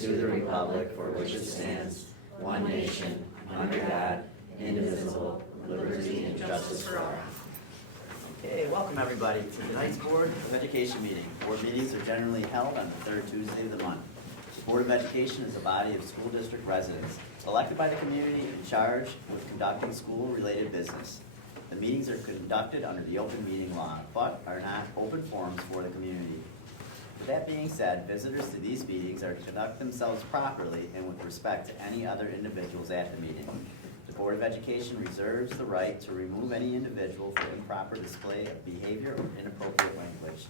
to the republic for which it stands, one nation, under God, indivisible, with liberty and justice for all. Okay, welcome everybody to tonight's Board of Education meeting. Board meetings are generally held on the third Tuesday of the month. The Board of Education is a body of school district residents, elected by the community and charged with conducting school-related business. The meetings are conducted under the open meeting law, but are not open forums for the community. With that being said, visitors to these meetings are to conduct themselves properly and with respect to any other individuals at the meeting. The Board of Education reserves the right to remove any individual for improper display of behavior or inappropriate language.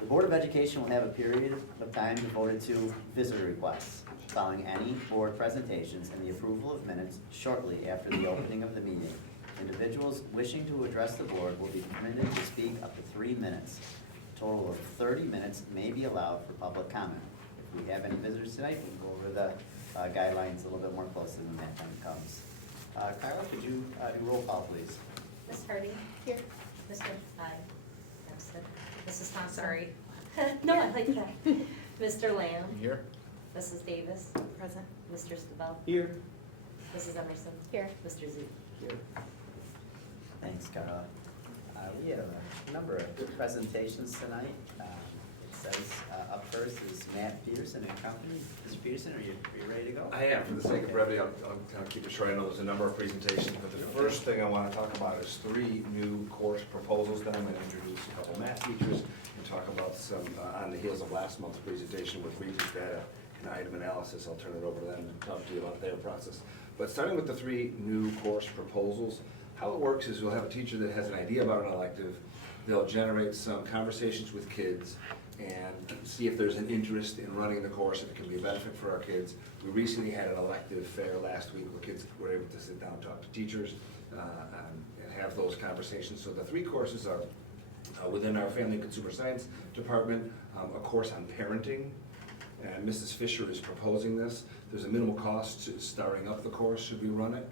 The Board of Education will have a period of time devoted to visitor requests, following any board presentations and the approval of minutes shortly after the opening of the meeting. Individuals wishing to address the board will be permitted to speak up to 3 minutes. A total of 30 minutes may be allowed for public comment. If we have any visitors tonight, we can go over the guidelines a little bit more closely when that time comes. Carla, could you do roll call, please? Ms. Hardy? Here. Mr. Aye. Absent. Mrs. Thompson? Sorry. No, I like that. Mr. Lamb? Here. Mrs. Davis? Present. Mr. Stabell? Here. Mrs. Emerson? Here. Mr. Z? Here. Thanks, Carla. We have a number of presentations tonight. It says up first is Matt Peterson and Company. Mr. Peterson, are you ready to go? I am. For the sake of brevity, I'll kind of keep it short. I know there's a number of presentations, but the first thing I want to talk about is 3 new course proposals that I'm going to introduce a couple math teachers and talk about some, on the heels of last month's presentation with Regents data and item analysis. I'll turn it over to them and talk to you about their process. But starting with the 3 new course proposals, how it works is we'll have a teacher that has an idea about an elective. They'll generate some conversations with kids and see if there's an interest in running the course, if it can be a benefit for our kids. We recently had an elective fair last week where kids were able to sit down and talk to teachers and have those conversations. So the 3 courses are within our Family and Consumer Science department, a course on parenting, and Mrs. Fisher is proposing this. There's a minimal cost to starting up the course should we run it.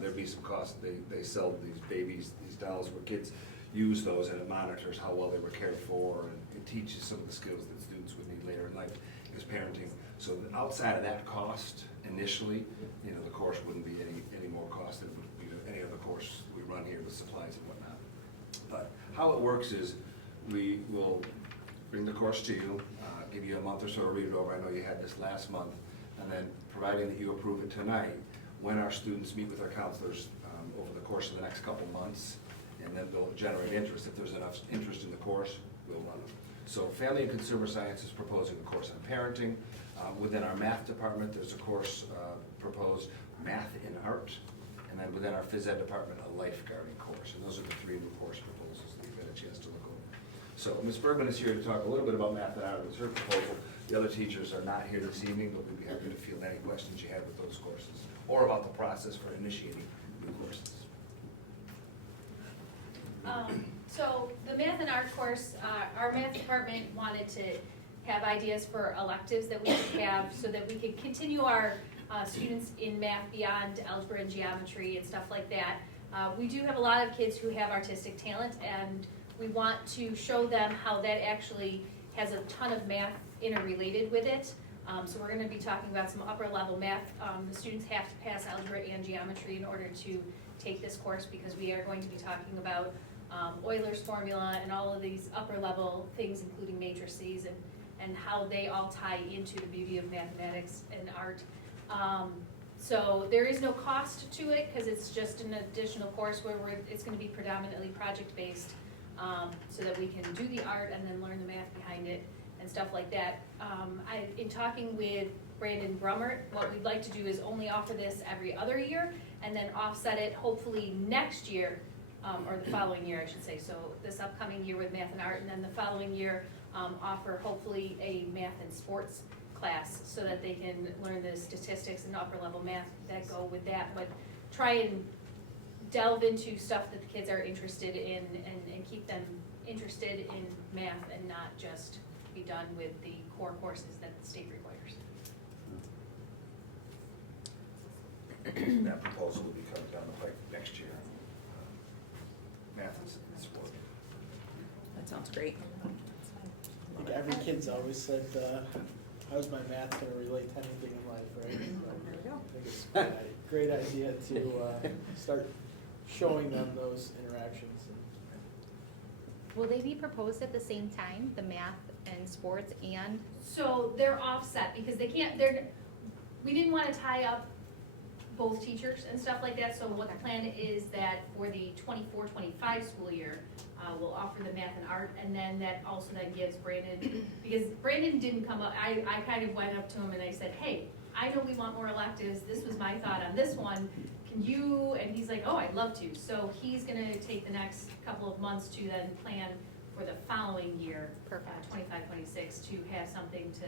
There'd be some cost. They sell these babies, these dolls where kids use those, and it monitors how well they were cared for, and it teaches some of the skills that students would need later in life is parenting. So outside of that cost initially, the course wouldn't be any more cost than it would be any other course we run here with supplies and whatnot. But how it works is we will bring the course to you, give you a month or so to read it over. I know you had this last month, and then providing that you approve it tonight, when our students meet with our counselors over the course of the next couple months, and then they'll generate interest. If there's enough interest in the course, we'll run them. So Family and Consumer Science is proposing a course on parenting. Within our math department, there's a course proposed, Math in Art, and then within our phys ed department, a lifeguarding course. And those are the 3 new course proposals that you've had a chance to look over. So Ms. Bergman is here to talk a little bit about Math in Art. It was her proposal. The other teachers are not here this evening, but we'd be happy to field any questions you have with those courses or about the process for initiating new courses. So the math and art course, our math department wanted to have ideas for electives that we could have so that we could continue our students in math beyond algebra and geometry and stuff like that. We do have a lot of kids who have artistic talent, and we want to show them how that actually has a ton of math interrelated with it. So we're going to be talking about some upper level math. The students have to pass algebra and geometry in order to take this course, because we are going to be talking about Euler's formula and all of these upper level things, including matrices and how they all tie into the beauty of mathematics and art. So there is no cost to it, because it's just an additional course where it's going to be predominantly project based, so that we can do the art and then learn the math behind it and stuff like that. In talking with Brandon Brummert, what we'd like to do is only offer this every other year and then offset it hopefully next year, or the following year I should say. So this upcoming year with math and art, and then the following year offer hopefully a math and sports class so that they can learn the statistics and upper level math that go with that, but try and delve into stuff that the kids are interested in and keep them interested in math and not just be done with the core courses that the state requires. That proposal will be coming down the pipe next year. Math and sport. That sounds great. I think every kid's always said how's my math gonna relate to anything in life, right? There we go. I think it's a great idea to start showing them those interactions. Will they be proposed at the same time, the math and sports and? So they're offset because they can't, we didn't wanna tie up both teachers and stuff like that, so what the plan is that for the 24-25 school year, we'll offer the math and art, and then that also then gives Brandon, because Brandon didn't come up, I kind of went up to him and I said, hey, I know we want more electives, this was my thought on this one, can you, and he's like, oh, I'd love to, so he's gonna take the next couple of months to then plan for the following year, 25-26, to have something to.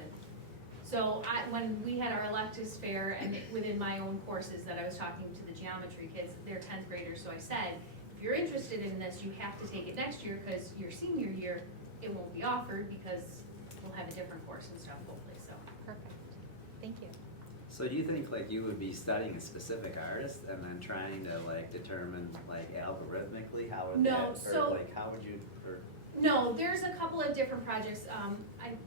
So when we had our electives fair and within my own courses that I was talking to the geometry kids, they're 10th graders, so I said, if you're interested in this, you have to take it next year because your senior year, it won't be offered because we'll have a different course and stuff hopefully, so. Perfect. Thank you. So do you think like you would be studying a specific artist and then trying to like determine like algorithmically how would No, that, so- or like how would you, or? No, there's a couple of different projects,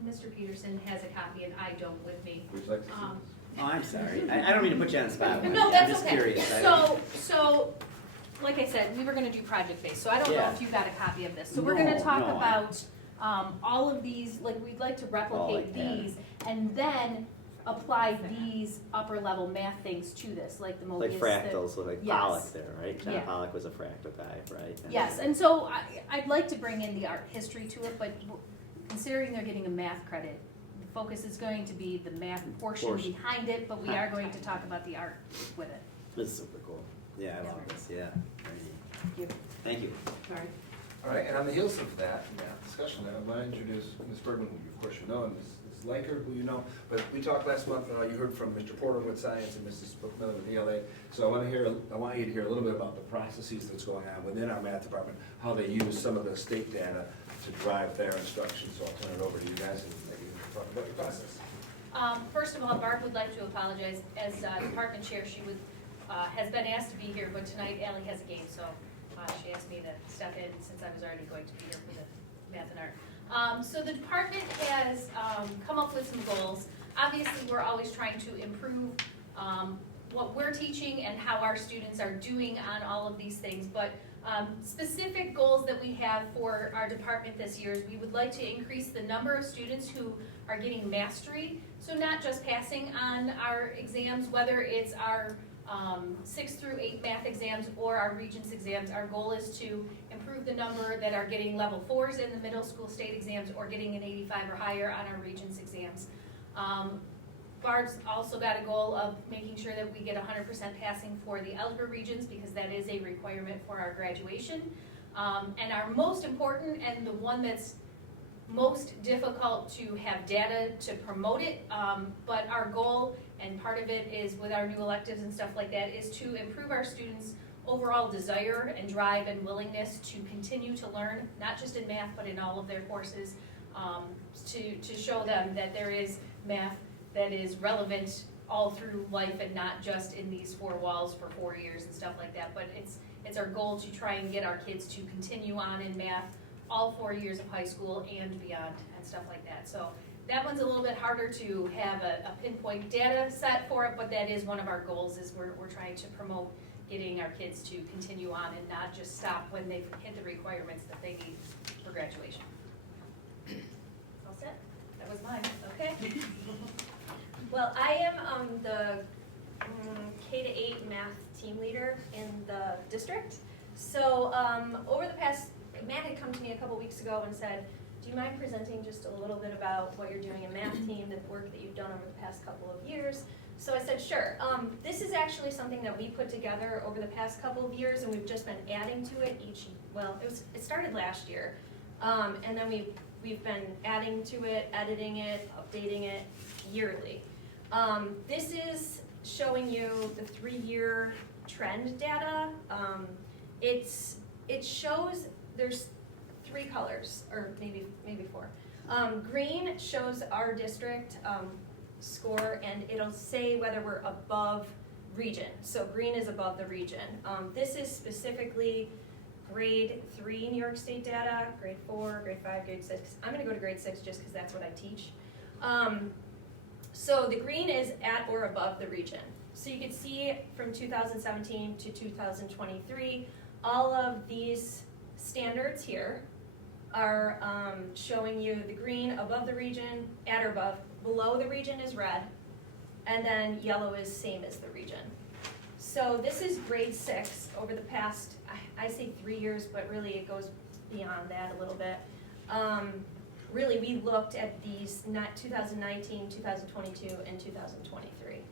Mr. Peterson has a copy and I don't with me. Would you like to see Um, this? Oh, I'm sorry, I don't mean to put you on the spot. No, I'm that's just okay. curious. So, like I said, we were gonna do project-based, so I don't know Yeah. if you got a copy of this. So we're No, gonna talk no, about, all of these, like, we'd like to replicate like that. these, and then apply these upper-level math things to this, like the Like Mobius. fractals, with like Yes. Pollock there, right? John Yeah. Pollock was a fractal guy, right? And- Yes, and so I'd like to bring in the art history to it, but considering they're getting a math credit, the focus is going to be the math portion Portion. behind it, but we are going to talk about the art with it. This is super cool. Yeah, I love this, yeah. Thank you. Thank you. All right. All right, and on the heels of that discussion, I want to introduce Ms. Bergman, who you of course you know, and Ms. Liker, who you know. But we talked last month, you heard from Mr. Porter with science and Mrs. Bookmiller with ELA. So I want you to hear a little bit about the processes that's going on within our math department, how they use some of the state data to drive their instruction. So I'll turn it over to you guys and maybe you can talk about your process. First of all, Barb would like to apologize. As department chair, she has been asked to be here, but tonight Allie has a game, so she asked me to step in since I was already going to be here for the math and art. So the department has come up with some goals. Obviously, we're always trying to improve what we're teaching and how our students are doing on all of these things, but specific goals that we have for our department this year is we would like to increase the number of students who are getting mastery. So not just passing on our exams, whether it's our 6 through 8 math exams or our Regents exams. Our goal is to improve the number that are getting level 4s in the middle school state exams or getting an 85 or higher on our Regents exams. Barb's also got a goal of making sure that we get 100% passing for the algebra Regents because that is a requirement for our graduation. And our most important and the one that's most difficult to have data to promote it, but our goal, and part of it is with our new electives and stuff like that, is to improve our students' overall desire and drive and willingness to continue to learn, not just in math, but in all of their courses, to show them that there is math that is relevant all through life and not just in these 4 walls for 4 years and stuff like that. But it's our goal to try and get our kids to continue on in math all 4 years of high school and beyond and stuff like that. So that one's a little bit harder to have a pinpoint data set for it, but that is one of our goals is we're trying to promote getting our kids to continue on and not just stop when they've hit the requirements that they need for graduation. All set? That was mine, okay? Well, I am the K-8 math team leader in the district. So over the past, Matt had come to me a couple weeks ago and said, do you mind presenting just a little bit about what you're doing in math team, the work that you've done over the past couple of years? So I said, sure. This is actually something that we put together over the past couple of years, and we've just been adding to it it started last year. And then we've been adding to it, editing it, updating it yearly. This is showing you the 3-year trend data. It shows there's 3 colors, or maybe 4. Green shows our district score, and it'll say whether we're above region. So green is above the region. This is specifically grade 3 New York State data, grade 4, grade 5, grade 6. I'm gonna go to grade 6 just because that's what I teach. So the green is at or above the region. So you can see from 2017 to 2023, all of these standards here are showing you the green above the region, at or above. Below the region is red, and then yellow is same as the region. So this is grade 6 over the past, I say 3 years, but really it goes beyond that a little bit. Really, we looked at these 2019, 2022, and 2023.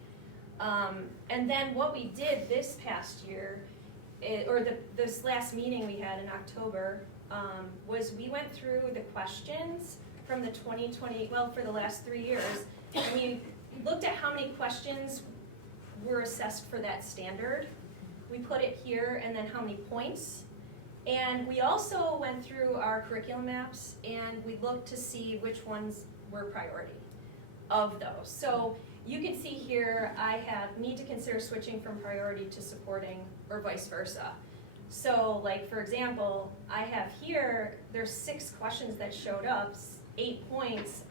And then what we did this past year, this last meeting we had in October, was we went through the questions from the 2020, well, for the last 3 years, and we looked at how many questions were assessed for that standard. We put it here, and then how many points. And we also went through our curriculum maps, and we looked to see which ones were priority of those. So you can see here, I have need to consider switching from priority to supporting, or vice versa. So like, for example, I have here, there's 6 questions that showed up, 8 points.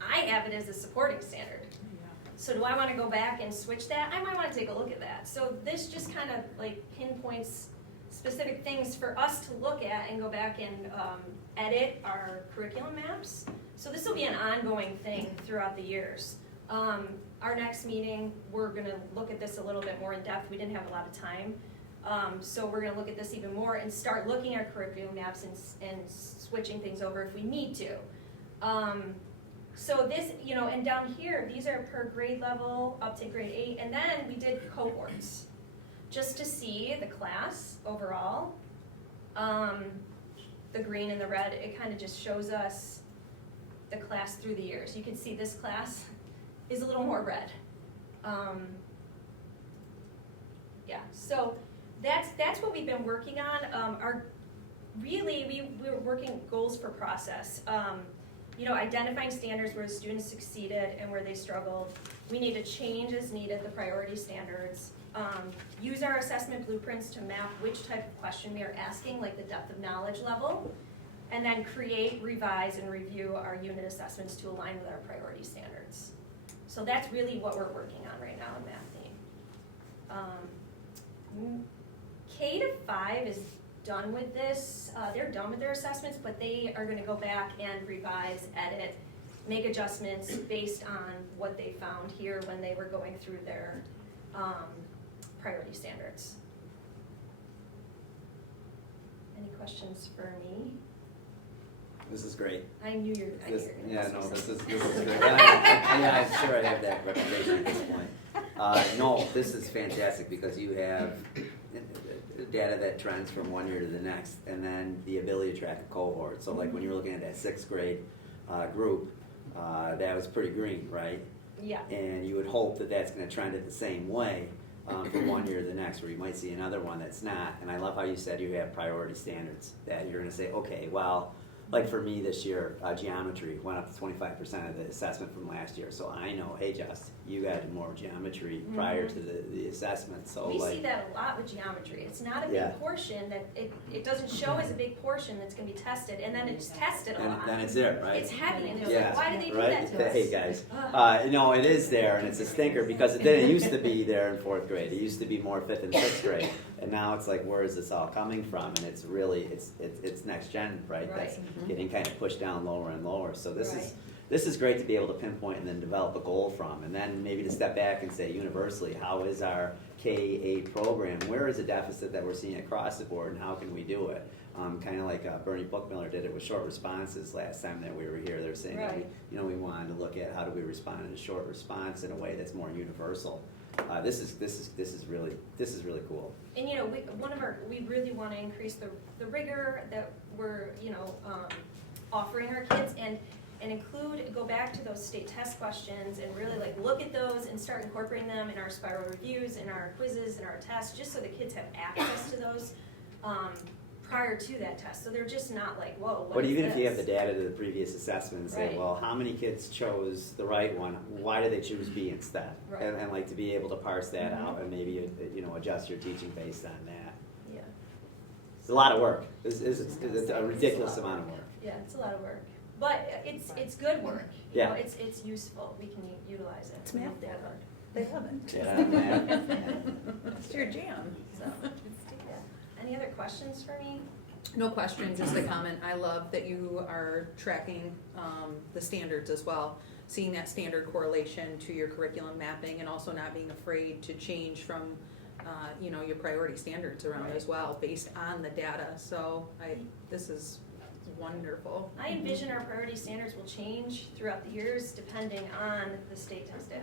I have it as a supporting standard. So do I want to go back and switch that? I might want to take a look at that. So this just kind of like pinpoints specific things for us to look at and go back and edit our curriculum maps. So this will be an ongoing thing throughout the years. Our next meeting, we're going to look at this a little bit more in depth. We didn't have a lot of time. So we're going to look at this even more and start looking at curriculum maps and switching things over if we need to. So this, and down here, these are per grade level up to grade 8, and then we did cohorts just to see the class overall. The green and the red, it kind of just shows us the class through the years. You can see this class is a little more red. Yeah, so that's what we've been working on. We were working goals for process. Identifying standards where the students succeeded and where they struggled. We need to change as needed the priority standards. Use our assessment blueprints to map which type of question we are asking, like the depth of knowledge level, and then create, revise, and review our unit assessments to align with our priority standards. So that's really what we're working on right now in math theme. K-5 is done with this. They're done with their assessments, but they are going to go back and revise, edit, make adjustments based on what they found here when they were going through their priority standards. Any questions for me? This is great. I knew you were going to This is great. I'm sure I have that reputation at this point. No, this is fantastic because you have data that trends from one year to the next, and then the ability to track a cohort. So like when you're looking at that 6th grade group, that was pretty green, right? Yeah. And you would hope that that's going to trend it the same way from one year to the next, where you might see another one that's not. And I love how you said you have priority standards, that you're going to say, okay, well, like for me this year, geometry went up to 25% of the assessment from last year. So I know, hey, Just, you got more geometry prior to the assessment. So we see that a lot with geometry. It's not a big portion that it doesn't show as a big portion that's going to be tested, and then it's tested a lot. Then it's there, right? It's heavy, and they're like, why did they do right? that to us? Hey guys, it is there, and it's a stinker because it didn't used to be there in 4th grade. It used to be more 5th and 6th grade, and now it's like, where is this all coming from? And it's really, it's next gen, right? That's getting kind of pushed down lower and lower. So this is great to be able to pinpoint and then develop a goal from, and then maybe to step back and say universally, how is our K-8 program? Where is a deficit that we're seeing across the board, and how can we do it? Kind of like Bernie Bookmiller did it with short responses last time that we were here. They're saying that we wanted to look at how do we respond in a short response in a way that's more universal. This is really cool. And we really want to increase the rigor that we're offering our kids and go back to those state test questions and really look at those and start incorporating them in our spiral reviews, in our quizzes, in our tests, just so the kids have access to those prior to that test. So they're just not like, whoa, what But is even this? if you have the data to the previous assessment and say, well, how many kids chose the right one? Why did they choose B instead? Right. And to be able to parse that out and maybe adjust your teaching based on that. Yeah. It's a lot of work. It's a ridiculous amount of work. Yeah, it's a lot of work. but it's good work. You know, Yeah. it's useful. We can utilize it. It's math data. They love it. Yeah, man. It's your jam. So, yeah. Any other questions for me? No question, just a comment. I love that you are tracking the standards as well, seeing that standard correlation to your curriculum mapping, and also not being afraid to change from, your priority standards around as well, based on the data. So this is wonderful. I envision our priority standards will change throughout the years depending on the state test data.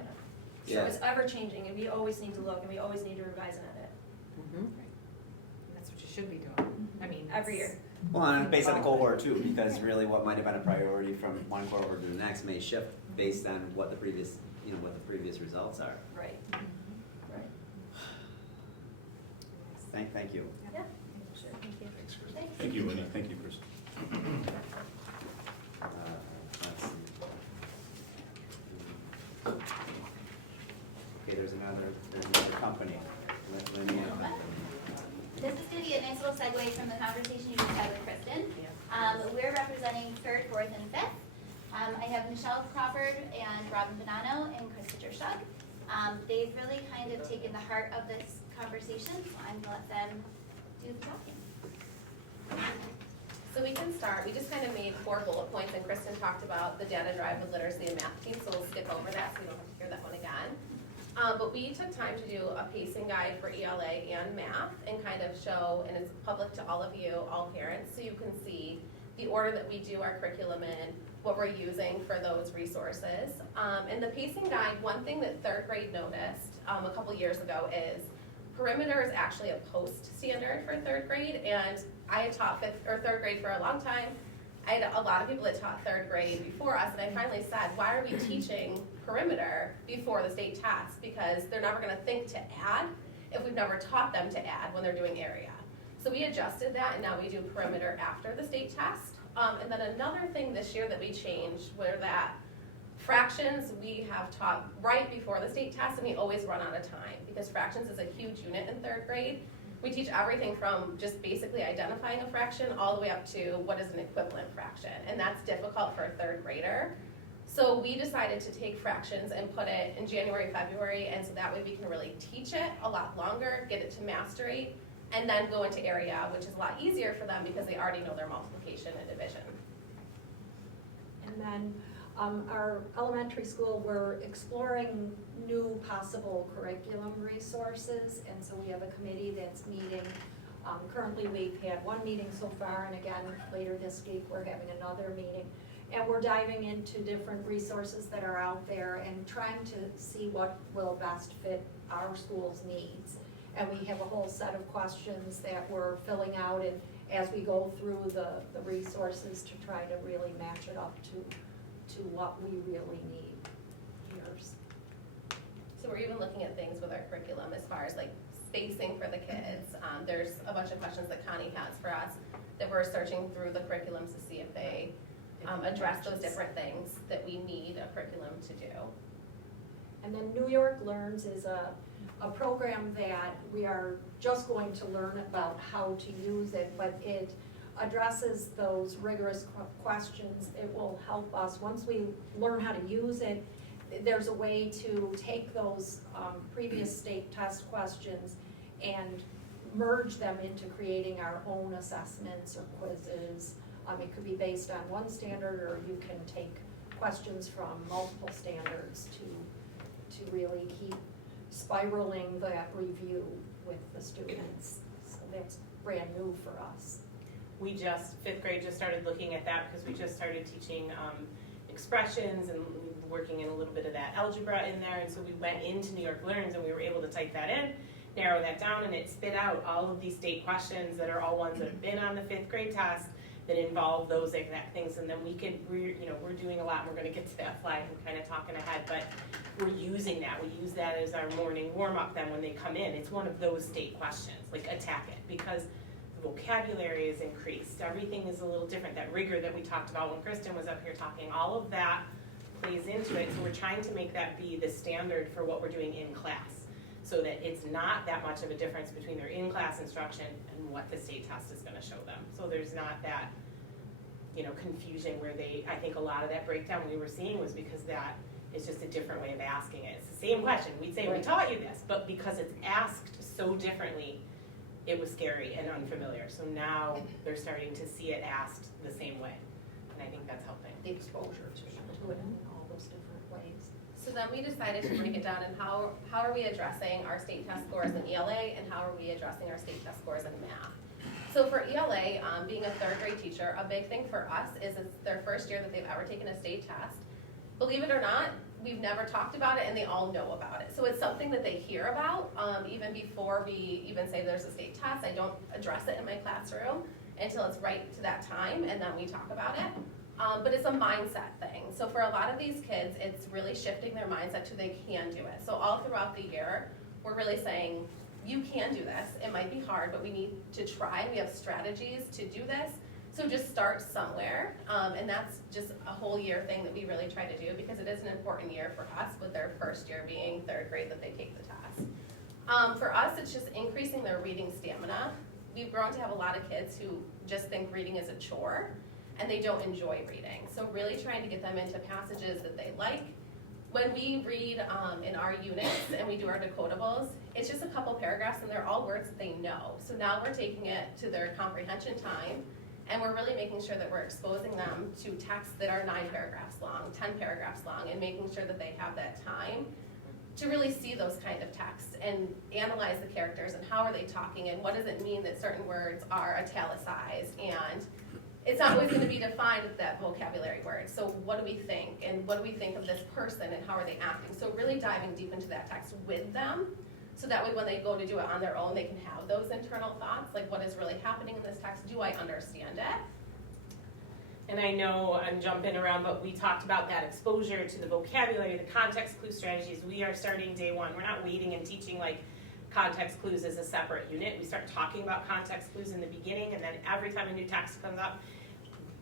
So Yeah. it's ever changing, and we always need to look, and we always need to revise and edit That's what you should be doing. I mean. every year. Well, and based on the cohort too, because really what might have been a priority from one cohort to the next may shift based on what the previous, what the previous results are. Right. Right. Thank you. Yeah. Sure. Thank you. Thanks, Chris. Thanks. Thank you, Winnie. Thank you, Chris. Let's see. Okay, there's another company. Let me, This is going to be a nice little segue from the conversation you just had with Kristen. We're representing third, fourth, and fifth. I have Michelle Crawford and Robin Bonanno and Krista Jershug. They've really kind of taken the heart of this conversation, so I'm going to let them do the talking. So we can start, we just kind of made 4 bullet points, and Kristen talked about the data drive with literacy and math team, so we'll skip over that so we don't have to hear that one again. But we took time to do a pacing guide for ELA and math and kind of show, and it's public to all of you, all parents, so you can see the order that we do our curriculum in, what we're using for those resources. In the pacing guide, one thing that 3rd grade noticed a couple years ago is perimeter is actually a post standard for 3rd grade, and I had taught 3rd grade for a long time. I had a lot of people that taught 3rd grade before us, and I finally said, why are we teaching perimeter before the state test? Because they're never gonna think to add if we've never taught them to add when they're doing area. So we adjusted that, and now we do perimeter after the state test. And then another thing this year that we changed were that fractions we have taught right before the state test, and we always run out of time because fractions is a huge unit in 3rd grade. We teach everything from just basically identifying a fraction all the way up to what is an equivalent fraction, and that's difficult for a 3rd grader. So we decided to take fractions and put it in January, February, and so that way we can really teach it a lot longer, get it to mastery, and then go into area, which is a lot easier for them because they already know their multiplication and division. And then our elementary school, we're exploring new possible curriculum resources, and so we have a committee that's meeting. Currently, we've had 1 meeting so far, and again, later this week, we're having another meeting. And we're diving into different resources that are out there and trying to see what will best fit our school's needs. And we have a whole set of questions that we're filling out, and as we go through the resources to try to really match it up to what we really need here. So we're even looking at things with our curriculum as far as like spacing for the kids. There's a bunch of questions that Connie has for us that we're searching through the curriculums to see if they address those different things that we need a curriculum to do. And then New York Learns is a program that we are just going to learn about how to use it, but it addresses those rigorous questions. It will help us, once we learn how to use it, there's a way to take those previous state test questions and merge them into creating our own assessments or quizzes. It could be based on one standard, or you can take questions from multiple standards to really keep spiraling that review with the students. So that's brand new for us. We just, 5th grade just started looking at that because we just started teaching expressions and working in a little bit of that algebra in there, and so we went into New York Learns and we were able to type that in, narrow that down, and it spit out all of these state questions that are all ones that have been on the 5th grade test that involve those exact things, and then we're doing a lot, and we're gonna get to that slide and kind of talking ahead, but we're using that. We use that as our morning warm-up then when they come in. It's one of those state questions, like attack it, because the vocabulary is increased. Everything is a little different. That rigor that we talked about when Kristen was up here talking, all of that plays into it, so we're trying to make that be the standard for what we're doing in class, so that it's not that much of a difference between their in-class instruction and what the state test is gonna show them. So there's not that, confusion where I think a lot of that breakdown we were seeing was because that is just a different way of asking it. It's the same question. We'd say, we taught you this, but because it's asked so differently, it was scary and unfamiliar. So now they're starting to see it asked the same way. And I think that's helping. The exposure to it in all those different ways. So then we decided to break it down and how are we addressing our state test scores in ELA and how are we addressing our state test scores in math. So for ELA, being a third grade teacher, a big thing for us is it's their first year that they've ever taken a state test. Believe it or not, we've never talked about it and they all know about it. So it's something that they hear about even before we even say there's a state test. I don't address it in my classroom until it's right to that time and then we talk about it. But it's a mindset thing. So for a lot of these kids, it's really shifting their mindset to they can do it. So all throughout the year, we're really saying, you can do this. It might be hard, but we need to try. We have strategies to do this. So just start somewhere. And that's just a whole year thing that we really try to do because it is an important year for us with their first year being third grade that they take the test. For us, it's just increasing their reading stamina. We've grown to have a lot of kids who just think reading is a chore and they don't enjoy reading. So really trying to get them into passages that they like. When we read in our units and we do our decodables, it's just a couple paragraphs and they're all words that they know. So now we're taking it to their comprehension time and we're really making sure that we're exposing them to texts that are 9 paragraphs long, 10 paragraphs long, and making sure that they have that time to really see those kind of texts and analyze the characters and how are they talking and what does it mean that certain words are italicized, and it's not always going to be defined with that vocabulary word. So what do we think and what do we think of this person and how are they acting? So really diving deep into that text with them so that way when they go to do it on their own, they can have those internal thoughts, like what is really happening in this text? Do I understand it? And I know I'm jumping around, but we talked about that exposure to the vocabulary, the context clue strategies. We are starting day one. We're not waiting and teaching like context clues as a separate unit. We start talking about context clues in the beginning, and then every time a new text comes up,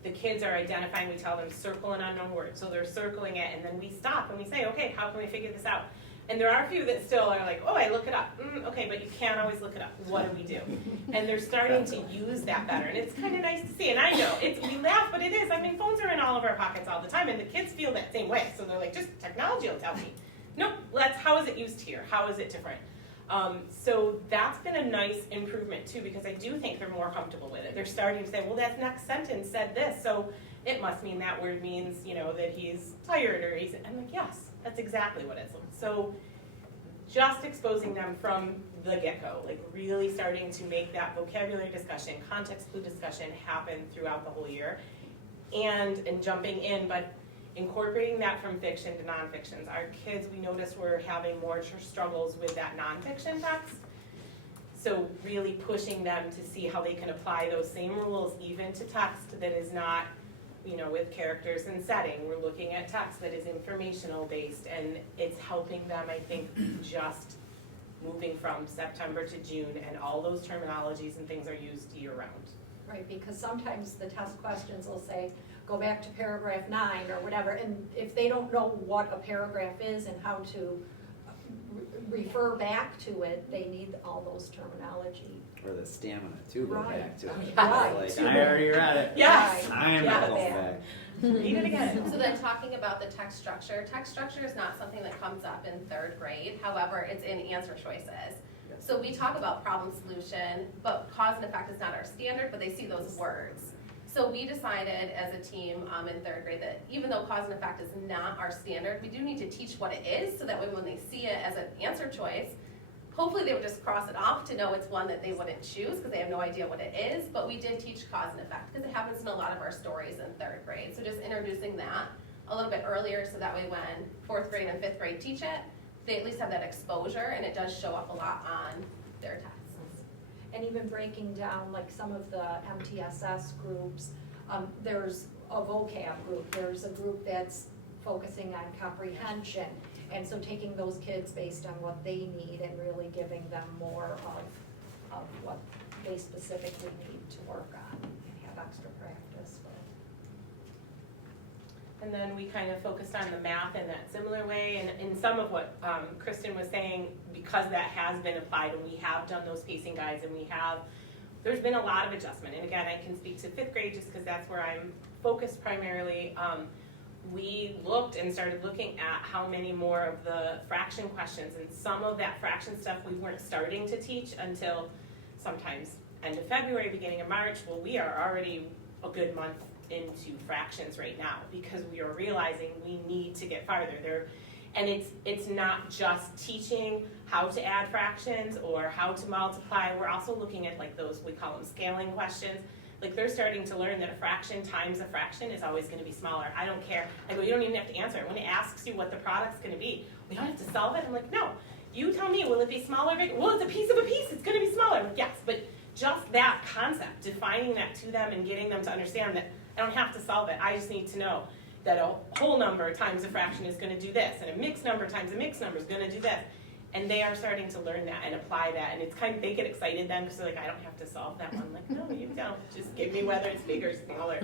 the kids are identifying, we tell them circle an unknown word. So they're circling it, and then we stop and we say, okay, how can we figure this out? And there are a few that still are like, oh, I look it up. Okay, but you can't always look it up. What do we do? And they're starting to use that better. And it's kind of nice to see. And I know, we laugh, but it is. I mean, phones are in all of our pockets all the time, and the kids feel that same way. So they're like, just technology will tell me. Nope, how is it used here? How is it different? So that's been a nice improvement too, because I do think they're more comfortable with it. They're starting to say, well, that next sentence said this, so it must mean that word means, that he's tired or I'm like, yes, that's exactly what it's like. So just exposing them from the get-go, like really starting to make that vocabulary discussion, context clue discussion happen throughout the whole year, and jumping in, but incorporating that from fiction to nonfictions. Our kids, we noticed, were having more struggles with that nonfiction text. So really pushing them to see how they can apply those same rules even to text that is not, with characters and setting. We're looking at text that is informational based, and it's helping them, I think, just moving from September to June, and all those terminologies and things are used year round. Right, because sometimes the test questions will say, go back to paragraph 9 or whatever, and if they don't know what a paragraph is and how to refer back to it, they need all those terminology. Or the stamina to go Right. back to it. Right. Like, I already read it. Yes. I am not going back. Read it again. So then talking about the text structure is not something that comes up in third grade. However, it's in answer choices. So we talk about problem solution, but cause and effect is not our standard, but they see those words. So we decided as a team in third grade that even though cause and effect is not our standard, we do need to teach what it is so that way when they see it as an answer choice, hopefully they would just cross it off to know it's one that they wouldn't choose because they have no idea what it is, but we did teach cause and effect because it happens in a lot of our stories in third grade. So just introducing that a little bit earlier so that way when fourth grade and fifth grade teach it, they at least have that exposure and it does show up a lot on their tests. And even breaking down like some of the MTSS groups, there's a vocab group, there's a group that's focusing on comprehension. And so taking those kids based on what they need and really giving them more of what they specifically need to work on and have extra practice with. And then we kind of focused on the math in that similar way, and in some of what Kristen was saying, because that has been applied and we have done those pacing guides and there's been a lot of adjustment. And again, I can speak to fifth grade just because that's where I'm focused primarily, we looked and started looking at how many more of the fraction questions, and some of that fraction stuff we weren't starting to teach until sometimes end of February, beginning of March. Well, we are already a good month into fractions right now because we are realizing we need to get farther there. And it's not just teaching how to add fractions or how to multiply. We're also looking at like those, we call them scaling questions. Like they're starting to learn that a fraction times a fraction is always going to be smaller. I don't care. I go, you don't even have to answer it. When it asks you what the product's going to be, we don't have to solve it. I'm like, no. You tell me, will it be smaller or bigger? Well, it's a piece of a piece. It's going to be smaller. Like, yes, but just that concept, defining that to them and getting them to understand that I don't have to solve it. I just need to know that a whole number times a fraction is going to do this, and a mixed number times a mixed number is going to do this. And they are starting to learn that and apply that, and it's kind of, they get excited then because they're like, I don't have to solve that one. I'm like, no, you don't. Just give me whether it's bigger or smaller.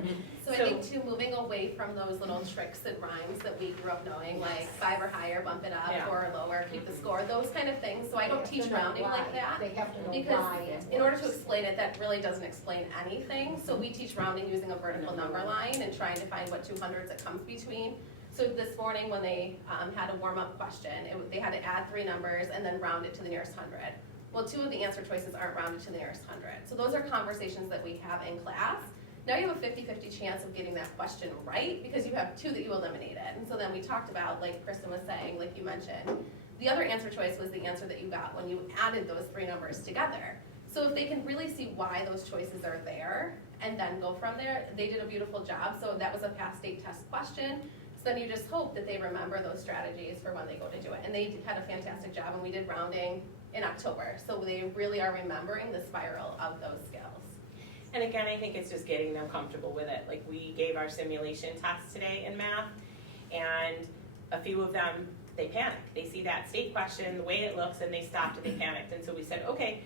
So I think too, moving away from those little tricks and rhymes that we grew up knowing, like 5 or higher, bump it up, Yeah. 4 or lower, keep the score, those kind of things. So I don't teach rounding like that. They have to know Because why it in order works. to explain it, that really doesn't explain anything. So we teach rounding using a vertical number line and trying to find what 200s it comes between. So this morning when they had a warm-up question, they had to add 3 numbers and then round it to the nearest 100. Well, 2 of the answer choices aren't rounded to the nearest 100. So those are conversations that we have in class. Now you have a 50-50 chance of getting that question right because you have 2 that you eliminated. And so then we talked about, like Kristen was saying, like you mentioned, the other answer choice was the answer that you got when you added those 3 numbers together. So if they can really see why those choices are there and then go from there, they did a beautiful job. So that was a past state test question. So then you just hope that they remember those strategies for when they go to do it. And they had a fantastic job, and we did rounding in October. So they really are remembering the spiral of those skills. And again, I think it's just getting them comfortable with it. Like we gave our simulation test today in math, and a few of them, they panicked. They see that state question, the way it looks, and they stopped and they panicked. And so we said, okay,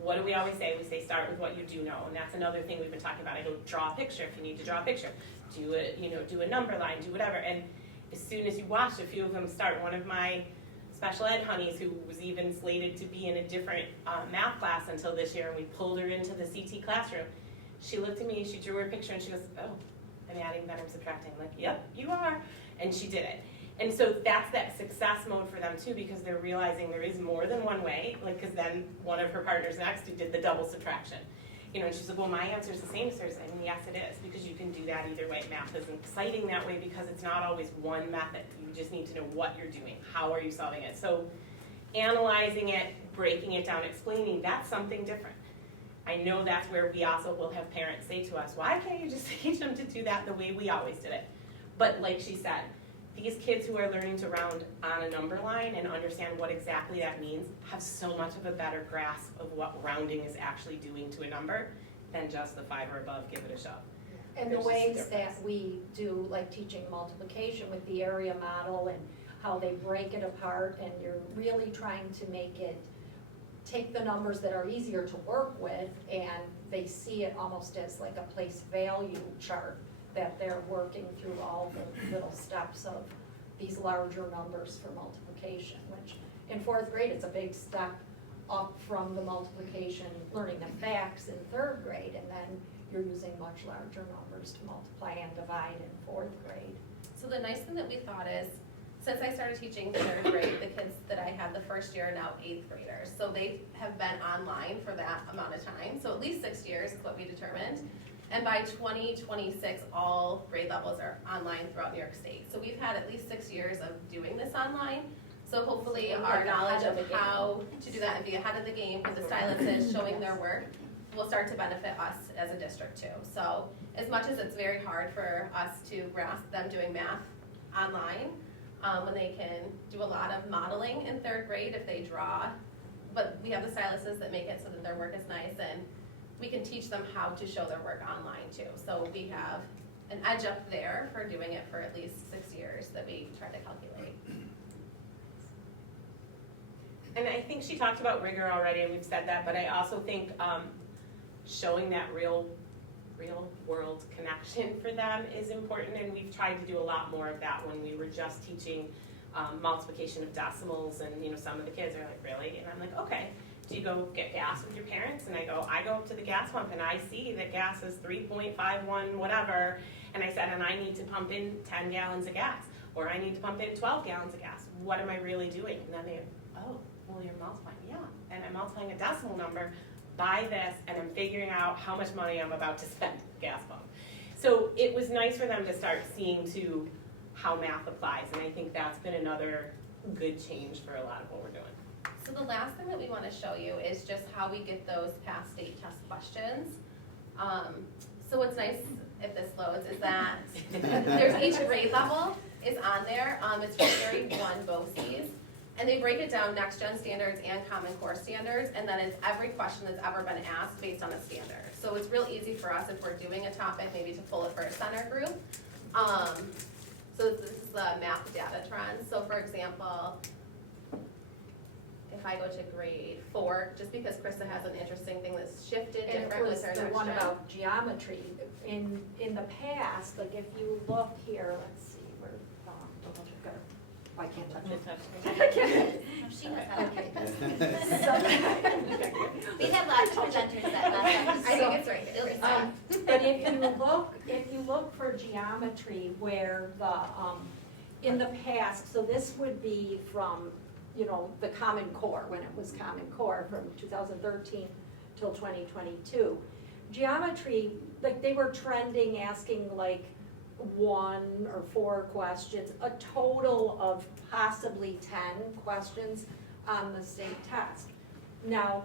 what do we always say? We say start with what you do know, and that's another thing we've been talking about. I go draw a picture if you need to draw a picture. Do a number line, do whatever. And as soon as you watch, a few of them start. One of my special ed honeys, who was even slated to be in a different math class until this year, and we pulled her into the CT classroom. She looked at me, she drew her picture, and she goes, oh, I'm adding, then I'm subtracting. I'm like, yep, you are. And she did it. And so that's that success mode for them too, because they're realizing there is more than one way. Like, because then one of her partners next who did the double subtraction. And she's like, well, my answer is the same as hers. I mean, yes, it is, because you can do that either way. Math is exciting that way because it's not always one method. You just need to know what you're doing. How are you solving it? So analyzing it, breaking it down, explaining, that's something different. I know that's where we also will have parents say to us, why can't you just teach them to do that the way we always did it? But like she said, these kids who are learning to round on a number line and understand what exactly that means have so much of a better grasp of what rounding is actually doing to a number than just the 5 or above, give it a shove. And the There's ways just that we do, like teaching multiplication with the area model and how they break it apart, and you're really trying to make it take the numbers that are easier to work with, and they see it almost as like a place value chart, that they're working through all the little steps of these larger numbers for multiplication, which in 4th grade, it's a big step up from the multiplication, learning the facts in 3rd grade, and then you're using much larger numbers to multiply and divide in 4th grade. So the nice thing that we thought is, since I started teaching 3rd grade, the kids that I had the first year are now 8th graders. So they have been online for that amount of time. So at least 6 years is what we determined. And by 2026, all grade levels are online throughout New York State. So we've had at least 6 years of doing this online. So hopefully our knowledge of how to do that and be ahead of the game with the styluses showing their work will start to benefit us as a district too. So as much as it's very hard for us to grasp them doing math online, when they can do a lot of modeling in 3rd grade if they draw, but we have the styluses that make it so that their work is nice, and we can teach them how to show their work online too. So we have an edge up there for doing it for at least 6 years that we try to calculate. And I think she talked about rigor already, and we've said that, but I also think showing that real world connection for them is important, and we've tried to do a lot more of that when we were just teaching multiplication of decimals, and some of the kids are like, really? And I'm like, okay, do you go get gas with your parents? And I go up to the gas pump and I see that gas is 3.51 whatever, And I said, and I need to pump in 10 gallons of gas, or I need to pump in 12 gallons of gas. What am I really doing? And then they, oh, well, you're multiplying, yeah. And I'm multiplying a decimal number by this, and I'm figuring out how much money I'm about to spend at the gas pump. So it was nice for them to start seeing to how math applies, and I think that's been another good change for a lot of what we're doing. So the last thing that we want to show you is just how we get those past state test questions. So what's nice, if this loads, is that there's each grade level is on there. It's for grade 1 BOCES. And they break it down next gen standards and common core standards, and then it's every question that's ever been asked based on a standard. So it's real easy for us if we're doing a topic, maybe to pull it for a center group. So this is the math data trends. So for example, if I go to grade 4, just because Krista has an interesting thing that's shifted And different it was with her the next one gen. about geometry. In the past, like if you look here, let's see, where, I can't touch it. I can't. She knows how to. Okay. We had lots of presenters that last I think it's right here. It was, But if you look for geometry where in the past, so this would be from, the Common Core, when it was Common Core from 2013 till 2022. Geometry, like they were trending, asking like 1 or 4 questions, a total of possibly 10 questions on the state test. Now,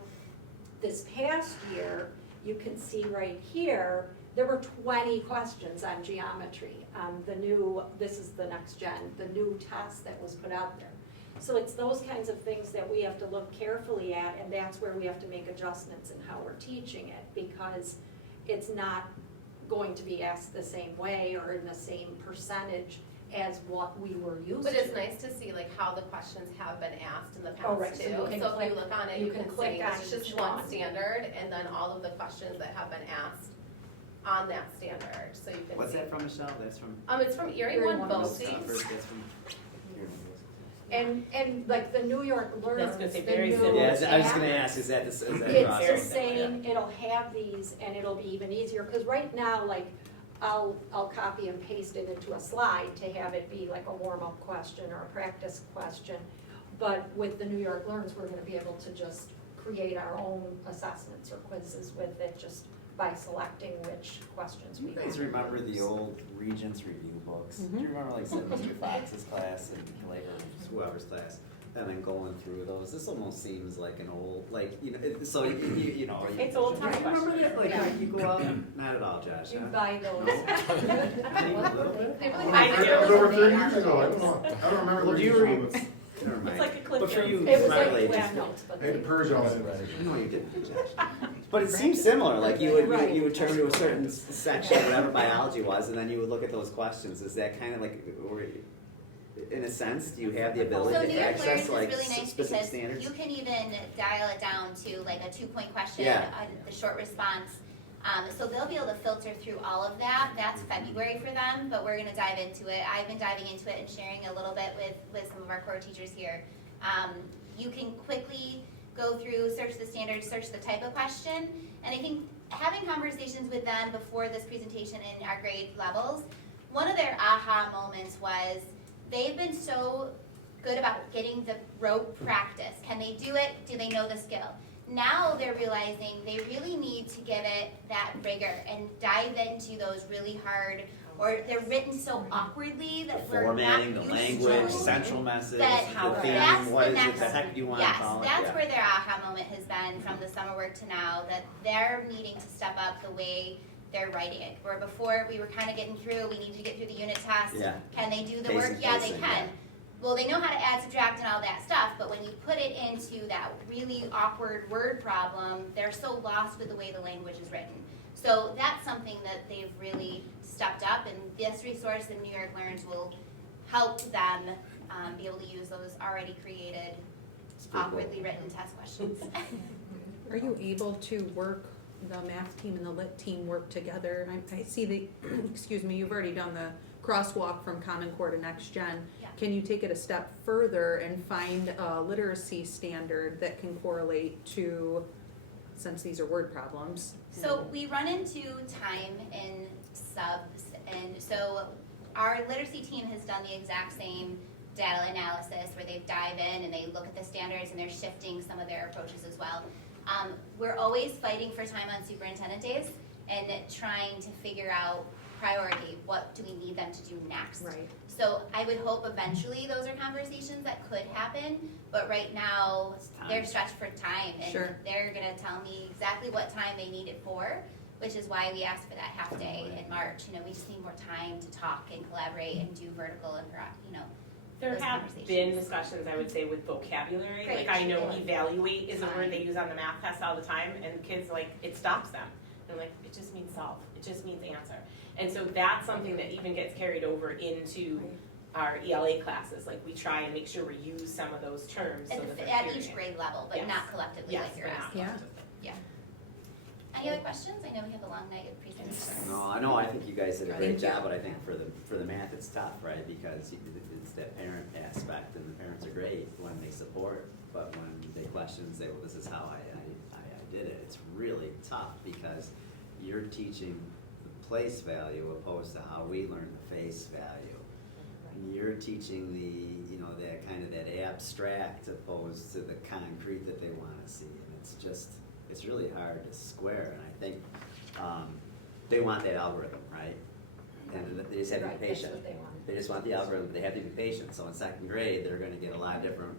this past year, you can see right here, there were 20 questions on geometry. This is the next gen, the new test that was put out there. So it's those kinds of things that we have to look carefully at, and that's where we have to make adjustments in how we're teaching it, because it's not going to be asked the same way or in the same percentage as what we were used to. But it's nice to see like how the questions have been asked in the past Oh, right. So too. you can So if click- you look on it, you you can can click see on it's just each one one. standard and then all of the questions that have been asked on that standard, so you can What's see. that from, Michelle? That's from? It's from Erie Erie 1 1 BOCES. That's from. And like the New York Learners, gonna say the very new similar. Yeah, I was app, gonna ask, is that the It's process? the same, it'll have these and it'll be even easier, because right now, like, I'll copy and paste it into a slide to have it be like a warm-up question or a practice question. But with the New York Learns, we're gonna be able to just create our own assessments or quizzes with it, just by selecting which questions we You have. guys remember the old Regents review books? Do you remember like Mr. Fox's class and like or whoever's class? And then going through those, this almost seems like an old, like, so you know. It's old time Remember that, like, Yeah. you go out, not at all, Josh, You huh? buy those. Not even a little bit? They really I have do. their It was over own 30 name, years ago, I actually. don't know, I don't remember Well, the do you original re- ones. Never mind. It's like a clip But for notes. you, It was my like age, Cliff Notes, but. I had to purge all that. no, you didn't, Josh. But it seems similar, like you would, Right. you would turn to a certain section, whatever biology was, and then you would look at those questions. Is that kind of like, or, in a sense, do you have the So ability New to York access Learns is like really nice specific because standards? you can even dial it down to like a 2-point question, Yeah. the short response. So they'll be able to filter through all of that. That's February for them, but we're gonna dive into it. I've been diving into it and sharing a little bit with some of our core teachers here. You can quickly go through, search the standards, search the type of question, and I think having conversations with them before this presentation in our grade levels, one of their aha moments was they've been so good about getting the rote practice. Can they do it? Do they know the skill? Now they're realizing they really need to give it that rigor and dive into those really hard, or they're written so awkwardly The that we're not formatting, the used language, to. central message, That- the that's theme, what the is it, next- the heck do you want Yes, to call it? that's Yeah. where their aha moment has been from the summer work to now, that they're needing to step up the way they're writing it. Where before we were kind of getting through, we need to get through the unit test. Yeah. Can they do the Pacing, work? Yeah, they pacing, can. yeah. Well, they know how to add, subtract, and all that stuff, but when you put it into that really awkward word problem, they're so lost with the way the language is written. So that's something that they've really stepped up, and this resource in New York Learns will help them be able to use those already created, It's pretty cool. awkwardly written test questions. Are you able to work, the math team and the lit team work together? I see the, excuse me, you've already done the crosswalk from Common Core to Next Gen. Yeah. Can you take it a step further and find a literacy standard that can correlate to, since these are word problems? So we run into time in And so our literacy team has done the exact same data analysis where they dive in and they look at the standards and they're shifting some of their approaches as well. We're always fighting for time on superintendent days and trying to figure out priority, what do we need them to do next? Right. So I would hope eventually those are conversations that could happen, but right now they're stretched for time and Sure. they're gonna tell me exactly what time they need it for, which is why we asked for that half day in March. You know, we just need more time to talk and collaborate and do vertical and, There those have conversations. been discussions, I would say, with vocabulary. Great. Like I know evaluate is a word they use on the math test all the time, and kids it stops them. And like, it just means solve, it just means answer. And so that's something that even gets carried over into our ELA classes. Like we try and make sure we use some of those terms so that they're At hearing each it. grade level, but Yes. not collectively Yes, like you're but not asking. Yeah. collectively. Any other questions? I know we have a long night of presentations. No, I know, I think you guys did a Thank great you. job, but I think for the math, it's tough, right? Because it's that parent aspect, and the parents are great when they support, but when they question and say, well, this is how I did it, it's really tough because you're teaching the place value opposed to how we learn the face value. And you're teaching that kind of that abstract opposed to the concrete that they want to see, and it's really hard to square, and I think they want that algorithm, right? And they just have to be patient. They just want the algorithm, but they have to be patient. So in second grade, they're gonna get a lot of different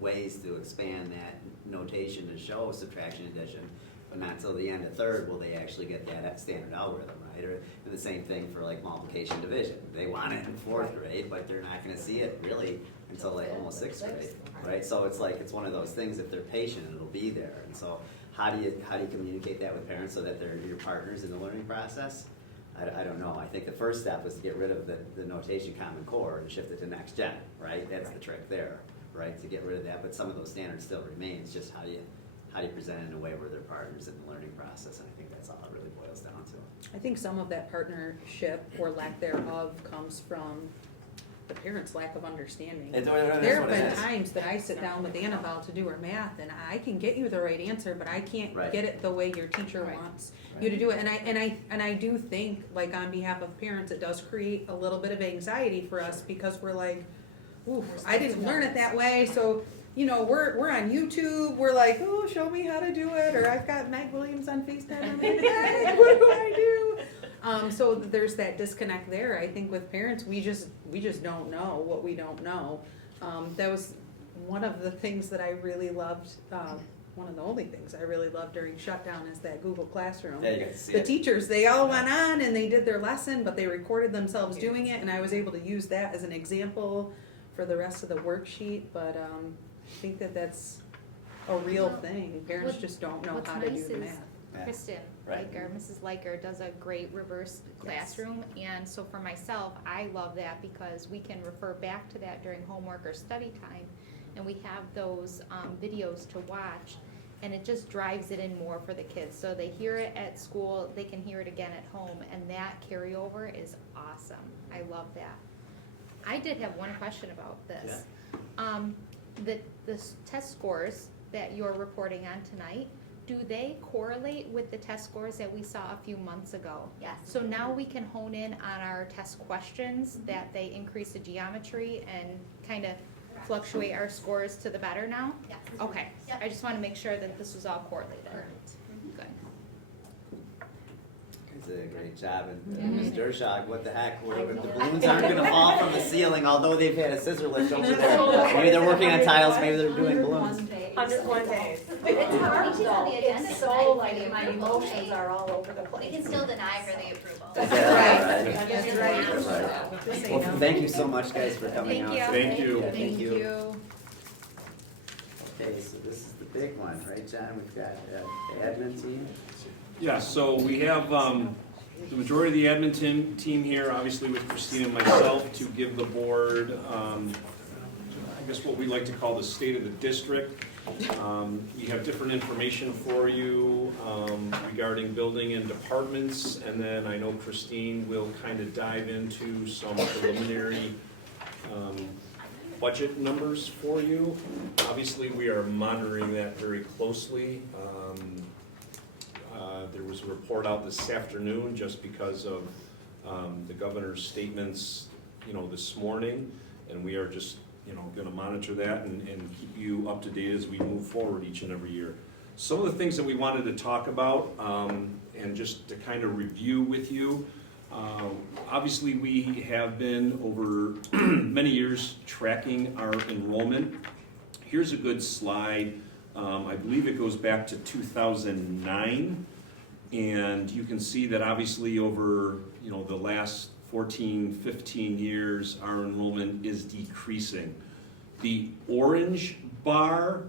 ways to expand that notation to show subtraction, addition, but not until the end of third will they actually get that standard algorithm, right? Or and the same thing for like multiplication, division. They want it in fourth grade, but they're not gonna see it really until like almost sixth grade, right? So it's like, it's one of those things, if they're patient, it'll be there. And so how do you communicate that with parents so that they're your partners in the learning process? I don't know. I think the first step was to get rid of the notation Common Core and shift it to Next Gen, right? That's the trick there, right? To get rid of that, but some of those standards still remain. It's just how do you present it in a way where they're partners in the learning process, and I think that's all it really boils down to. I think some of that partnership or lack thereof comes from the parents' lack of understanding. That's There what have it been is. times that I sit down with Annabelle to do her math, and I can get you the right answer, but I can't Right. get it the way your teacher Right. wants you to do it. And I do think, like on behalf of parents, it does create a little bit of anxiety for us because we're like, ooh, I didn't learn it that way, so we're on YouTube. We're like, oh, show me how to do it, or I've got Meg Williams on FaceTime. I'm like, "Hey, what do I do?" So there's that disconnect there. I think with parents, we just don't know what we don't know. That was one of the things that I really loved. One of the only things I really loved during shutdown is that Google Classroom. Yeah, you got to see The it. teachers, they all went on and they did their lesson, but they recorded themselves doing it, and I was able to use that as an example for the rest of the worksheet. But I think that's a real thing. Parents What- just don't know what's how to nice do the is math. Yeah. Kristen Right. Liker, Mrs. Liker does a great reverse classroom, and so for myself, I love that because we can refer back to that during homework or study time, and we have those videos to watch, and it just drives it in more for the kids. So they hear it at school, they can hear it again at home, and that carryover is awesome. I love that. I did have one question about this. The test scores that you're reporting on tonight, do they correlate with the test scores that we saw a few months ago? Yes. So now we can hone in on our test questions, that they increase the geometry and kind of fluctuate our scores to the better now? Yes. Okay, Yep. I just want to make sure that this was all correlated. Good. You did a great job, and Ms. Dershog, what the heck, the balloons aren't gonna fall from the ceiling, although they've had a scissor lift over there. Maybe they're working on tiles, maybe they're doing balloons. 101 days. It's hard She's on the though, agenda it's tonight so for like the my approval. emotions are all over the We place. can still deny her the approval. Is that right? That's right. Right. Just say Well, no. thank you so much, guys, for coming Thank out. you. Thank you. Thank you. Okay, so this is the big one, right, John? We've got admin team. Yeah, so we have the majority of the admin team here, obviously with Christina and myself, to give the board, I guess what we like to call the state of the district. We have different information for you regarding building and departments, and then I know Christine will kind of dive into some preliminary budget numbers for you. Obviously, we are monitoring that very closely. There was a report out this afternoon just because of the governor's statements, this morning, and we are just, gonna monitor that and keep you up to date as we move forward each and every year. Some of the things that we wanted to talk about, and just to kind of review with you, obviously we have been over many years tracking our enrollment. Here's a good slide. I believe it goes back to 2009, and you can see that obviously over the last 14, 15 years, our enrollment is decreasing. The orange bar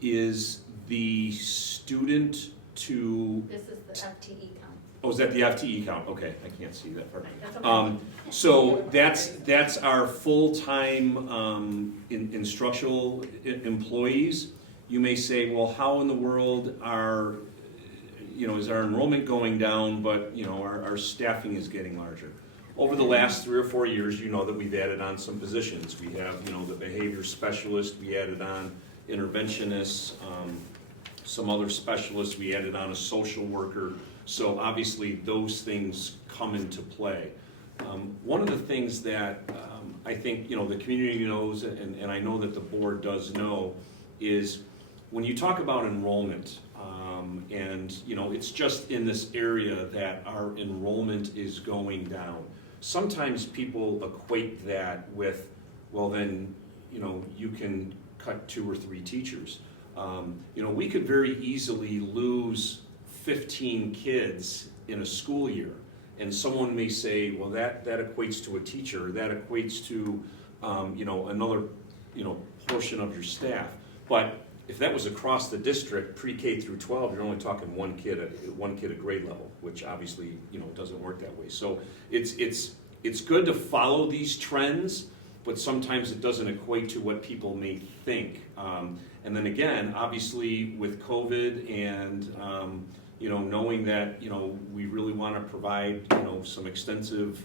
is the student to... This is the FTE count. Oh, is that the FTE count? Okay, I can't see that part. That's okay. So that's our full-time instructional employees. You may say, well, how in the world is our enrollment going down, but our staffing is getting larger? Over the last 3 or 4 years, that we've added on some positions. We have, the behavior specialist, we added on interventionists, some other specialists, we added on a social worker. So obviously those things come into play. One of the things that I think, the community knows, and I know that the board does know, is when you talk about enrollment, and it's just in this area that our enrollment is going down. Sometimes people equate that with, well then, you can cut 2 or 3 teachers. We could very easily lose 15 kids in a school year, and someone may say, well, that equates to a teacher, that equates to another portion of your staff. But if that was across the district, pre-K through 12, you're only talking one kid at grade level, which obviously doesn't work that way. So it's good to follow these trends, but sometimes it doesn't equate to what people may think. And then again, obviously with COVID and knowing that we really want to provide some extensive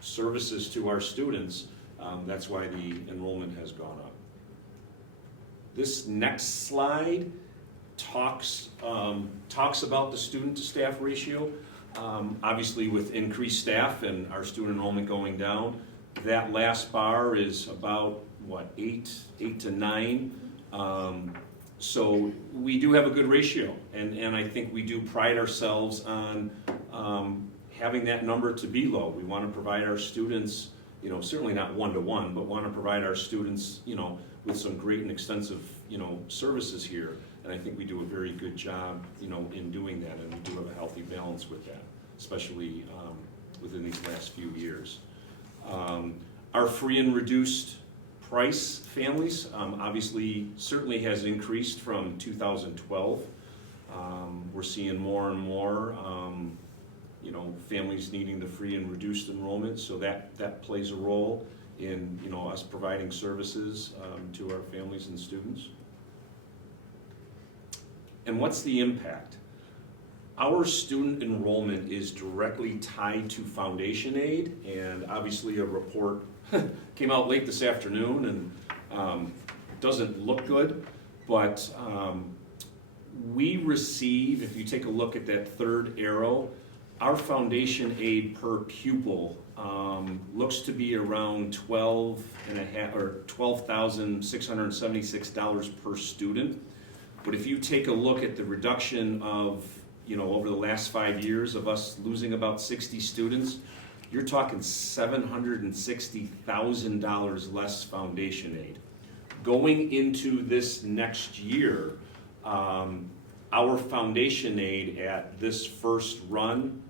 services to our students, that's why the enrollment has gone up. This next slide talks about the student to staff ratio. Obviously with increased staff and our student enrollment going down, that last bar is about 8 to 9. So we do have a good ratio, and I think we do pride ourselves on having that number to be low. We want to provide our students, certainly not 1-to-1, but want to provide our students, with some great and extensive, services here. And I think we do a very good job, in doing that, and we do have a healthy balance with that, especially within these last few years. Our free and reduced price families, obviously, certainly has increased from 2012. We're seeing more and more, families needing the free and reduced enrollment, so that plays a role in, us providing services to our families and students. And what's the impact? Our student enrollment is directly tied to foundation aid, and obviously a report came out late this afternoon and doesn't look good, but we receive, if you take a look at that third arrow, our foundation aid per pupil looks to be around $12,676 per student. But if you take a look at the reduction of, over the last 5 years of us losing about 60 students, you're talking $760,000 less foundation aid. Going into this next year, our foundation aid at this first run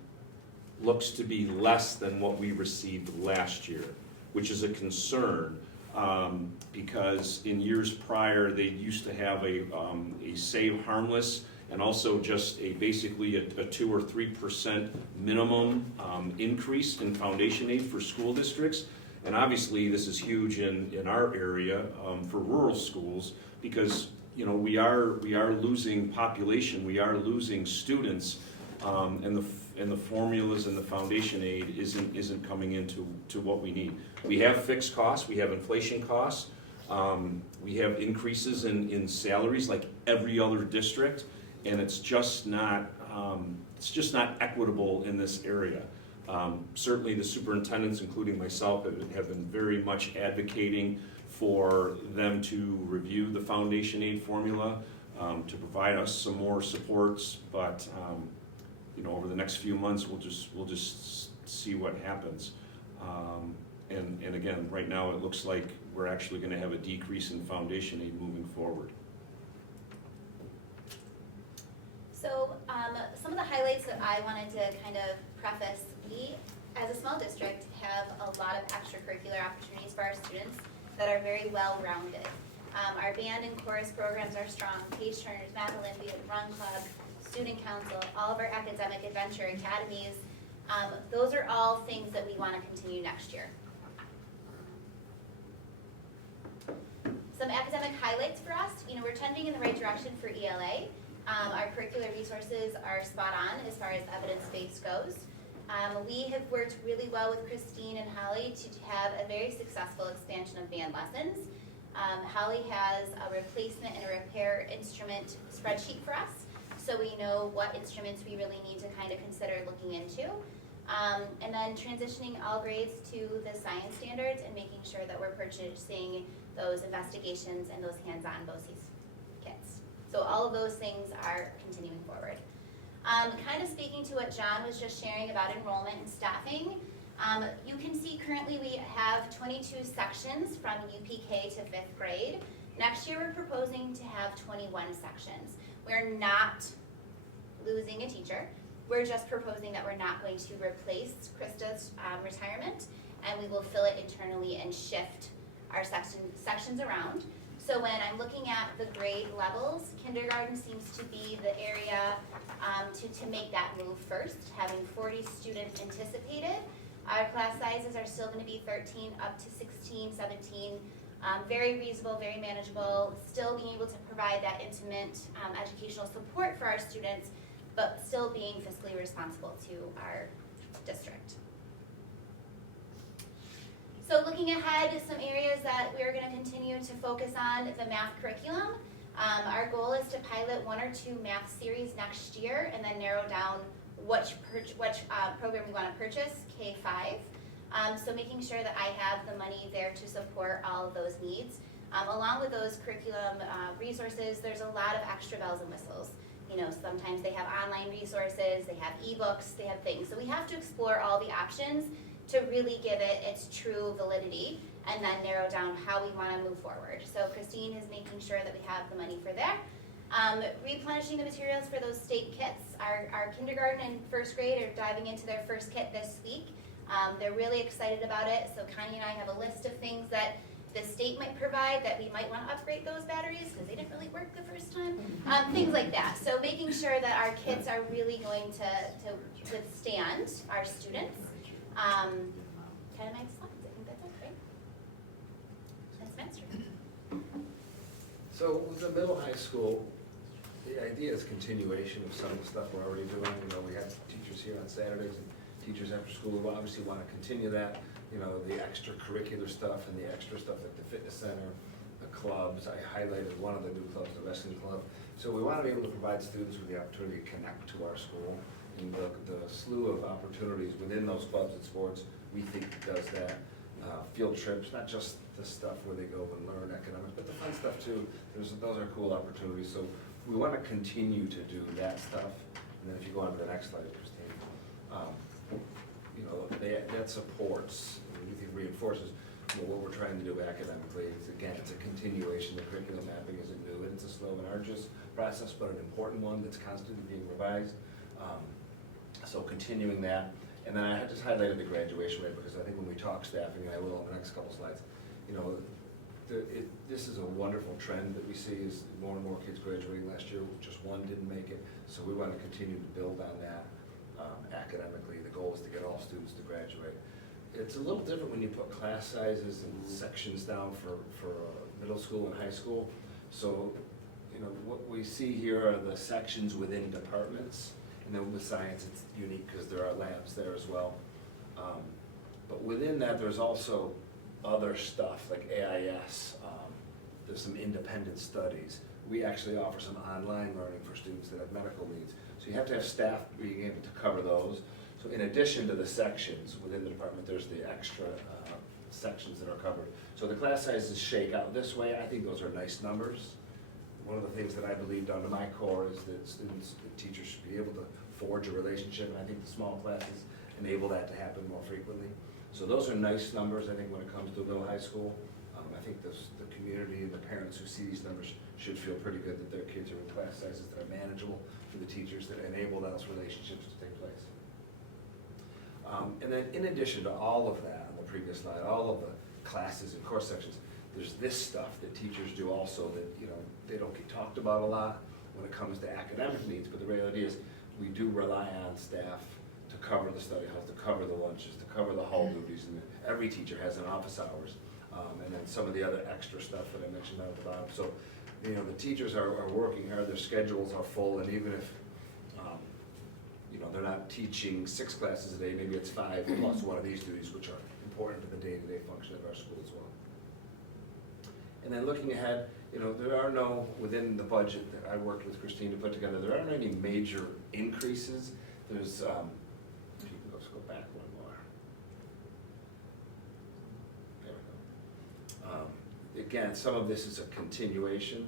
looks to be less than what we received last year, which is a concern, because in years prior, they used to have a save harmless and also just basically a 2 or 3% minimum increase in foundation aid for school districts. And obviously this is huge in our area for rural schools, because we are losing population, we are losing students, and the formulas and the foundation aid isn't coming into what we need. We have fixed costs, we have inflation costs, we have increases in salaries like every other district, and it's just not equitable in this area. Certainly the superintendents, including myself, have been very much advocating for them to review the foundation aid formula, to provide us some more supports, but over the next few months, we'll just see what happens. And again, right now it looks like we're actually going to have a decrease in foundation aid moving forward. So some of the highlights that I wanted to kind of preface, we as a small district have a lot of extracurricular opportunities for our students that are very well-rounded. Our band and chorus programs are strong, Page Turners, Math Olympiad, Run Club, Student Council, all of our academic adventure academies. Those are all things that we want to continue next year. Some academic highlights for us, we're trending in the right direction for ELA. Our curricular resources are spot on as far as evidence-based goes. We have worked really well with Christine and Holly to have a very successful expansion of band lessons. Holly has a replacement and a repair instrument spreadsheet for us, so we know what instruments we really need to kind of consider looking into. And then transitioning all grades to the science standards and making sure that we're purchasing those investigations and those hands-on BOCES kits. So all of those things are continuing forward. Kind of speaking to what John was just sharing about enrollment and staffing, you can see currently we have 22 sections from UPK to 5th grade. Next year we're proposing to have 21 sections. We're not losing a teacher. We're just proposing that we're not going to replace Krista's retirement, and we will fill it internally and shift our sections around. So when I'm looking at the grade levels, kindergarten seems to be the area to make that move first, having 40 students anticipated. Our class sizes are still going to be 13 up to 16, 17. Very reasonable, very manageable, still being able to provide that intimate educational support for our students, but still being fiscally responsible to our district. So looking ahead, some areas that we're going to continue to focus on the math curriculum. Our goal is to pilot 1 or 2 math series next year and then narrow down which program we want to purchase, K-5. So making sure that I have the money there to support all of those needs. Along with those curriculum resources, there's a lot of extra bells and whistles. Sometimes they have online resources, they have ebooks, they have things. So we have to explore all the options to really give it its true validity and then narrow down how we want to move forward. So Christine is making sure that we have the money for that. Replenishing the materials for those state kits. Our kindergarten and 1st grade are diving into their first kit this week. They're really excited about it. So Connie and I have a list of things that the state might provide that we might want to upgrade those batteries because they didn't really work the first time. Things like that. So making sure that our kits are really going to withstand our students. Kind of my slides. I think that's it, right? That's Spencer. So with the middle high school, the idea is continuation of some of the stuff we're already doing. We have teachers here on Saturdays and teachers after school who obviously want to continue that. The extracurricular stuff and the extra stuff like the fitness center, the clubs. I highlighted one of the new clubs, the wrestling club. So we want to be able to provide students with the opportunity to connect to our school. And the slew of opportunities within those clubs and sports, we think does that. Field trips, not just the stuff where they go and learn economics, but the fun stuff too. Those are cool opportunities. So we want to continue to do that stuff. And then if you go on to the next slide, Christine, that supports, we think reinforces what we're trying to do academically. It's a continuation. The curriculum mapping isn't new, and it's a slow and arduous process, but an important one that's constantly being revised. So continuing that. And then I had just highlighted the graduation rate because I think when we talk staffing, and I will on the next couple slides, this is a wonderful trend that we see is more and more kids graduating. Last year, just one didn't make it. So we want to continue to build on that academically. The goal is to get all students to graduate. It's a little different when you put class sizes and sections down for middle school and high school. So, what we see here are the sections within departments. And then with science, it's unique because there are labs there as well. But within that, there's also other stuff like AIS. There's some independent studies. We actually offer some online learning for students that have medical needs. So you have to have staff being able to cover those. So in addition to the sections within the department, there's the extra sections that are covered. So the class sizes shake out this way. I think those are nice numbers. One of the things that I believed under my core is that students and teachers should be able to forge a relationship, and I think the small classes enable that to happen more frequently. So those are nice numbers, I think, when it comes to middle high school. I think the community and the parents who see these numbers should feel pretty good that their kids are in class sizes that are manageable for the teachers, that enable those relationships to take place. And then in addition to all of that on the previous slide, all of the classes and course sections, there's this stuff that teachers do also that, you know, they don't get talked about a lot when it comes to academic needs, but the reality is we do rely on staff to cover the study halls, to cover the lunches, to cover the hall duties, and every teacher has an office hours, and then some of the other extra stuff that I mentioned out at the bottom. So, you know, the teachers are working hard, their schedules are full, and even if, you know, they're not teaching 6 classes a day, maybe it's 5 plus one of these duties, which are important to the day-to-day function of our school as well. And then looking ahead, you know, there are no, within the budget that I worked with Christine to put together, there aren't any major increases. There's, if you can go back one more. There we go. Again, some of this is a continuation,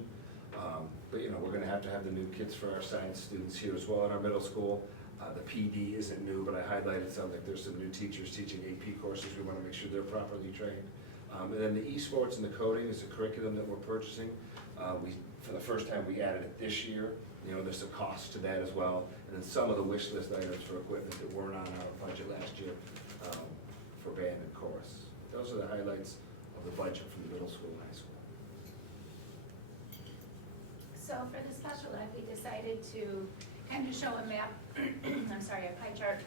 but you know, we're gonna have the new kits for our science students here as well in our middle school. The PD isn't new, but I highlighted some, like there's some new teachers teaching AP courses. We wanna make sure they're properly trained. And then the esports and the coding is a curriculum that we're purchasing. For the first time, we added it this year. You know, there's a cost to that as well. And then some of the wish list items for equipment that weren't on our budget last year for band and chorus. Those are the highlights of the budget from the middle school and high school. So for the special ed, we decided to kind of show a map, I'm sorry, a pie chart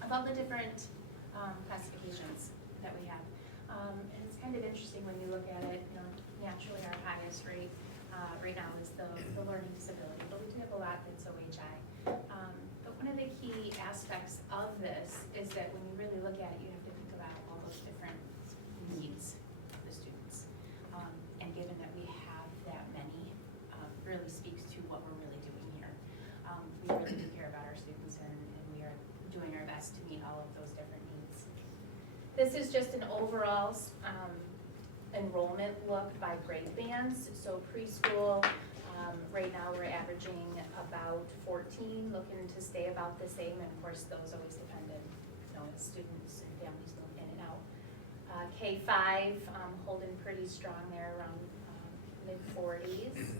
of all the different classifications that we have. And it's kind of interesting when you look at it, you know, naturally our highest rate right now is the learning disability, but we do have a lot that's OHI. But one of the key aspects of this is that when you really look at it, you have to think about all those different needs of the students. And given that we have that many, really speaks to what we're really doing here. We really do care about our students, and we are doing our best to meet all of those different needs. This is just an overall enrollment look by grade bands. So preschool, right now we're averaging about 14, looking to stay about the same, and of course those always dependent, you know, as students and families move in and out. K-5, holding pretty strong there, around mid-40s.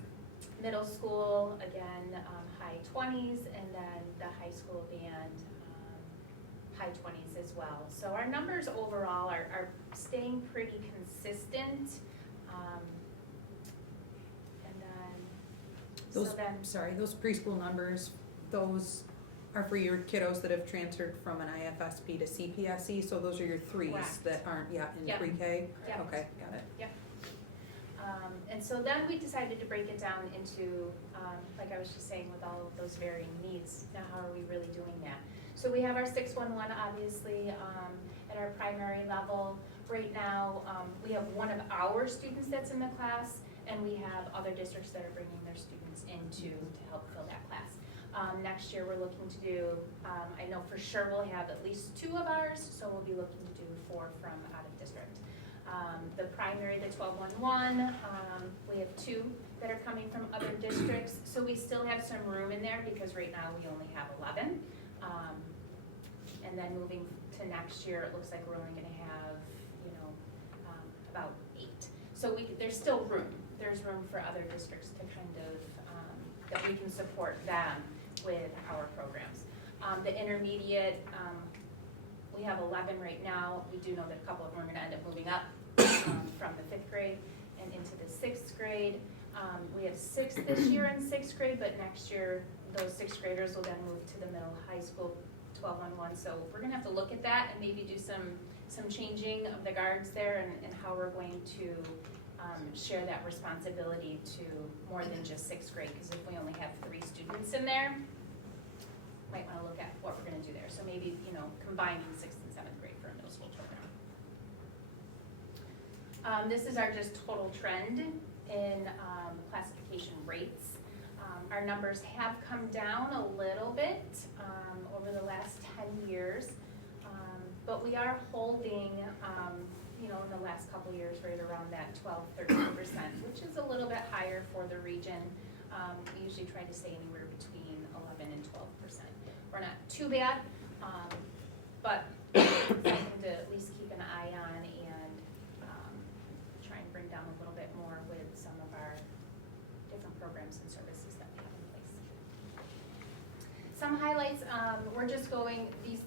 Middle school, again, high 20s, and then the high school band, high 20s as well. So our numbers overall are staying pretty consistent. Those preschool numbers, those are for your kiddos that have transferred from an IFSP to CPSE, so those are your 3s Correct. that aren't yet in Yep. pre-K? Yep. Okay, got it. Yep. And so then we decided to break it down into, like I was just saying, with all of those varying needs. Now, how are we really doing that? So we have our 611, obviously, at our primary level. Right now, we have one of our students that's in the class, and we have other districts that are bringing their students in to help fill that class. Next year, we're looking to do, I know for sure we'll have at least 2 of ours, so we'll be looking to do 4 from out of district. The primary, the 1211, we have 2 that are coming from other districts, so we still have some room in there because right now we only have 11. And then moving to next year, it looks like we're only gonna have, you know, about 8. So there's still room. There's room for other districts to kind of, that we can support them with our programs. The intermediate, we have 11 right now. We do know that a couple of them are gonna end up moving up from the 5th grade and into the 6th grade. We have 6 this year in 6th grade, but next year, those 6th graders will then move to the middle high school 1211. So we're gonna have to look at that and maybe do some changing of the guards there and how we're going to share that responsibility to more than just 6th grade, because if we only have 3 students in there, might wanna look at what we're gonna do there. So maybe, you know, combining 6th and 7th grade for a middle school program. This is our just total trend in classification rates. Our numbers have come down a little bit over the last 10 years, but we are holding, in the last couple years, right around that 12-13%, which is a little bit higher for the region. We usually try to stay anywhere between 11 and 12%. We're not too bad, but something to at least keep an eye on and try and bring down a little bit more with some of our different programs and services that we have in place. Some highlights,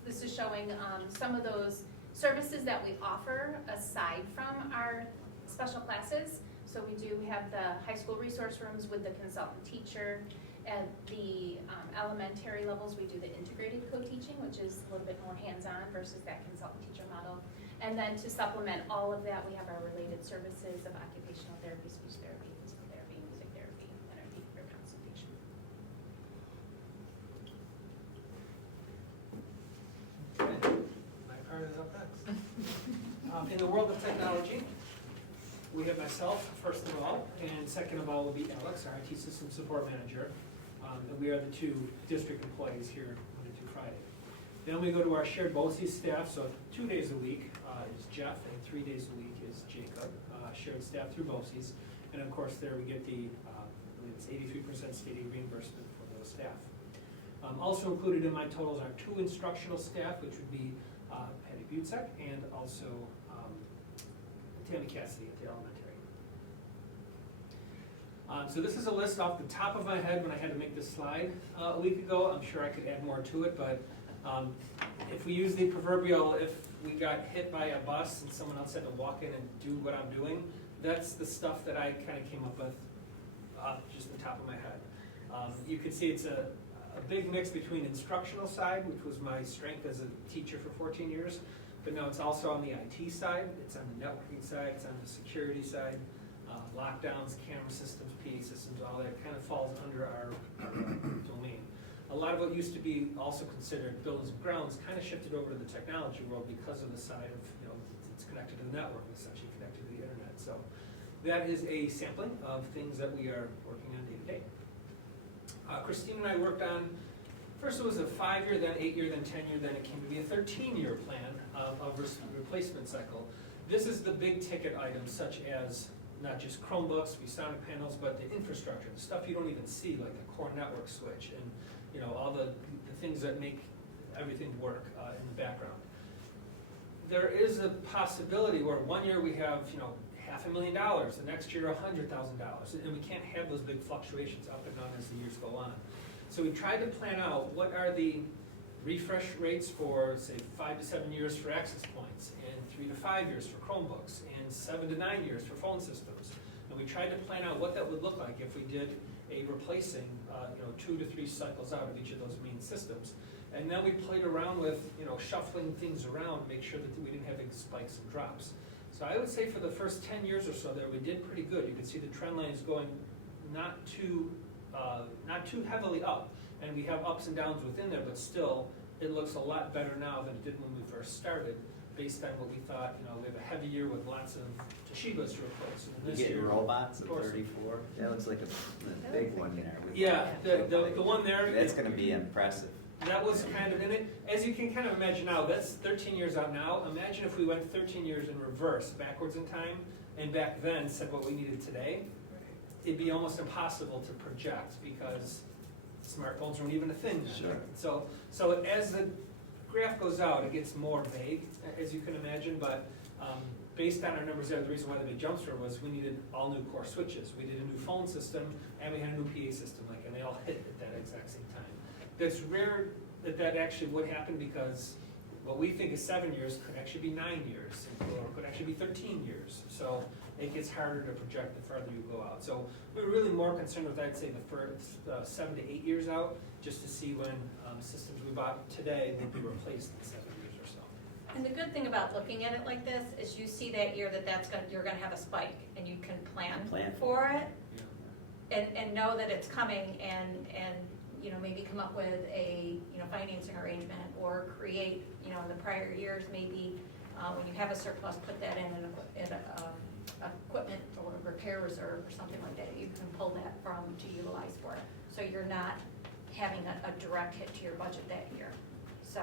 this is showing some of those services that we offer aside from our special classes. So we do have the high school resource rooms with the consultant teacher. At the elementary levels, we do the integrated co-teaching, which is a little bit more hands-on versus that consultant teacher model. And then to supplement all of that, we have our related services of occupational therapy, speech therapy, physical therapy, music therapy, and our behavior consultation. My part is up next. In the world of technology, we have myself, first of all, and second of all will be Alex, our IT system support manager. And we are the two district employees here Monday through Friday. Then we go to our shared BOCES staff, so 2 days a week is Jeff, and 3 days a week is Jacob, shared staff through BOCES. And of course, there we get the, I believe it's 83% state reimbursement for those staff. Also included in my totals are 2 instructional staff, which would be Patty Butzek and also Tammy Cassidy at the elementary. So this is a list off the top of my head when I had to make this slide a week ago. I'm sure I could add more to it, but if we use the proverbial, if we got hit by a bus and someone else had to walk in and do what I'm doing, that's the stuff that I kind of came up with off just the top of my head. You can see it's a big mix between instructional side, which was my strength as a teacher for 14 years, but now it's also on the IT side, it's on the networking side, it's on the security side, lockdowns, camera systems, PA systems, all that kind of falls under our domain. A lot of what used to be also considered buildings and grounds kind of shifted over to the technology world because of the side of, it's connected to the network, it's essentially connected to the internet. So that is a sampling of things that we are working on day to day. Christine and I worked on, first it was a 5-year, then 8-year, then 10-year, then it came to be a 13-year plan of replacement cycle. This is the big ticket items such as not just Chromebooks, Sonic panels, but the infrastructure, the stuff you don't even see, like the core network switch and all the things that make everything work in the background. There is a possibility where 1 year we have $500,000, the next year $100,000, and we can't have those big fluctuations up and down as the years go on. So we tried to plan out what are the refresh rates for, say, 5 to 7 years for access points, and 3 to 5 years for Chromebooks, and 7 to 9 years for phone systems. And we tried to plan out what that would look like if we did a replacing, 2 to 3 cycles out of each of those main systems. And then we played around with, shuffling things around, make sure that we didn't have big spikes and drops. So I would say for the first 10 years or so there, we did pretty good. You can see the trend line is going not too heavily up. And we have ups and downs within there, but still, it looks a lot better now than it did when we first started, based on what we thought, we have a heavy year with lots of Toshibas to replace. And You this get year, robots at of course. 34, that looks like a big one there. Yeah, the one there. That's gonna be impressive. That was kind of in it. As you can kind of imagine now, that's 13 years out now. Imagine if we went 13 years in reverse, backwards in time, and back then said what we needed today. It'd be almost impossible to project because smartphones weren't even a thing then. Sure. So as the graph goes out, it gets more vague, as you can imagine, but based on our numbers there, the reason why the big jumpstart was we needed all new core switches. We did a new phone system, and we had a new PA system, and they all hit at that exact same time. It's rare that actually would happen because what we think is 7 years could actually be 9 years, or could actually be 13 years. So it gets harder to project the farther you go out. So we were really more concerned with, I'd say, the first 7 to 8 years out, just to see when systems we bought today would be replaced in 7 years or so. And the good thing about looking at it like this is you see that year you're gonna have a spike, and you can plan for it, and know that it's coming, and maybe come up with a financing arrangement, or create in the prior years, maybe when you have a surplus, put that in equipment or repair reserve or something like that. You can pull that from to utilize for it. So so you're not having a direct hit to your budget that year. So,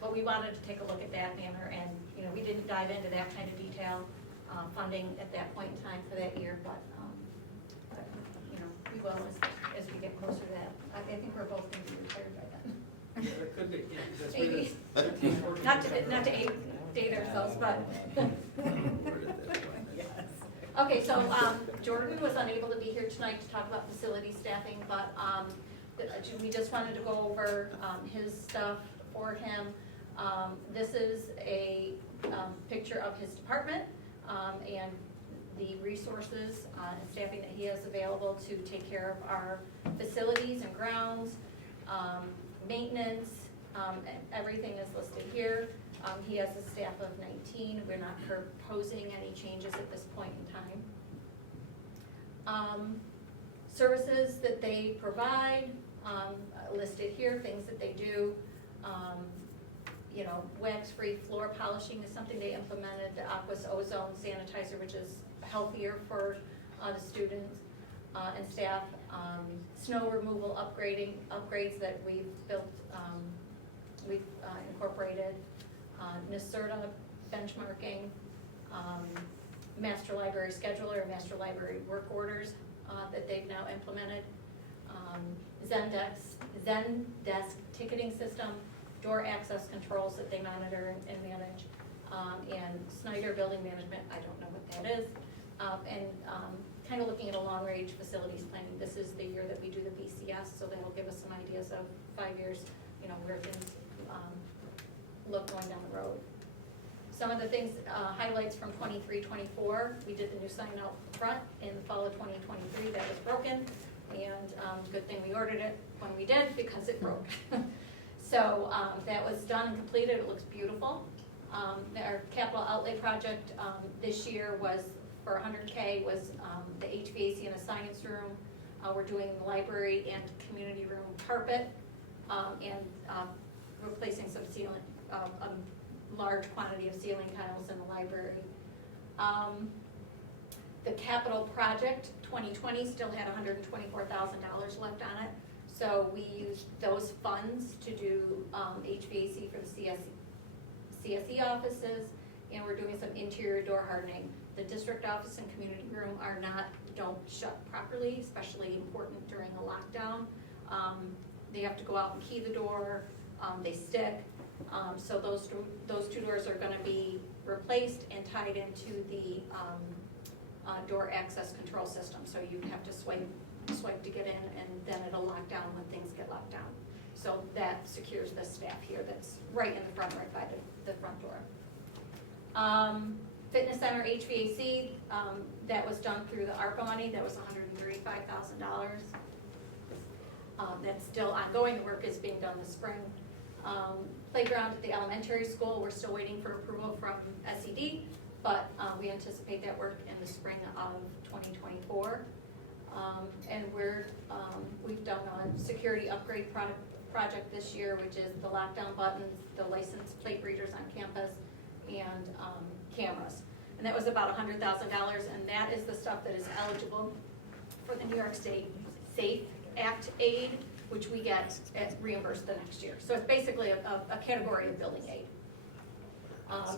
but we wanted to take a look at that manner, and, you know, we didn't dive into that kind of detail, funding at that point in time for that year, but, you know, we will as we get closer to that. I think we're both going to be retired by then. Yeah, it could be, yeah, that's where Maybe. it is. 13, 14. Not to date ourselves, but. Yes. Okay, so Jordan was unable to be here tonight to talk about facility staffing, but we just wanted to go over his stuff for him. This is a picture of his department and the resources and staffing that he has available to take care of our facilities and grounds, maintenance, everything is listed here. He has a staff of 19. We're not proposing any changes at this point in time. Services that they provide, listed here, things that they do. You know, wax-free floor polishing is something they implemented, the Aquas Ozone sanitizer, which is healthier for the students and staff. Snow removal upgrades that we've built, we've incorporated. NYSERDA benchmarking, master library scheduler, master library work orders that they've now implemented. Zendesk ticketing system, door access controls that they monitor and manage, and Snyder building management, I don't know what that is. Kind of looking at a long-range facilities planning. This is the year that we do the BCS, so that'll give us some ideas of 5 years, you know, where things look going down the road. Some of the things, highlights from 23-24, we did the new sign out front in the fall of 2023, that was broken, and good thing we ordered it when we did because it broke. So that was done and completed, it looks beautiful. Our capital outlay project this year was for $100K was the HVAC in a science room. We're doing the library and community room carpet and replacing some ceiling, a large quantity of ceiling tiles in the library. The capital project 2020 still had $124,000 left on it. So we used those funds to do HVAC for the CSE offices, and we're doing some interior door hardening. The district office and community room don't shut properly, especially important during a lockdown. They have to go out and key the door, they stick. So those two doors are gonna be replaced and tied into the door access control system. So you have to swipe to get in, and then it'll lock down when things get locked down. So that secures the staff here that's right in the front, right by the front door. Fitness center HVAC, that was done through the ARPA money, that was $135,000. That's still ongoing, the work is being done this spring. Playground at the elementary school, we're still waiting for approval from SED, but we anticipate that work in the spring of 2024. And we've done a security upgrade project this year, which is the lockdown buttons, the license plate readers on campus, and cameras. And that was about $100,000, and that is the stuff that is eligible for the New York State SAFE Act aid, which we get reimbursed the next year. So it's basically a category of building aid.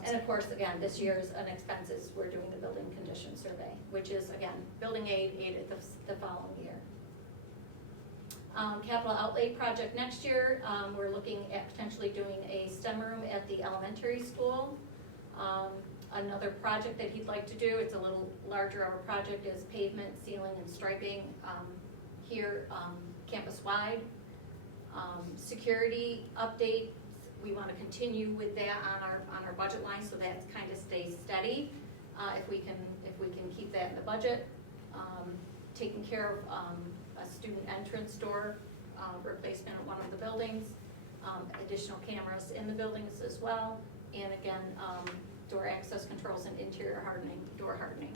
And of course, again, this year's an expenses, we're doing the building condition survey, which is, again, building aid at the following year. Capital outlay project next year, we're looking at potentially doing a STEM room at the elementary school. Another project that he'd like to do, it's a little larger of a project, is pavement, sealing, and striping here campus-wide. Security update, we want to continue with that on our budget line, so that kind of stays steady. If we can keep that in the budget. Taking care of a student entrance door replacement at one of the buildings. Additional cameras in the buildings as well, and again, door access controls and interior hardening, door hardening.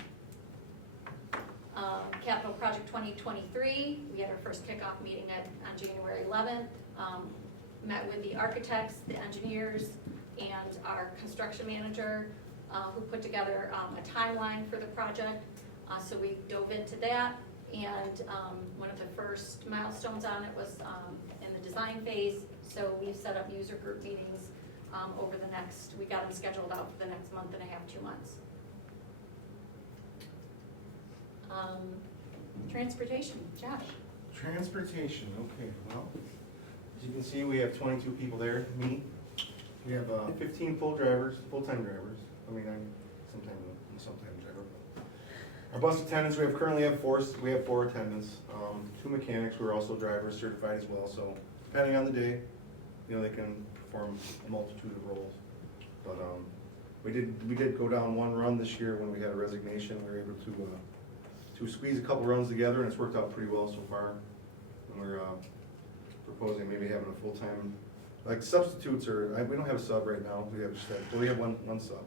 Capital Project 2023, we had our first kickoff meeting on January 11th. Met with the architects, the engineers, and our construction manager, who put together a timeline for the project. So we dove into that, And one of the first milestones on it was in the design phase. So we've set up user group meetings over the next, we got them scheduled out for the next month and a half, 2 months. Transportation, Josh. Transportation, okay, well, as you can see, we have 22 people there, me. We have 15 full-time drivers. I mean, I'm sometimes driver. Our bus attendants, we currently have four attendants, 2 mechanics who are also drivers certified as well, so depending on the day, you know, they can perform a multitude of roles. But we did go down one run this year when we had a resignation. We were able to squeeze a couple runs together, and it's worked out pretty well so far. And we're proposing maybe having a full-time, like substitutes, or we don't have a sub right now. We have one sub.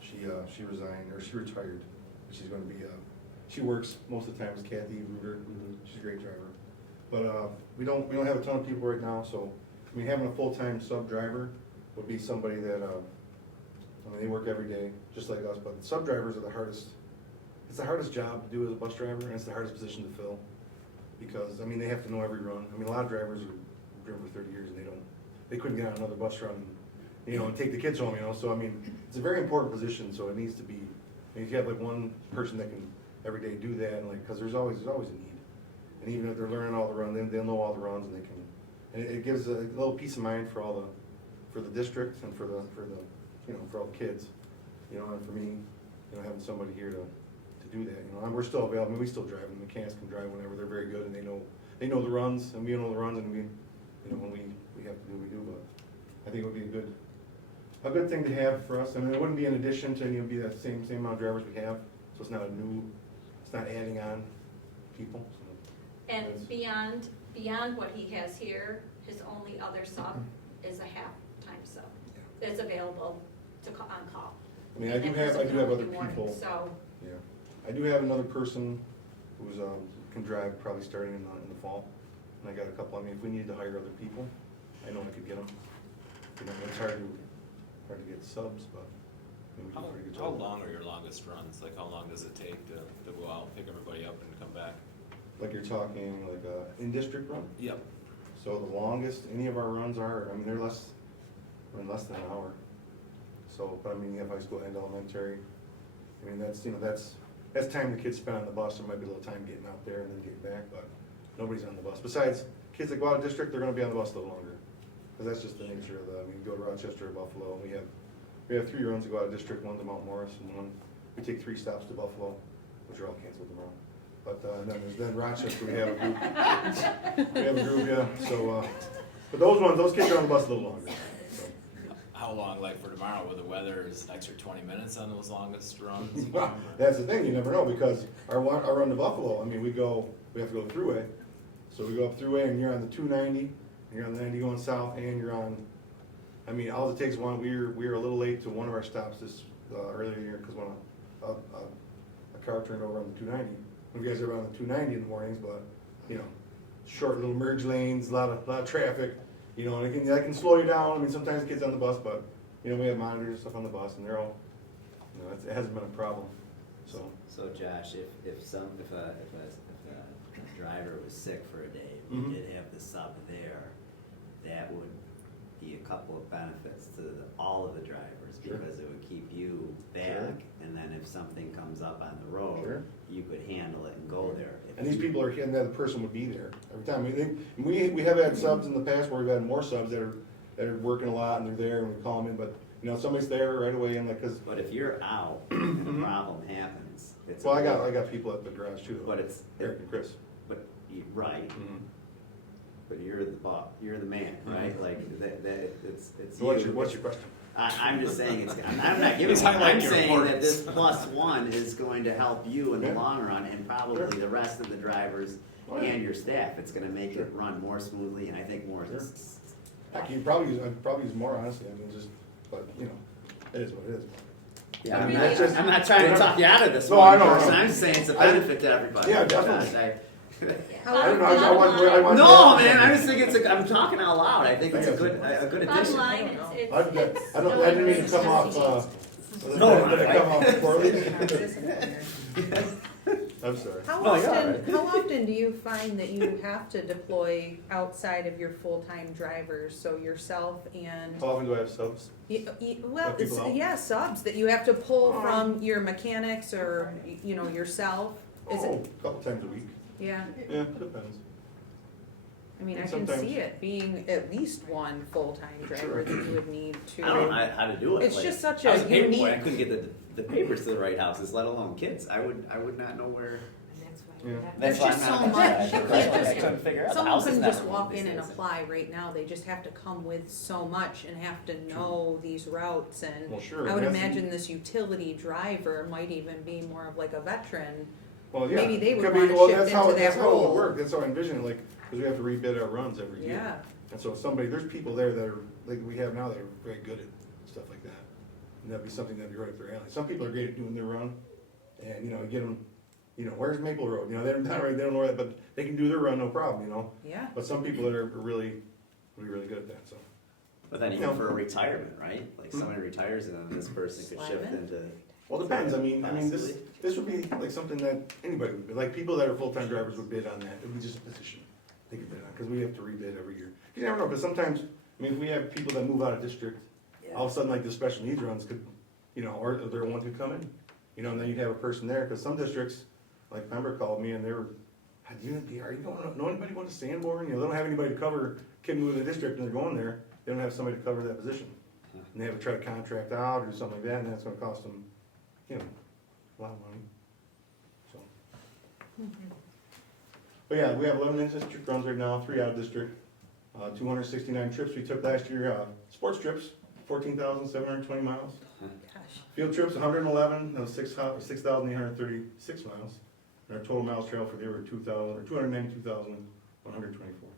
She resigned, or she retired. She's going to be she works most of the time as Kathy Ruder. She's a great driver. But we don't have a ton of people right now, so I mean, having a full-time sub driver would be somebody that I mean, they work every day just like us. But sub drivers are the hardest. It's the hardest job to do as a bus driver, and it's the hardest position to fill because I mean they have to know every run. I mean, a lot of drivers are driven for 30 years and they couldn't get on another bus run, and take the kids home. So I mean, it's a very important position. So it needs to be. I mean, if you have like one person that can every day do that, and because there's always a need, and even if they're learning all the runs, they'll know all the runs, and they can. And it gives a little peace of mind for the district and for all the kids, and for me, having somebody here to do that, and we're still available. I mean, we still drive, and mechanics can drive whenever. They're very good, and they know the runs, and we know the runs, and when we have to do what we do. But I think it would be a good thing to have for us. I mean, it wouldn't be in addition to be that same amount of drivers we have, so it's not adding on people. So And beyond what he has here, his only other sub is a half-time sub that's available on call. I mean, I do have other morning, people. So. Yeah, I do have another person who's can drive probably starting in the fall, and I got a couple. I mean, if we needed to hire other people, I know I could get them. It's hard to get subs, but we do a pretty good How job. long are your longest runs? Like, how long does it take to go out, pick everybody up, and come back? Like you're talking like a in-district run? Yep. So the longest any of our runs are, I mean, they're less than an hour. So, but I mean, you have high school and elementary. I mean, that's time the kids spend on the bus. There might be a little time getting out there and then getting back, but nobody's on the bus. Besides, kids that go out of district, they're gonna be on the bus a little longer. Because that's just the nature of I mean, you go to Rochester or Buffalo, and we have 3 runs to go out of district, one to Mount Morris, and we take 3 stops to Buffalo, which are all canceled tomorrow. But then Rochester, we have a group, yeah. So, but those kids are on the bus a little longer. So. How long, like for tomorrow, with the weather, is extra 20 minutes on those longest runs? Well, that's the thing, you never know, because our run to Buffalo, I mean, we have to go throughway. So we go up throughway, and you're on the 290, and you're on the 90 going south, and you're on, I mean, all it takes we were a little late to one of our stops this earlier year, because when a car turned over on the 290. You guys are on the 290 in the mornings, but, short little merge lanes, a lot of traffic, and it can slow you down. I mean, sometimes the kids on the bus, but, we have monitors and stuff on the bus, and they're all, it hasn't been a problem, so. So Josh, if a driver was sick for a day, Mhm. we did have the sub there, that would be a couple of benefits to all of the drivers, Sure. because it would keep you back, Sure. and then if something comes up on the road, Sure. you could handle it and go there. And these people and the other person would be there every time. We have had subs in the past where we've had more subs that are working a lot and they're there and we call them in, but somebody's there right away and because. But if you're out and a problem happens, it's. Well, I got people at the garage too. But it's. Eric and Chris. But, right. Mm-hmm. But you're the boss, you're the man, right? Like, that it's So what's your question? I'm just saying, I'm not giving, He's I'm highlighting your saying that importance. this +1 is going to help you in the Yeah. long run, and probably Sure. the rest of the drivers Oh, yeah. and your staff. It's gonna make Sure. it run more smoothly, and I think more. Sure. Heck, I'd probably use more, honestly, I mean, but, it is what it is. Yeah, I mean, that's just- I'm not trying to talk you out of this No, one I know. person, I'm just saying it's a benefit to everybody. Yeah, definitely. Josh, I don't know, I want. No, man, I just think I'm talking out loud, I think it's a good addition. Bottom line, I didn't mean to come off, No, did it come off poorly? I'm sorry. How No, you're all often, right. how often do you find that you have to deploy outside of your full-time drivers, so yourself and, How often do I have subs? well, Let people out? yeah, subs that you have to pull from your mechanics or, yourself? Is it, A couple times a week. yeah, Yeah, depends. I mean, I And can sometimes- see it being at least one full-time driver that you would need to. I don't know how to do it. It's like, just such I was a a paper boy, I unique. couldn't get the papers to the right houses, let alone kids. I would not know where. Yeah. There's That's just why so I'm not- much, you I can't couldn't figure out. The Someone house is couldn't not just one walk of in these and things. apply right now, they just have to come with so much and have to know these routes and Well, sure. I would that's- imagine this utility driver might even be more of like a veteran. Well, yeah. maybe they would Could be- wanna well, shift that's how- into that That's how it role. would work, that's how I envision it, like, because we have to rebid our runs every year. Yeah, And so there's people there that are, like we have now, that are very good at stuff like that. And that'd be something that'd be right up their alley. Some people are great at doing their run, and, get them, where's Maple Road? They're not right, they don't know where that, but they can do their run, no problem, yeah. But some people that are really good at that, so. But then even for a retirement, right? Like somebody retires and then this person could shift Lineman? into. Well, it depends, I mean, this, Possibly. this would be like something that anybody would bid, like people that are full-time drivers would bid on that, it would be just a position they could bid on, because we have to rebid every year. You never know, because sometimes, if we have people that move out of district, all of a sudden, like the special needs runs could, or they're one could come in, and then you'd have a person there, because some districts, like Pembroke called me and they were, are you don't know anybody want to sandboard? They don't have anybody to cover, kid moving the district and they're going there, they don't have somebody to cover that position. And they have to try to contract out or something like that, and that's gonna cost them, a lot of money, so. But yeah, we have 11 in-district runs right now, 3 out of district, 269 trips we took last year, sports trips, 14,720 miles. Gosh. Field trips, 111, that was 6,836 miles. And our total miles trailed for the year were 292,124.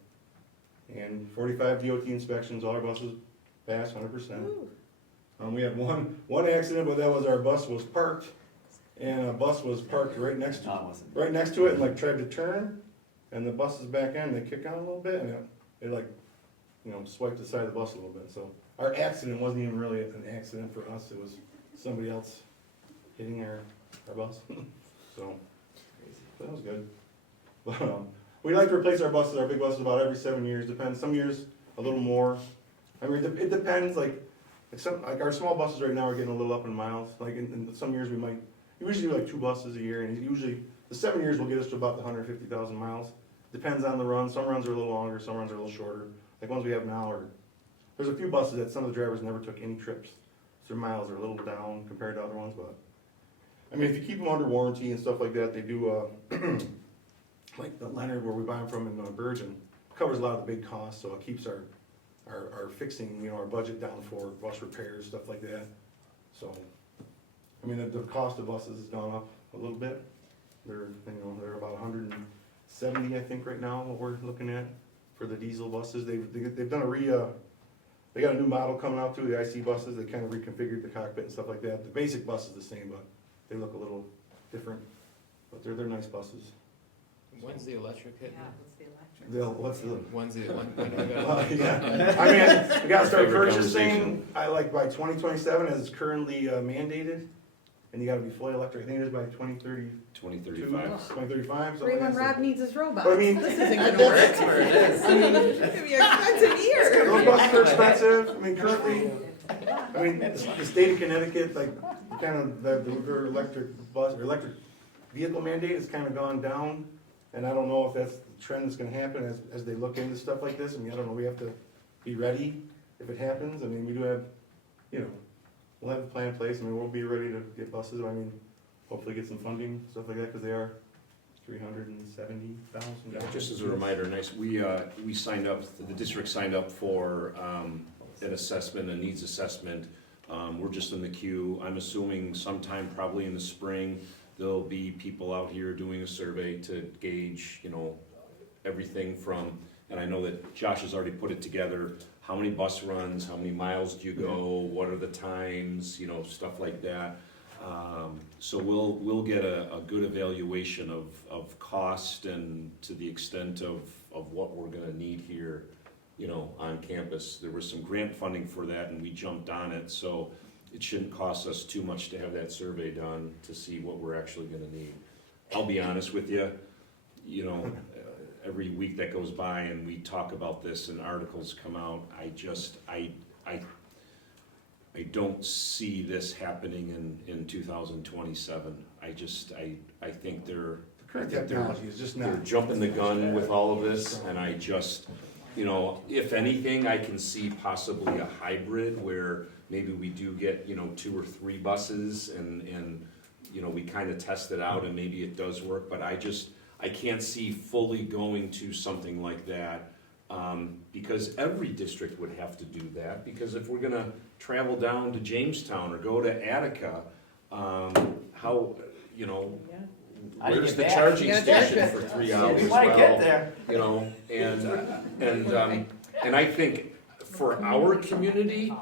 And 45 DOT inspections, all our buses passed 100%. We had one accident, but that was our bus was parked, and a bus was parked right next to it, and like tried to turn, and the bus is back in, they kick out a little bit, and it like, swiped the side of the bus a little bit. So our accident wasn't even really an accident for us, it was somebody else hitting our bus. So that was good. But, we like to replace our big buses about every 7 years, depends, some years a little more. I mean, it depends, like our small buses right now are getting a little up in miles, like in some years we usually do like 2 buses a year, and usually the 7 years will get us to about the 150,000 miles. Depends on the run, some runs are a little longer, some runs are a little shorter. Like ones we have now there's a few buses that some of the drivers never took any trips, so their miles are a little down compared to other ones, but. I mean, if you keep them under warranty and stuff like that, they do, like the Leonard where we buy them from in Bergen, covers a lot of the big costs, so it keeps our fixing, our budget down for bus repairs, stuff like that. So, I mean, the cost of buses has gone up a little bit. They're about 170, I think, right now, what we're looking at for the diesel buses. They've done they got a new model coming out too, the IC buses. They kind of reconfigured the cockpit and stuff like that. The basic bus is the same, but they look a little different. But they're nice buses. When's the electric hitting? What's the? When do we go? Yeah, I mean, we gotta start purchasing, by 2027 as it's currently mandated, and you gotta be fully electric, I think it is by 2030. 2035. 2035, so. Right when Rob needs his robots, But I mean, this isn't gonna work. That's where it is. I mean, it's gonna be an expensive year. Those buses are expensive, I mean, currently, the state of Connecticut, like, kind of, their electric bus, or electric vehicle mandate has kind of gone down, and I don't know if that's the trend that's gonna happen as they look into stuff like this. I mean, I don't know, we have to be ready if it happens. I mean, we do have, we'll have a plan in place. I mean, we'll be ready to get buses, I mean, hopefully get some funding, stuff like that, because they are $370,000. Just as a reminder, we signed up, the district signed up for an assessment, a needs assessment. We're just in the queue. I'm assuming sometime probably in the spring, there'll be people out here doing a survey to gauge, everything from, and I know that Josh has already put it together, how many bus runs, how many miles do you go, what are the times, stuff like that. So we'll get a good evaluation of cost and to the extent of what we're gonna need here, on campus. There was some grant funding for that and we jumped on it, so it shouldn't cost us too much to have that survey done to see what we're actually gonna need. I'll be honest with you, you know, every week that goes by and we talk about this and articles come out, I don't see this happening in 2027. I think The current technology is just they're not. jumping the gun with all of this, and I just, you know, if anything, I can see possibly a hybrid where maybe we do get, you know, 2 or 3 buses and, you know, we kind of test it out and maybe it does work, but I can't see fully going to something like that, because every district would have to do that, because if we're gonna travel down to Jamestown or go to Attica, how, you know, How do you where's get the back? charging Yeah, station for 3 hours? You wanna get Well, there. you know, and I think for our community,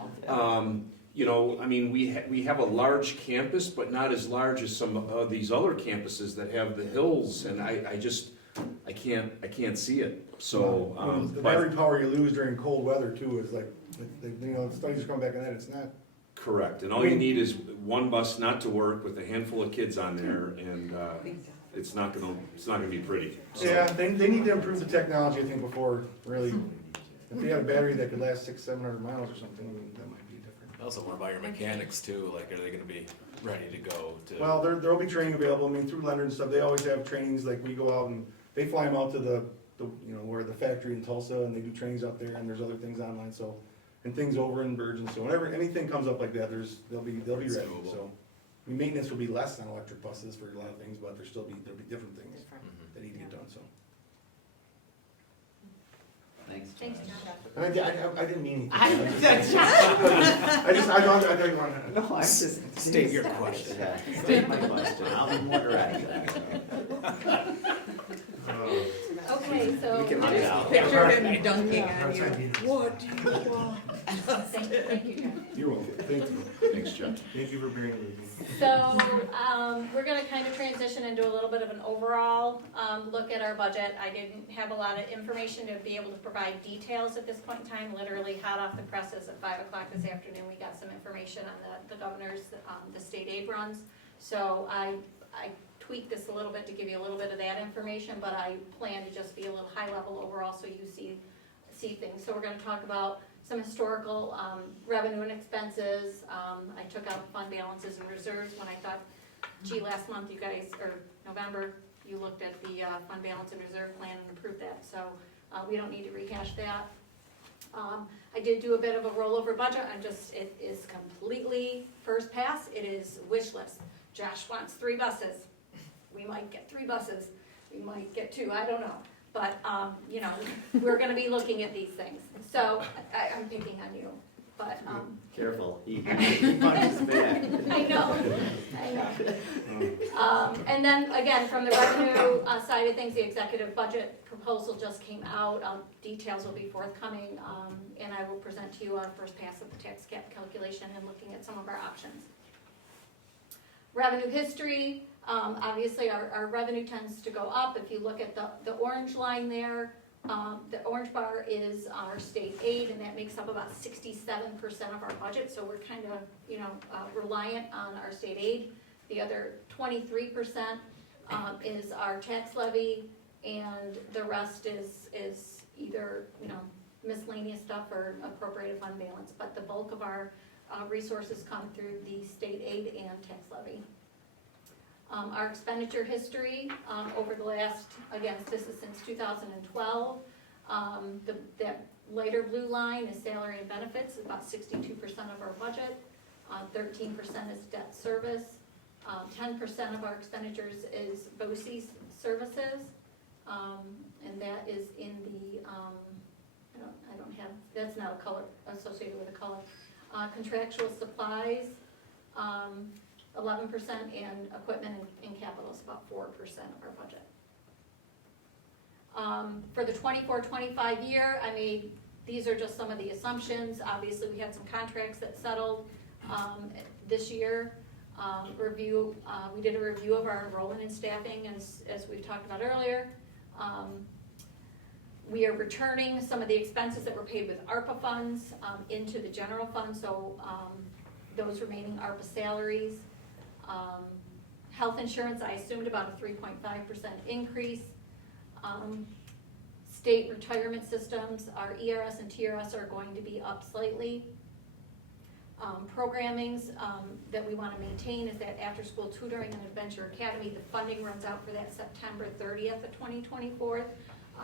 you know, I mean, we have a large campus, but not as large as some of these other campuses that have the hills, and I can't see it, so, The but, battery power you lose during cold weather too is like, you know, studies are coming back on that, it's not. correct, and all you need is one bus not to work with a handful of kids on there, and, it's not gonna be pretty, so. Yeah, they need to improve the technology, I think, before really, if they had a battery that could last 600-700 miles or something, that might be different. Also, what about your mechanics too? Like, are they gonna be ready to go to? Well, there'll be training available, I mean, through Leonard and stuff, they always have trainings, like we go out and, they fly them out to the, you know, where the factory in Tulsa, and they do trainings out there, and there's other things online, so, and things over in Virgin, so whenever, anything comes up like that, they'll be ready, That's doable. so. I mean, maintenance will be less on electric buses for a lot of things, but there'll be different things that need to get done, so. Thanks. Thanks, Josh. And I didn't mean anything. I didn't want to. No, I'm just. State your question. Yeah, state my question, I'll be more direct. Okay, so. You can hang out. Picture him dunking on you. What do you want? Thank you, Josh. You're welcome, thank you. Thanks, Jeff. Thank you for bearing with me. So, we're gonna kind of transition into a little bit of an overall, look at our budget. I didn't have a lot of information to be able to provide details at this point in time, literally hot off the presses at 5 o'clock this afternoon. We got some information on the governor's, the state aid runs. So I tweaked this a little bit to give you a little bit of that information, but I plan to just be a little high level overall so you see things. So we're gonna talk about some historical revenue and expenses. I took out fund balances and reserves when I thought, gee, last month you guys, or November, you looked at the fund balance and reserve plan and approved that, so we don't need to rehash that. I did do a bit of a rollover budget. It is completely first pass. It is wish list. Josh wants 3 buses. We might get 3 buses. We might get 2, I don't know. But, you know, we're gonna be looking at these things. So I'm thinking on you, but, Careful, he punches back. I know. And then again, from the revenue side of things, the executive budget proposal just came out. Details will be forthcoming, and I will present to you our first pass of the tax cap calculation and looking at some of our options. Revenue history, obviously our revenue tends to go up. If you look at the orange line there, the orange bar is our state aid, and that makes up about 67% of our budget, so we're kind of, you know, reliant on our state aid. The other 23% is our tax levy, and the rest is either, you know, miscellaneous stuff or appropriated fund balance, but the bulk of our resources come through the state aid and tax levy. Our expenditure history over the last, again, this is since 2012. That lighter blue line is salary and benefits, about 62% of our budget. 13% is debt service. 10% of our expenditures is BOCES services, and that is in the, I don't have, that's not a color, associated with a color. Contractual supplies, 11%, and equipment and capital is about 4% of our budget. For the 24-25 year, these are just some of the assumptions. Obviously, we had some contracts that settled this year. We did a review of our enrollment and staffing, as we've talked about earlier. We are returning some of the expenses that were paid with ARPA funds into the general fund, so those remaining ARPA salaries Health insurance, I assumed about a 3.5% increase. State retirement systems, our ERS and TRS are going to be up slightly. Programmings that we want to maintain is that after-school tutoring and adventure academy. The funding runs out for that September 30th of 2024.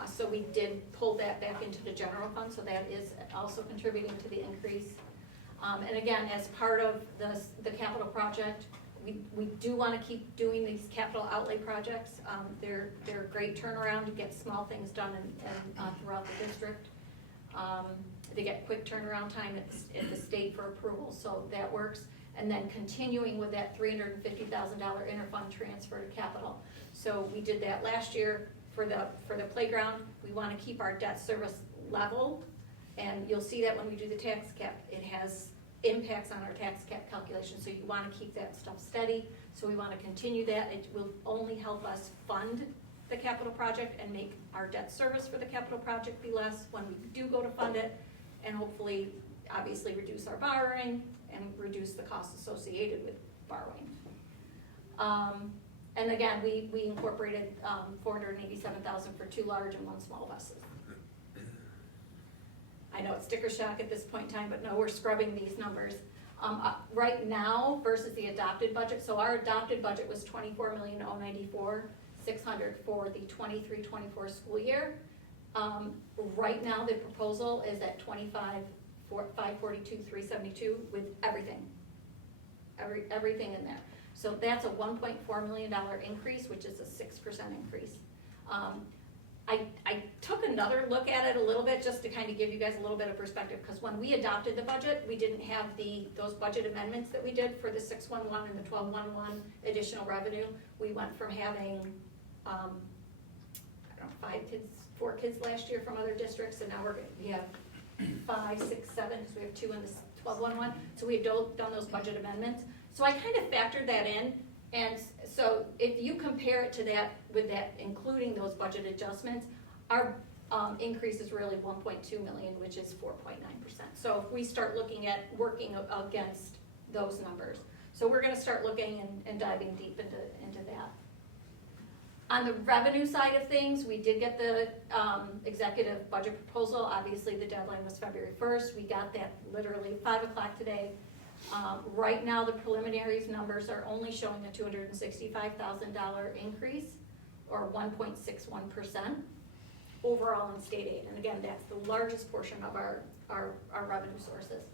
So we did pull that back into the general fund, so that is also contributing to the increase. And again, as part of the capital project, we do want to keep doing these capital outlay projects. They're a great turnaround to get small things done and throughout the district. They get quick turnaround time at the state for approval, so that works. And then continuing with that $350,000 interfund transfer to capital. So we did that last year for the playground. We want to keep our debt service level, and you'll see that when we do the tax cap, it has impacts on our tax cap calculation, so you want to keep that stuff steady. So we want to continue that. It will only help us fund the capital project and make our debt service for the capital project be less when we do go to fund it, and hopefully, obviously, reduce our borrowing and reduce the costs associated with borrowing. And again, we incorporated $487,000 for 2 large and 1 small buses. I know it's sticker shock at this point in time, but no, we're scrubbing these numbers. Right now versus the adopted budget, so our adopted budget was $24,094,600 for the 23-24 school year. Right now, the proposal is at $25,542,372 with everything in there. So that's a $1.4 million increase, which is a 6% increase. I took another look at it a little bit just to kind of give you guys a little bit of perspective, because when we adopted the budget, we didn't have those budget amendments that we did for the 611 and the 1211 additional revenue. We went from having, 4 kids last year from other districts, and now we have 5, 6, 7, because we have 2 in the 1211. So we had done those budget amendments. So I kind of factored that in, and so if you compare it to that, with that including those budget adjustments, our increase is really 1.2 million, which is 4.9%. So if we start looking at working against those numbers, so we're going to start looking and diving deep into that. On the revenue side of things, we did get the executive budget proposal. Obviously, the deadline was February 1st. We got that literally 5 o'clock today. Right now, the preliminaries numbers are only showing a $265,000 increase, or 1.61% overall in state aid. And again, that's the largest portion of our revenue sources.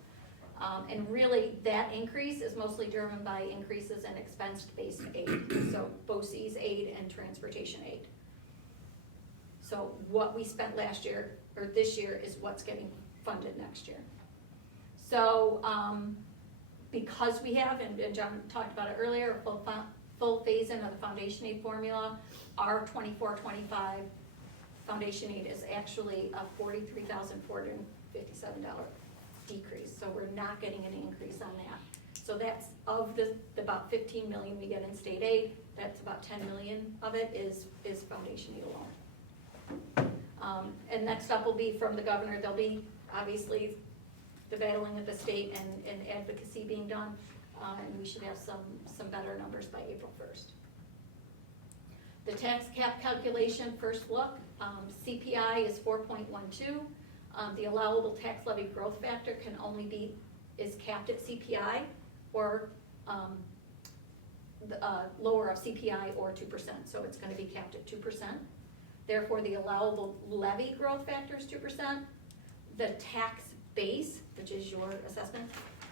And really, that increase is mostly driven by increases in expense-based aid, so BOCES aid and transportation aid. So what we spent last year, or this year, is what's getting funded next year. So because we have, and John talked about it earlier, full phase-in of the foundation aid formula, our 24-25 foundation aid is actually a $43,457 decrease, so we're not getting any increase on that. So that's of the about 15 million we get in state aid, that's about 10 million of it is foundation aid alone. And next up will be from the governor. There'll be obviously the battling of the state and advocacy being done, and we should have some better numbers by April 1st. The tax cap calculation, first look, CPI is 4.12. The allowable tax levy growth factor is capped at CPI or lower of CPI or 2%, so it's going to be capped at 2%. Therefore, the allowable levy growth factor is 2%. The tax base, which is your assessment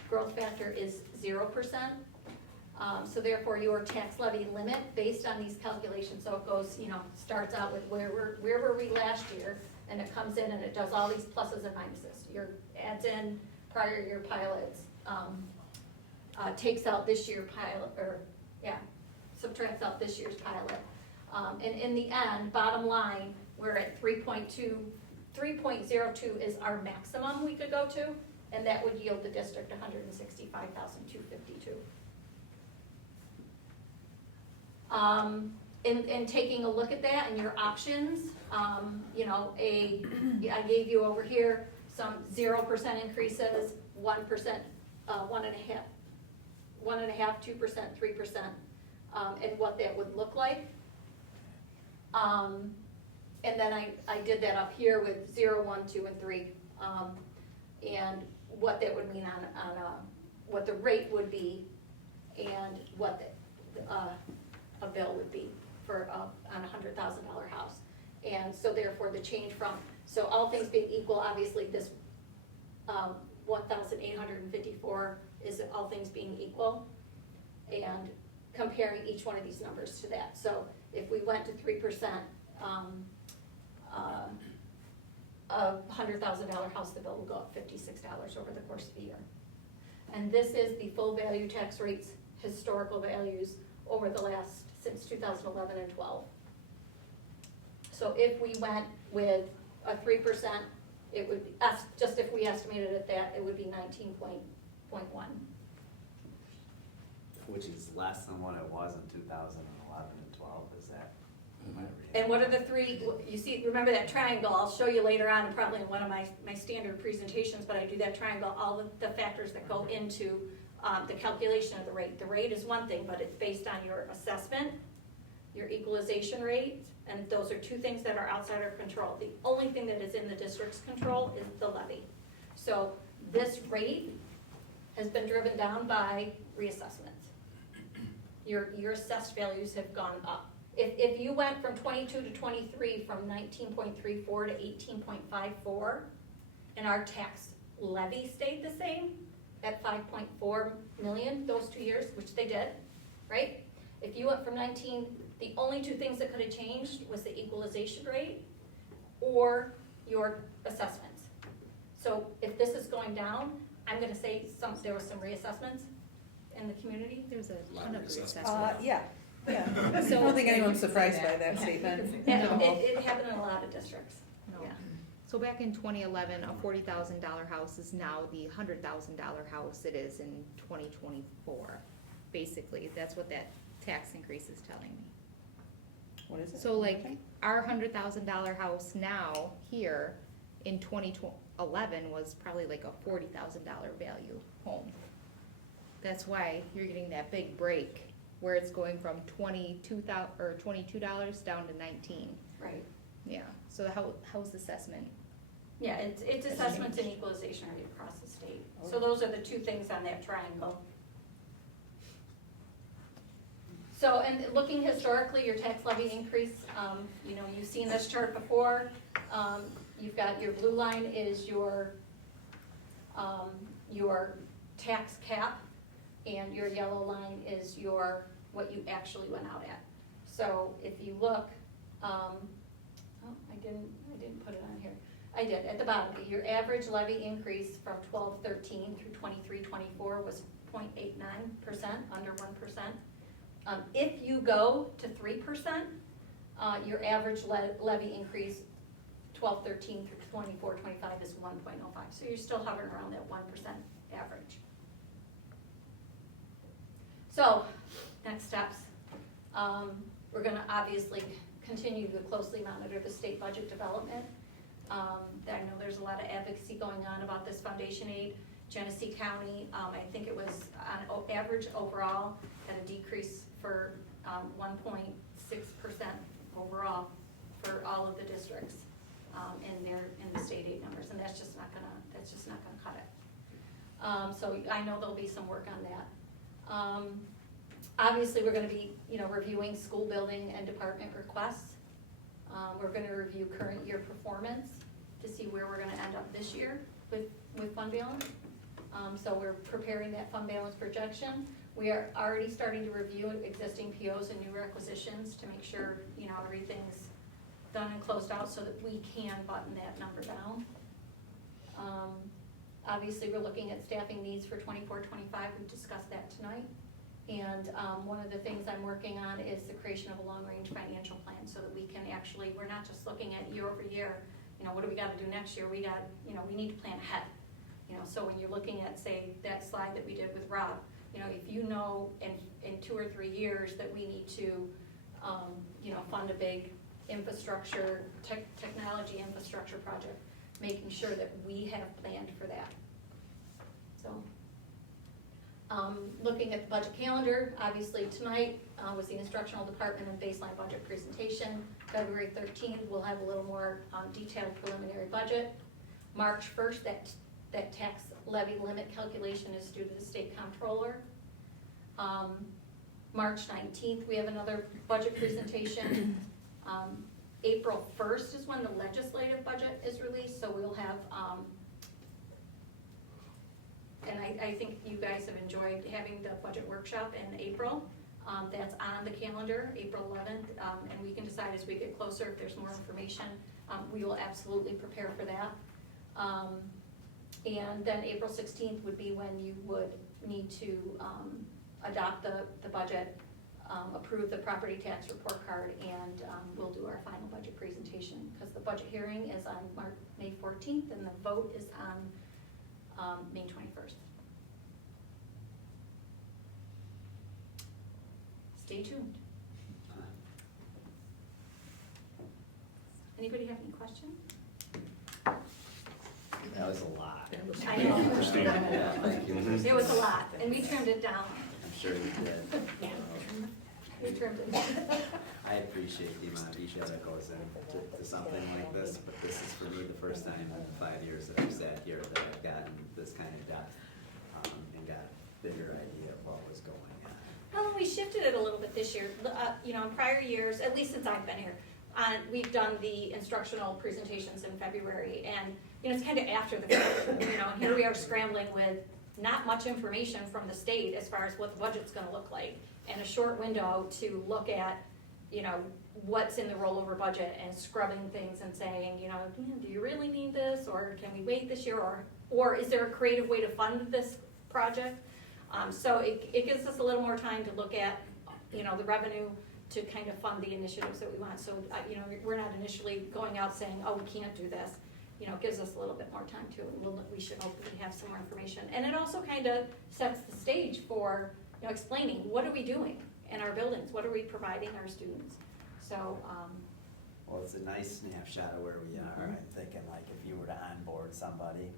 growth factor, is 0%. So therefore, your tax levy limit based on these calculations, so it goes, starts out with where were we last year, and it comes in and it does all these pluses and minuses. Adds in prior year pilots, takes out this year pilot, subtracts out this year's pilot. And in the end, bottom line, we're at 3.02 is our maximum we could go to, and that would yield the district $165,252. In taking a look at that and your options, I gave you over here some 0% increases, 1%, 1.5%, 2%, 3%. and what that would look like. And then I did that up here with 0, 1, 2, and 3, and what that would mean on what the rate would be, and what a bill would be for on a $100,000 house. And so therefore the change from, so all things being equal, obviously this 1,854 is all things being equal, and comparing each one of these numbers to that. So if we went to 3%, a $100,000 house, the bill will go up $56 over the course of the year. And this is the full value tax rates, historical values over the last, since 2011 and 12. So if we went with a 3%, it would, just if we estimated it that, it would be 19.1. Which is less than what it was in 2011 and 12, is that? am I reading And what are that? the three, you see, remember that triangle, I'll show you later on, probably in one of my standard presentations, but I do that triangle, all the factors that go into the calculation of the rate. The rate is one thing, but it's based on your assessment, your equalization rate, and those are two things that are outside our control. The only thing that is in the district's control is the levy. So this rate has been driven down by reassessments. Your assessed values have gone up. If you went from 22 to 23 from 19.34 to 18.54, and our tax levy stayed the same at 5.4 million those 2 years, which they did, right? If you went from 19, the only two things that could have changed was the equalization rate or your assessments. So if this is going down, I'm gonna say there was some reassessments in the community. There's a ton of reassessments. Yeah. Yeah. So I don't think anyone's surprised by that statement. And it happened in a lot of districts. No. Yeah. So back in 2011, a $40,000 house is now the $100,000 house it is in 2024. Basically, that's what that tax increase is telling me. What is it? So like, our $100,000 house now, here, in 2011 was probably like a $40,000 value home. That's why you're getting that big break, where it's going from $22 down to 19. Right. Yeah, so how's the assessment? Yeah, it's assessments and equalization rate across the state. So those are the two things on that triangle. So, and looking historically, your tax levy increase, you've seen this chart before. You've got your blue line is your tax cap, and your yellow line is what you actually went out at. So if you look, I didn't put it on here. I did, at the bottom, your average levy increase from 12-13 through 23-24 was 0.89%, under 1%. If you go to 3%, your average levy increase 12-13 through 24-25 is 1.05. So you're still hovering around that 1% average. So, next steps. We're gonna obviously continue to closely monitor the state budget development. I know there's a lot of advocacy going on about this foundation aid. Genesee County, I think it was on average overall at a decrease for 1.6% overall for all of the districts in the state aid numbers, and that's just not gonna cut it. So I know there'll be some work on that. Obviously, we're gonna be, reviewing school building and department requests. We're gonna review current year performance to see where we're gonna end up this year with fund balance. So we're preparing that fund balance projection. We are already starting to review existing POs and new requisitions to make sure, everything's done and closed out so that we can button that number down. Obviously, we're looking at staffing needs for 24-25. We discussed that tonight. And one of the things I'm working on is the creation of a long-range financial plan so that we can actually, we're not just looking at year over year, what do we gotta do next year? We need to plan ahead. So when you're looking at, say, that slide that we did with Rob, if you know in 2 or 3 years that we need to, fund a big infrastructure, technology infrastructure project, making sure that we have planned for that. So Looking at the budget calendar, obviously tonight was the instructional department and baseline budget presentation. February 13th, we'll have a little more detailed preliminary budget. March 1st, that tax levy limit calculation is due to the state comptroller. March 19th, we have another budget presentation. April 1st is when the legislative budget is released, so we'll have, and I think you guys have enjoyed having the budget workshop in April. That's on the calendar, April 11th, and we can decide as we get closer if there's more information. We will absolutely prepare for that. And then April 16th would be when you would need to adopt the budget, approve the property tax report card, and we'll do our final budget presentation, because the budget hearing is on May 14th and the vote is on May 21st. Stay tuned. Anybody have any questions? That was a lot. I know. Christine. Yeah, thank you. It was a lot, and we trimmed it down. I'm sure you did. Yeah. We trimmed it down. I appreciate the amount of detail that goes into something like this, but this is for me the first time in the 5 years that I've sat here that I've gotten this kind of depth and got a bigger idea of what was going on. Well, we shifted it a little bit this year. You know, in prior years, at least since I've been here, we've done the instructional presentations in February, and you know, it's kind of after the fact, you know, and here we are scrambling with not much information from the state as far as what the budget's gonna look like, and a short window to look at, you know, what's in the rollover budget and scrubbing things and saying, you know, do you really need this, or can we wait this year, or is there a creative way to fund this project? So it gives us a little more time to look at, you know, the revenue to kind of fund the initiatives that we want. So, you know, we're not initially going out saying, oh, we can't do this. You know, it gives us a little bit more time too, and we should hopefully have some more information. And it also kind of sets the stage for, you know, explaining what are we doing in our buildings, what are we providing our students. So, Well, it's a nice snapshot of where we are. I'm thinking like if you were to onboard somebody,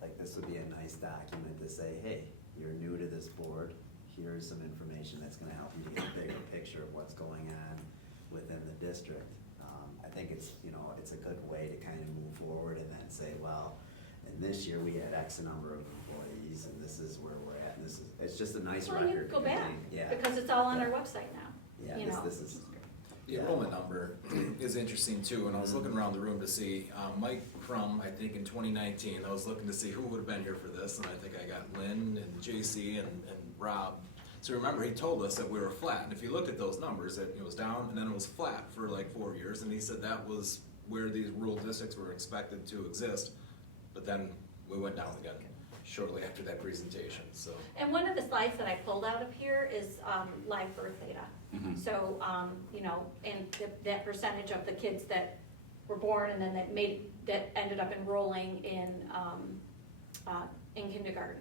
like this would be a nice document to say, hey, you're new to this board. Here's some information that's gonna help you to get a bigger picture of what's going on within the district. I think it's, you know, it's a good way to kind of move forward and then say, well, and this year we had X number of employees and this is where we're at. And this is, it's just a nice well, record. you go to back, maintain. Yeah. because it's all on our website now. Yeah, you know. this is. The enrollment number is interesting too, and I was looking around the room to see, Mike Crum, I think in 2019, I was looking to see who would have been here for this, and I think I got Lynn and JC and Rob. So remember, he told us that we were flat, and if you looked at those numbers, that it was down and then it was flat for like 4 years, and he said that was where these rural districts were expected to exist, but then we went down again shortly after that presentation, so. And one of the slides that I pulled out of here is live birth data. So, you know, and that percentage of the kids that were born and then that ended up enrolling in kindergarten.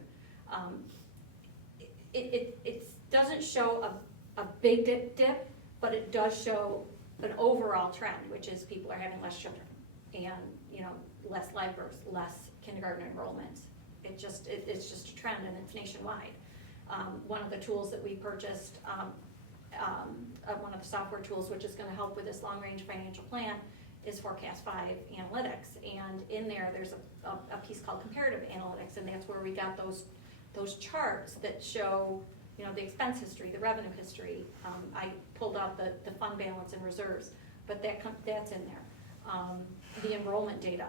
It doesn't show a big dip, but it does show an overall trend, which is people are having less children and, you know, less live births, less kindergarten enrollments. It's just a trend, and it's nationwide. One of the tools that we purchased, one of the software tools which is going to help with this long-range financial plan, is Forecast 5 Analytics, and in there's a piece called Comparative Analytics, and that's where we got those charts that show, you know, the expense history, the revenue history. I pulled out the fund balance and reserves, but that's in there. The enrollment data,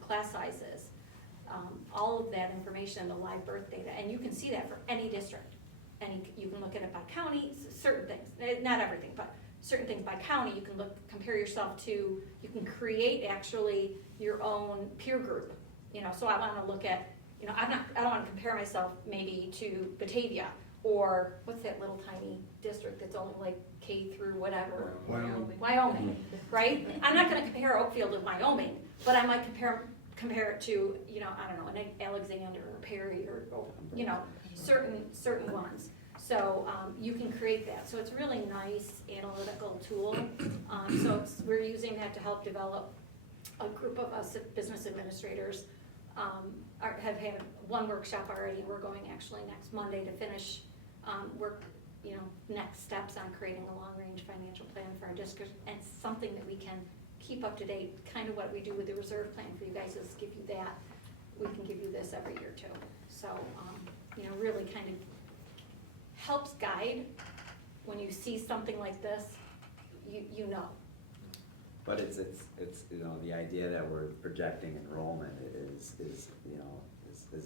class sizes, all of that information, the live birth data, and you can see that for any district. And you can look at it by county, certain things, not everything, but certain things by county. You can compare yourself to, you can create actually your own peer group. You know, so I want to look at, you know, I don't want to compare myself maybe to Batavia or what's that little tiny district that's only like K through whatever. Wyoming, right? I'm not going to compare Oakfield with Wyoming, but I might compare it to, you know, I don't know, an Alexander or Perry or you know, certain ones. So you can create that. So it's a really nice analytical tool. So we're using that to help develop a group of us business administrators have had one workshop already, and we're going actually next Monday to finish, work, next steps on creating a long-range financial plan for our district, and something that we can keep up to date, kind of what we do with the reserve plan for you guys is give you that, we can give you this every year too. So, really kind of helps guide when you see something like this, you know. But it's, the idea that we're projecting enrollment is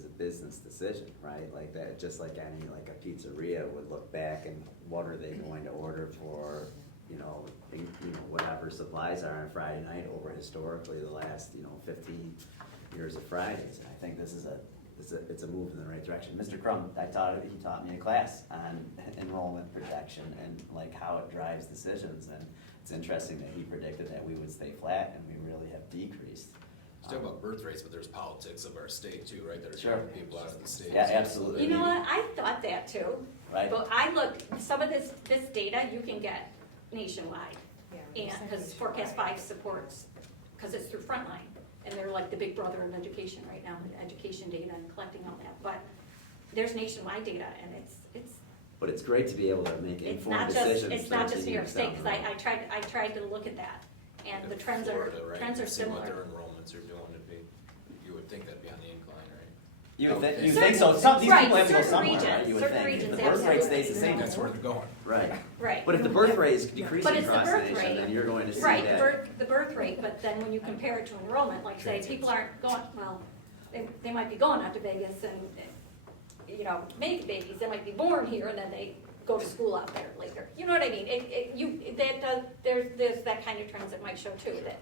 a business decision, right? Like that, just like any, like a pizzeria would look back and what are they going to order for, whatever supplies are on Friday night over historically the last, 15 years of Fridays. And I think this is it's a move in the right direction. Mr. Crum, he taught me a class on enrollment projection and like how it drives decisions. And it's interesting that he predicted that we would stay flat and we really have decreased. You talk about birth rates, but there's politics of our state too, right? That are Sure. driving people out of the state. Yeah, absolutely. You know what, I thought that too. Right. But I looked, some of this data you can get nationwide. And, because Forecast 5 supports, because it's through Frontline, and they're like the big brother of education right now, the education data and collecting all that. But there's nationwide data, and it's. But it's great to be able to make It's informed not decisions. just, it's not just 13 New York years State, down because the road. I tried to look at that, and the trends Florida, are, right? trends are See what their similar. enrollments are doing. You would think that'd be on the incline, right? You would think Certain- so. Some, these right, people have to go certain somewhere, regions, right? You would certain think. regions, If the birth rate absolutely. stays the same, That's where they're going. right. Right. But if the birth rate is decreasing But it's the across the birth nation, rate. then you're going to see Right, that. the birth rate, but then when you compare it to enrollment, like say, people aren't going, well, they might be going out to Vegas and, make babies, they might be born here and then they go to school out there later. You know what I mean? There's that kind of trends that might show too, that,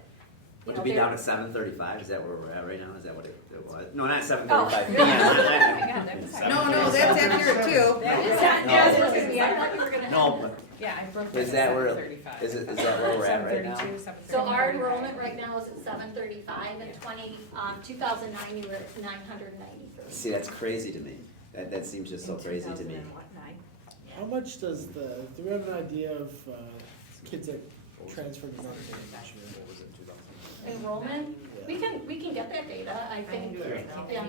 Would it be down to 7:35? Is that where we're at right now? Is that what it was? No, not 7:35. Oh. No, that's accurate too. That is not, that's what it is. I thought you were gonna. No, but Yeah, I broke is that where, is that where we're at right now? So our enrollment right now is at 735, and 2009 you were at 993. See, that's crazy to me. That seems just so crazy to me. How much do we have an idea of kids that transfer to Notre Dame this year? What was it, 2000? Enrollment, we can get that data, I think. Yeah.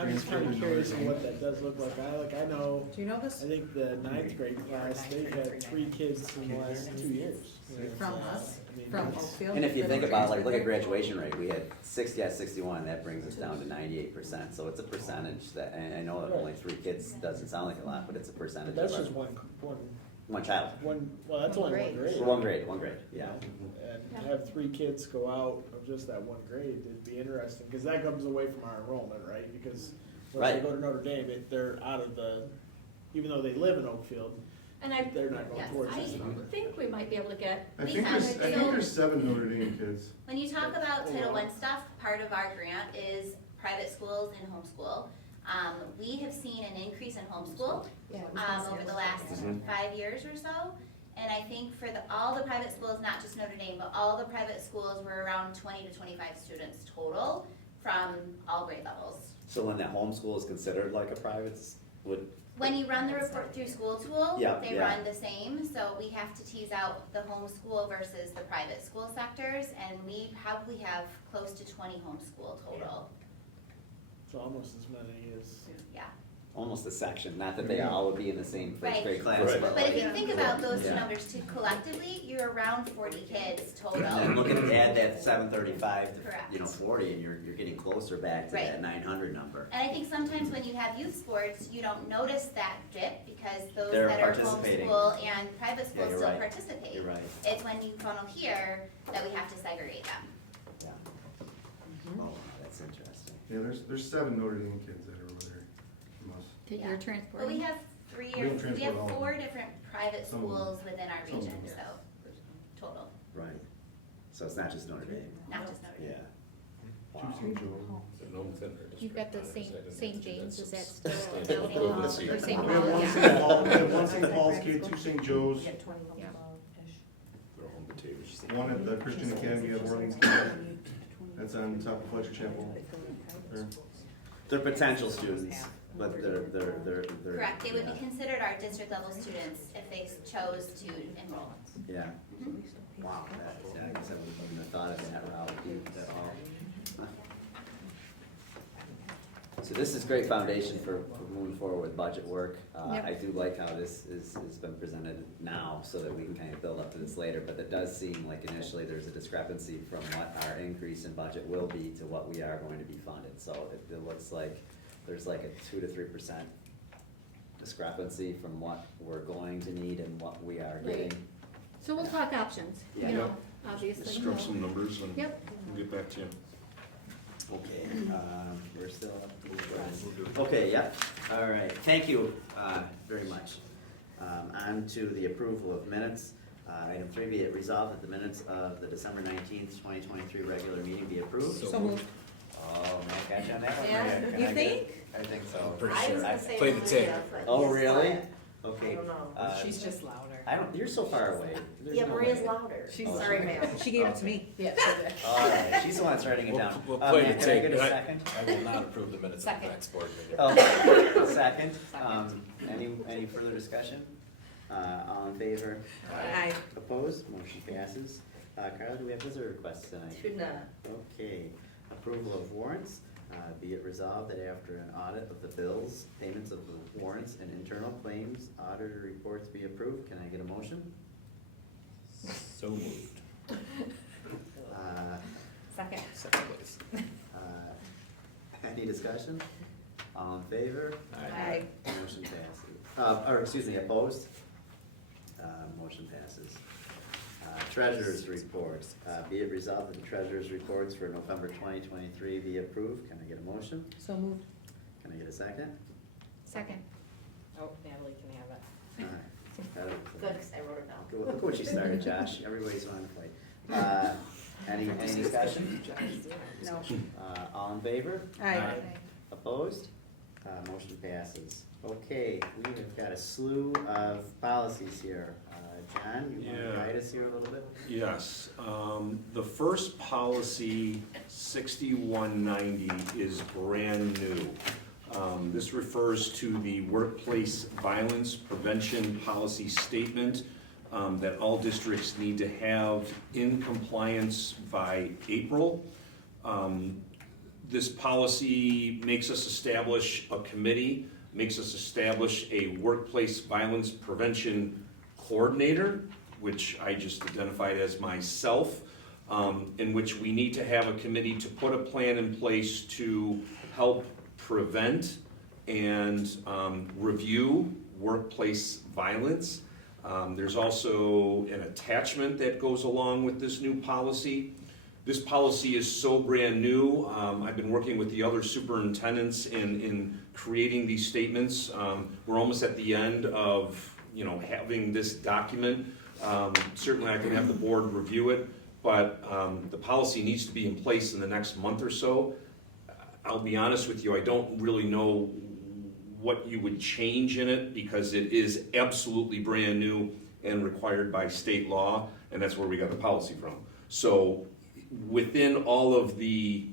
I'm just kind of curious on what that does look like. I know, Do you know this? I think the 9th grade class, they've had 3 kids in the last 2 years. From us, I mean, from it's- Oakfield. And if you think about, like, look at graduation rate, we had 61, that brings us down to 98%. So it's a percentage that, and I know that only 3 kids doesn't sound like a lot, but it's a percentage. That's of just our- one child. well, that's only one grade. For one grade, yeah. And to have 3 kids go out of just that one grade, it'd be interesting, because that comes away from our enrollment, right? Because when they Right. go to Notre Dame, they're out of even though they live in Oakfield, And I they're not going towards I this number. think we might be able to get. I think there's 7 Notre Dame kids. When you talk about Title I stuff, part of our grant is private schools and homeschool. We have seen an increase in homeschool over the last 5 years or so. And I think for all the private schools, not just Notre Dame, but all the private schools were around 20 to 25 students total from all grade levels. So when that homeschool is considered like a private, When you run the report through School Tool, Yeah, they yeah. run the same, so we have to tease out the homeschool versus the private school sectors, and we probably have close to 20 homeschool total. So almost as many as. Yeah. almost a section, not that they all would be in the same first Right. grade class. Right. But if you think about those two Yeah. numbers too collectively, you're around 40 kids total. And look at add that 735 to, Correct. 40, and you're getting closer back to Right. that 900 number. And I think sometimes when you have youth sports, you don't notice that dip because those They're that are participating. homeschool and private Yeah, school you're still right. participate. You're right. It's when you funnel here that we have to segregate them. Yeah. Oh, that's interesting. Yeah, there's 7 Notre Dame kids that are over there from us. That Yeah. you're But transporting? we have three We or, don't we have transport all of 4 them. different private Some of them. schools within our Some of region, them. so total, Right. So it's not just Notre Dame. not just Notre Dame. Yeah. 2 St. Joe's. You've got the St. James, is that still St. available? Paul's. Or St. We have Paul, one yeah. St. Paul, we have 1 St. Paul's kid, 2 St. Joe's, Yeah. one at the Christian Academy of Orleans County. That's on top of Fletcher Chapel. There. They're potential students, but they're. Correct, they would be considered our district level students if they chose to enroll. Yeah. Wow, I guess I wouldn't have thought of that route at all. So this is great foundation for moving forward with budget work. Yep. I do like how this has been presented now, so that we can kind of build up to this later, but it does seem like initially there's a discrepancy from what our increase in budget will be to what we are going to be funded. So it looks like there's like a 2 to 3% discrepancy from what we're going to need and what we are getting. So we'll talk options, Yeah. you know, obviously. Scrub some numbers and Yep. we'll get back to you. Okay, we're still up. Okay, yep, all right, thank you very much. On to the approval of minutes. Item 3, be it resolved that the minutes of the December 19th, 2023 regular meeting be approved. So moved. Oh, man, got you on that one? Yeah, Can you I get think? it? I think so. Pretty I was sure. gonna say Play the tape. Oh, really? Okay. I don't know. She's just louder. I don't, you're so far away. There's Yeah, no Maria's way. louder. She's sorry, ma'am. She gave it to me. Yeah, she did. All right, she's the one that's writing it down. We'll play Matt, the can I tape, get a but second? I will not approve the minutes of the Second. next board meeting. Oh, second. Any further discussion? All in favor? Aye. Opposed? Motion passes. Carla, do we have visitor requests tonight? Should not. Okay. Approval of warrants. Be it resolved that after an audit of the bills, payments of the warrants, and internal claims, auditor reports be approved. Can I get a motion? So moved. Second. Second place. Any discussion? All in favor? Aye. Motion passes. Or excuse me, opposed? Motion passes. Treasurer's report. Be it resolved that the treasurer's reports for November 2023 be approved. Can I get a motion? So moved. Can I get a second? Second. Oh, Natalie can have it. All right. Good, because I wrote it down. Look what you started, Josh. Everybody's on the fight. Any discussion? No. All in favor? Aye. Opposed? Motion passes. Okay, we have got a slew of policies here. John, you want to Yeah. guide us here a little bit? Yes, the first policy, 6190, is brand new. This refers to the workplace violence prevention policy statement that all districts need to have in compliance by April. This policy makes us establish a committee, makes us establish a workplace violence prevention coordinator, which I just identified as myself, in which we need to have a committee to put a plan in place to help prevent and review workplace violence. There's also an attachment that goes along with this new policy. This policy is so brand new. I've been working with the other superintendents in creating these statements. We're almost at the end of having this document. Certainly I can have the board review it, but the policy needs to be in place in the next month or so. I'll be honest with you, I don't really know what you would change in it because it is absolutely brand new and required by state law, and that's where we got the policy from. So within all of the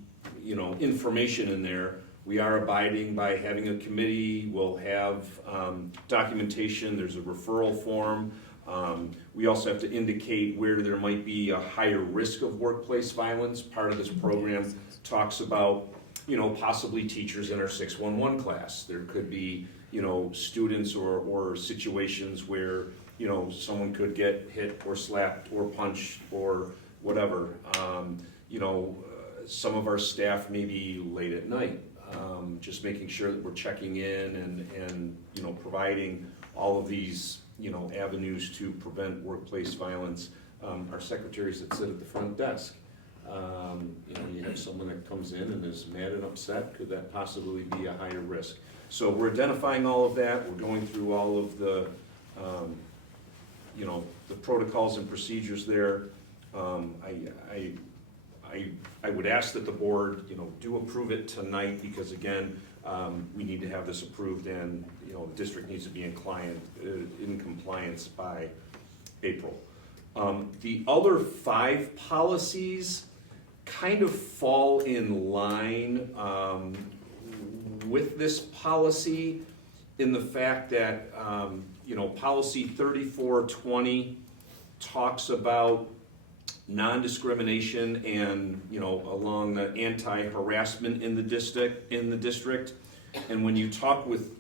information in there, we are abiding by having a committee. We'll have documentation. There's a referral form. We also have to indicate where there might be a higher risk of workplace violence. Part of this program talks about, possibly teachers in our 611 class. There could be, students or situations where, someone could get hit or slapped or punched or whatever. Some of our staff may be late at night. Just making sure that we're checking in and providing all of these, avenues to prevent workplace violence. Our secretaries that sit at the front desk, you have someone that comes in and is mad and upset, could that possibly be a higher risk? So we're identifying all of that, we're going through all of the, the protocols and procedures there. I would ask that the board, do approve it tonight because again, we need to have this approved and, the district needs to be in compliance by April. The other 5 policies kind of fall in line with this policy in the fact that, policy 3420 talks about non-discrimination and, along the anti-harassment in the district. And when you talk with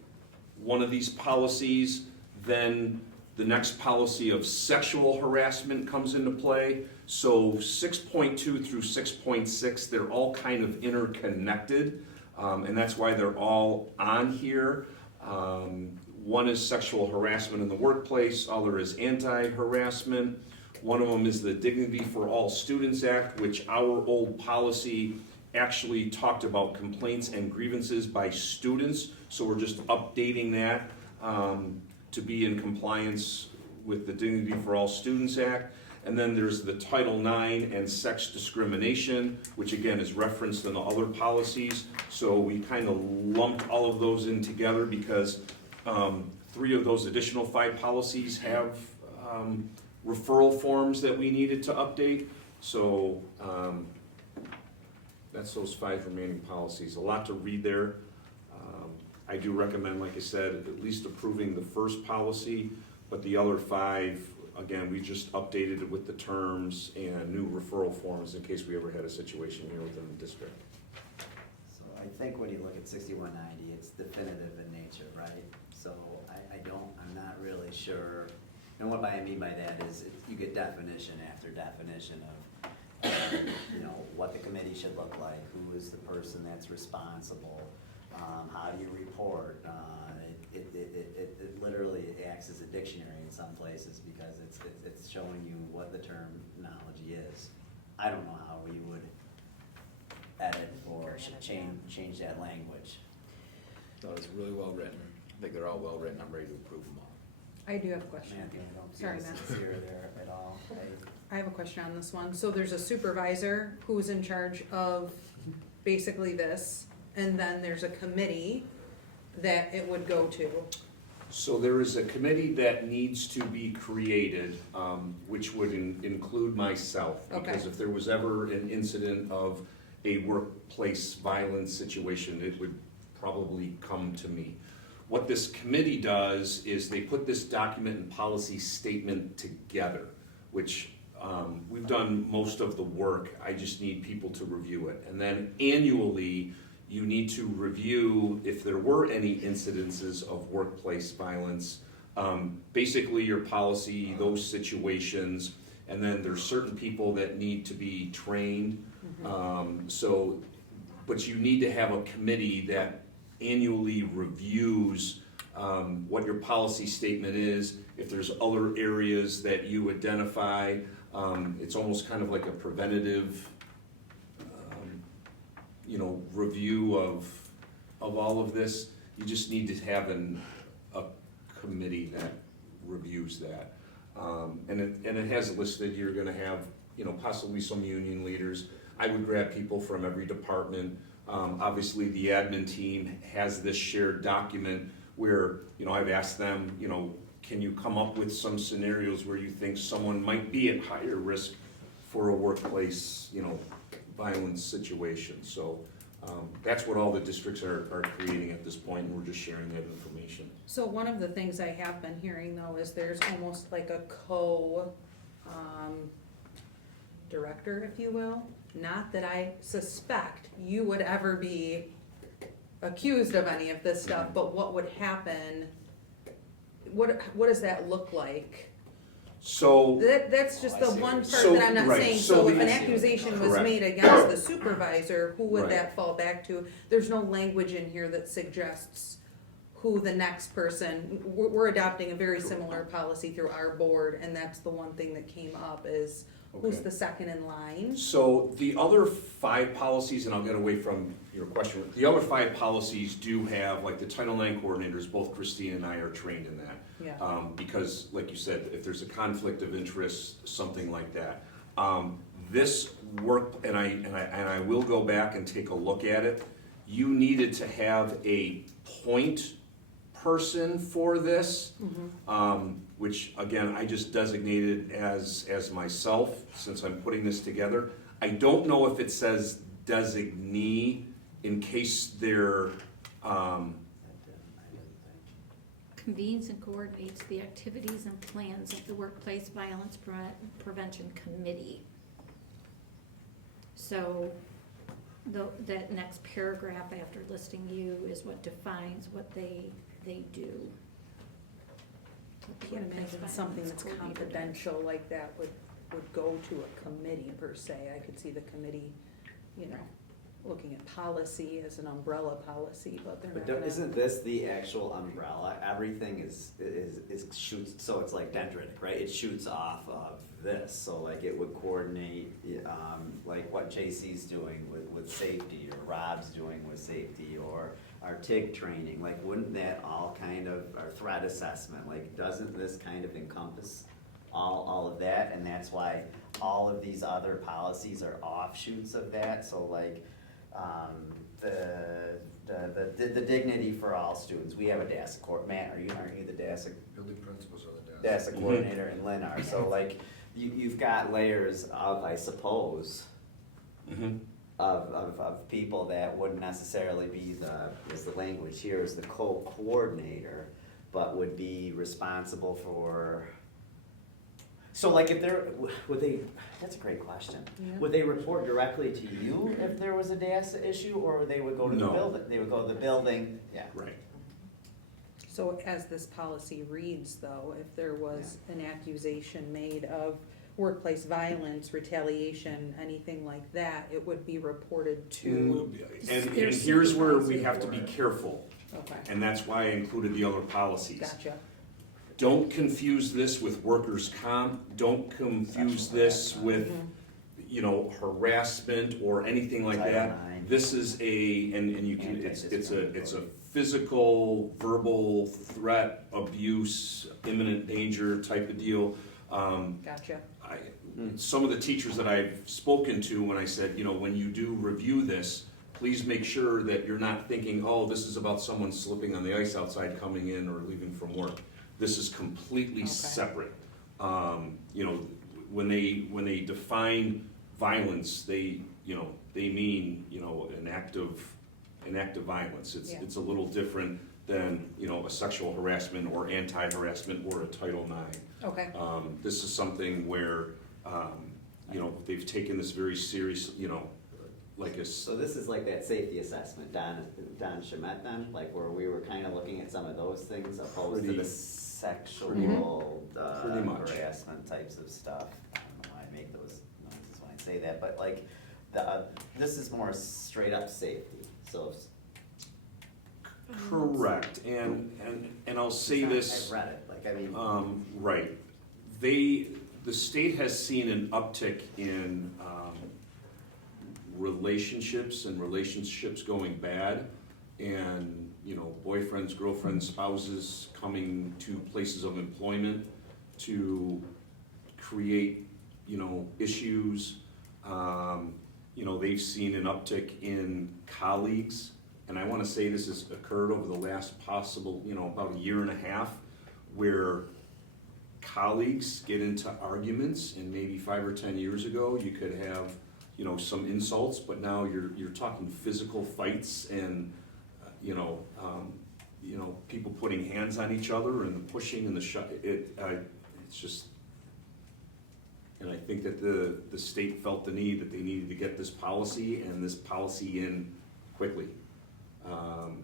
one of these policies, then the next policy of sexual harassment comes into play. So 6.2 through 6.6, they're all kind of interconnected, and that's why they're all on here. One is sexual harassment in the workplace, other is anti-harassment. One of them is the Dignity for All Students Act, which our old policy actually talked about complaints and grievances by students. So we're just updating that to be in compliance with the Dignity for All Students Act. And then there's the Title IX and sex discrimination, which again is referenced in the other policies. So we kind of lumped all of those in together because 3 of those additional 5 policies have referral forms that we needed to update. So that's those 5 remaining policies. A lot to read there. I do recommend, like I said, at least approving the first policy, but the other 5, again, we just updated it with the terms and new referral forms in case we ever had a situation here within the district. So I think when you look at 6190, it's definitive in nature, right? So I'm not really sure, and what I mean by that is you get definition after definition of, what the committee should look like, who is the person that's responsible, how do you report? It literally acts as a dictionary in some places because it's showing you what the terminology is. I don't know how we would edit or change that language. So it's really well written. I think they're all well written. I'm ready to approve them all. I do have a question. Matthew, I don't Sorry, feel Matt. sincere there at all. I have a question on this one. So there's a supervisor who's in charge of basically this, and then there's a committee that it would go to. So there is a committee that needs to be created, which would include myself. Because Okay. if there was ever an incident of a workplace violence situation, it would probably come to me. What this committee does is they put this document and policy statement together, which we've done most of the work. I just need people to review it. And then annually, you need to review if there were any incidences of workplace violence, basically your policy, those situations, and then there's certain people that need to be trained. But you need to have a committee that annually reviews what your policy statement is. If there's other areas that you identify, it's almost kind of like a preventative review of all of this. You just need to have a committee that reviews that. And it has listed, you're gonna have, possibly some union leaders. I would grab people from every department. Obviously, the admin team has this shared document where, I've asked them, can you come up with some scenarios where you think someone might be at higher risk for a workplace, violence situation. So that's what all the districts are creating at this point, and we're just sharing that information. So one of the things I have been hearing though is there's almost like a director, if you will. Not that I suspect you would ever be accused of any of this stuff, but what would happen, what does that look like? So That's just the one part So, that I'm not right, saying, so so if the- an accusation was Correct. made against the supervisor, who would Right. that fall back to? There's no language in here that suggests who the next person, we're adopting a very similar policy through our board, and that's the one thing that came up is who's Okay. the second in line? So the other 5 policies, and I'll get away from your question, the other 5 policies do have, like the Title IX coordinators, both Christine and I are trained in that. Yeah. Because, like you said, if there's a conflict of interest, something like that. This work, and I will go back and take a look at it, you needed to have a point person for this, which again, I just designated as myself, since I'm putting this together. I don't know if it says designee in case they're, Convenes and coordinates the activities and plans of the Workplace Violence Prevention Committee. So that next paragraph after listing you is what defines what they do. I can't imagine something that's confidential like that would go to a committee per se. I could see the committee, you know, looking at policy as an umbrella policy, but they're not gonna. Isn't this the actual umbrella? Everything is shoots, so it's like dendritic, right? It shoots off of this, so like it would coordinate, like what JC's doing with safety, or Rob's doing with safety, or our TIG training, like wouldn't that all kind of, our threat assessment, like doesn't this kind of encompass all of that? And that's why all of these other policies are offshoots of that, so like, the dignity for all students. We have a DASA Matt, aren't you the DASA? Building principals are the DASA. DASA coordinator and Lynn are, so like, you've got layers of, I suppose, of people that wouldn't necessarily be as the language here is the co-coordinator, but would be responsible for. So like if that's a great question. Yeah. Would they report directly to you if there was a DASA issue, or they would go to the building? They would go to the building, yeah. Right. So as this policy reads though, if there was an accusation made of workplace violence, retaliation, anything like that, it would be reported to. And here's where we have to be careful, Okay, and that's why I included the other policies. gotcha. Don't confuse this with workers' comp, don't confuse this with, you know, harassment or anything like that. This is and you can, it's a physical, verbal threat, abuse, imminent danger type of deal. Gotcha. Some of the teachers that I've spoken to, when I said, you know, when you do review this, please make sure that you're not thinking, oh, this is about someone slipping on the ice outside coming in or leaving from work. This is completely separate. You know, when they define violence, they mean, you know, an act of violence. It's a little different than, you know, a sexual harassment or anti-harassment or a Title IX. Okay. This is something where, you know, they've taken this very serious, you know, like a. So this is like that safety assessment, Don Shamet then, like where we were kind of looking at some of those things opposed to the sexual harassment types of stuff. I don't know why I make those noises when I say that, but like this is more straight up safety. So. Correct, and I'll say this. I read it, like I mean. Right, the state has seen an uptick in relationships going bad, and, you know, boyfriends, girlfriends, spouses coming to places of employment to create, you know, issues. You know, they've seen an uptick in colleagues, and I want to say this has occurred over the last possible, you know, about a year and a half, where colleagues get into arguments, and maybe 5 or 10 years ago you could have, you know, some insults, but now you're talking physical fights and you know, people putting hands on each other and the pushing and the it's just. And I think that the state felt the need that they needed to get this policy in quickly. And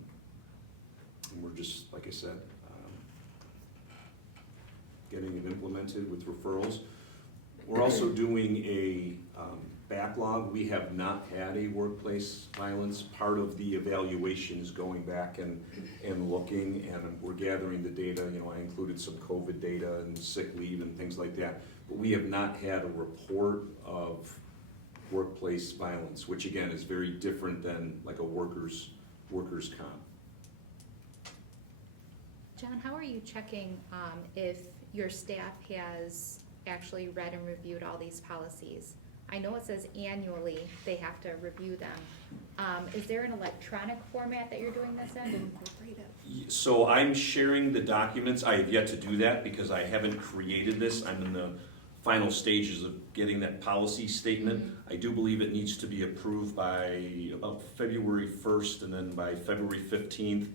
we're just, like I said, getting it implemented with referrals. We're also doing a backlog. We have not had a workplace violence. Part of the evaluation is going back and looking, and we're gathering the data. You know, I included some COVID data and sick leave and things like that. But we have not had a report of workplace violence, which again is very different than like a workers' comp. John, how are you checking if your staff has actually read and reviewed all these policies? I know it says annually they have to review them. Is there an electronic format that you're doing this in? So I'm sharing the documents. I have yet to do that because I haven't created this. I'm in the final stages of getting that policy statement. I do believe it needs to be approved by about February 1st and then by February 15th.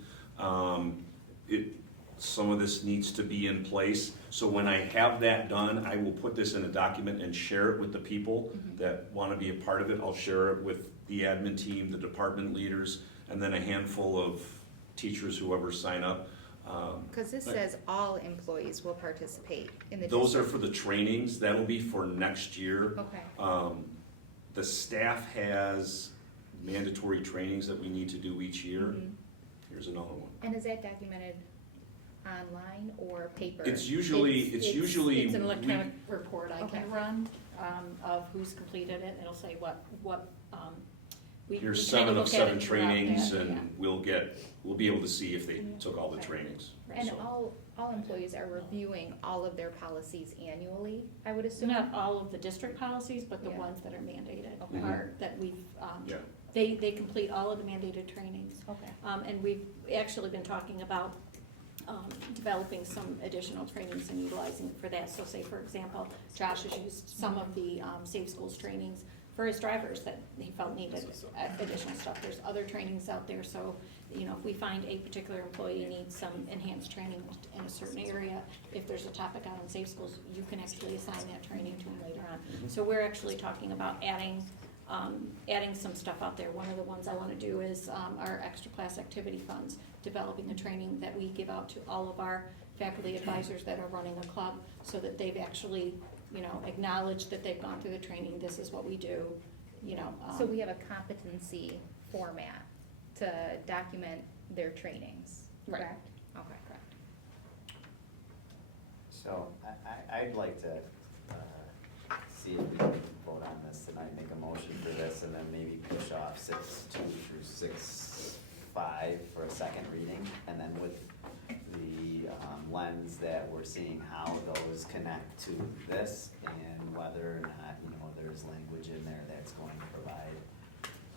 some of this needs to be in place. So when I have that done, I will put this in a document and share it with the people that want to be a part of it. I'll share it with the admin team, the department leaders, and then a handful of teachers, whoever sign up. Because this says all employees will participate in the Those are district. for the trainings. That'll be for next year. Okay. The staff has mandatory trainings that we need to do each year. Here's another one. And is that documented online or paper? It's usually, It's an electronic report I Okay. can run, of who's completed it, it'll say what, we here's kinda 7 of look at 7 it throughout trainings, that, and yeah. we'll be able to see if they took all the trainings. And So- all employees are reviewing all of their policies annually, I would assume? Not all of the district policies, but the Yeah. ones that are mandated, Okay. are, that we've, Yeah. they complete all of the mandated trainings. Okay. And we've actually been talking about developing some additional trainings and utilizing it for that. So say, for example, Josh has used some of the Safe Schools trainings for his drivers that he felt needed additional stuff. There's other trainings out there, so, you know, if we find a particular employee needs some enhanced training in a certain area, if there's a topic out in Safe Schools, you can actually assign that training to him later on. So we're actually talking about adding some stuff out there. One of the ones I want to do is our extra class activity funds, developing a training that we give out to all of our faculty advisors that are running a club, so that they've actually, you know, acknowledged that they've gone through the training, this is what we do, you know. So we have a competency format to document their trainings, Right. correct? Okay. Correct. So I'd like to see if we can vote on this tonight, make a motion for this, and then maybe push off 6.2 through 6.5 for a second reading. And then with the lens that we're seeing how those connect to this, and whether or not, you know, there's language in there that's going to provide,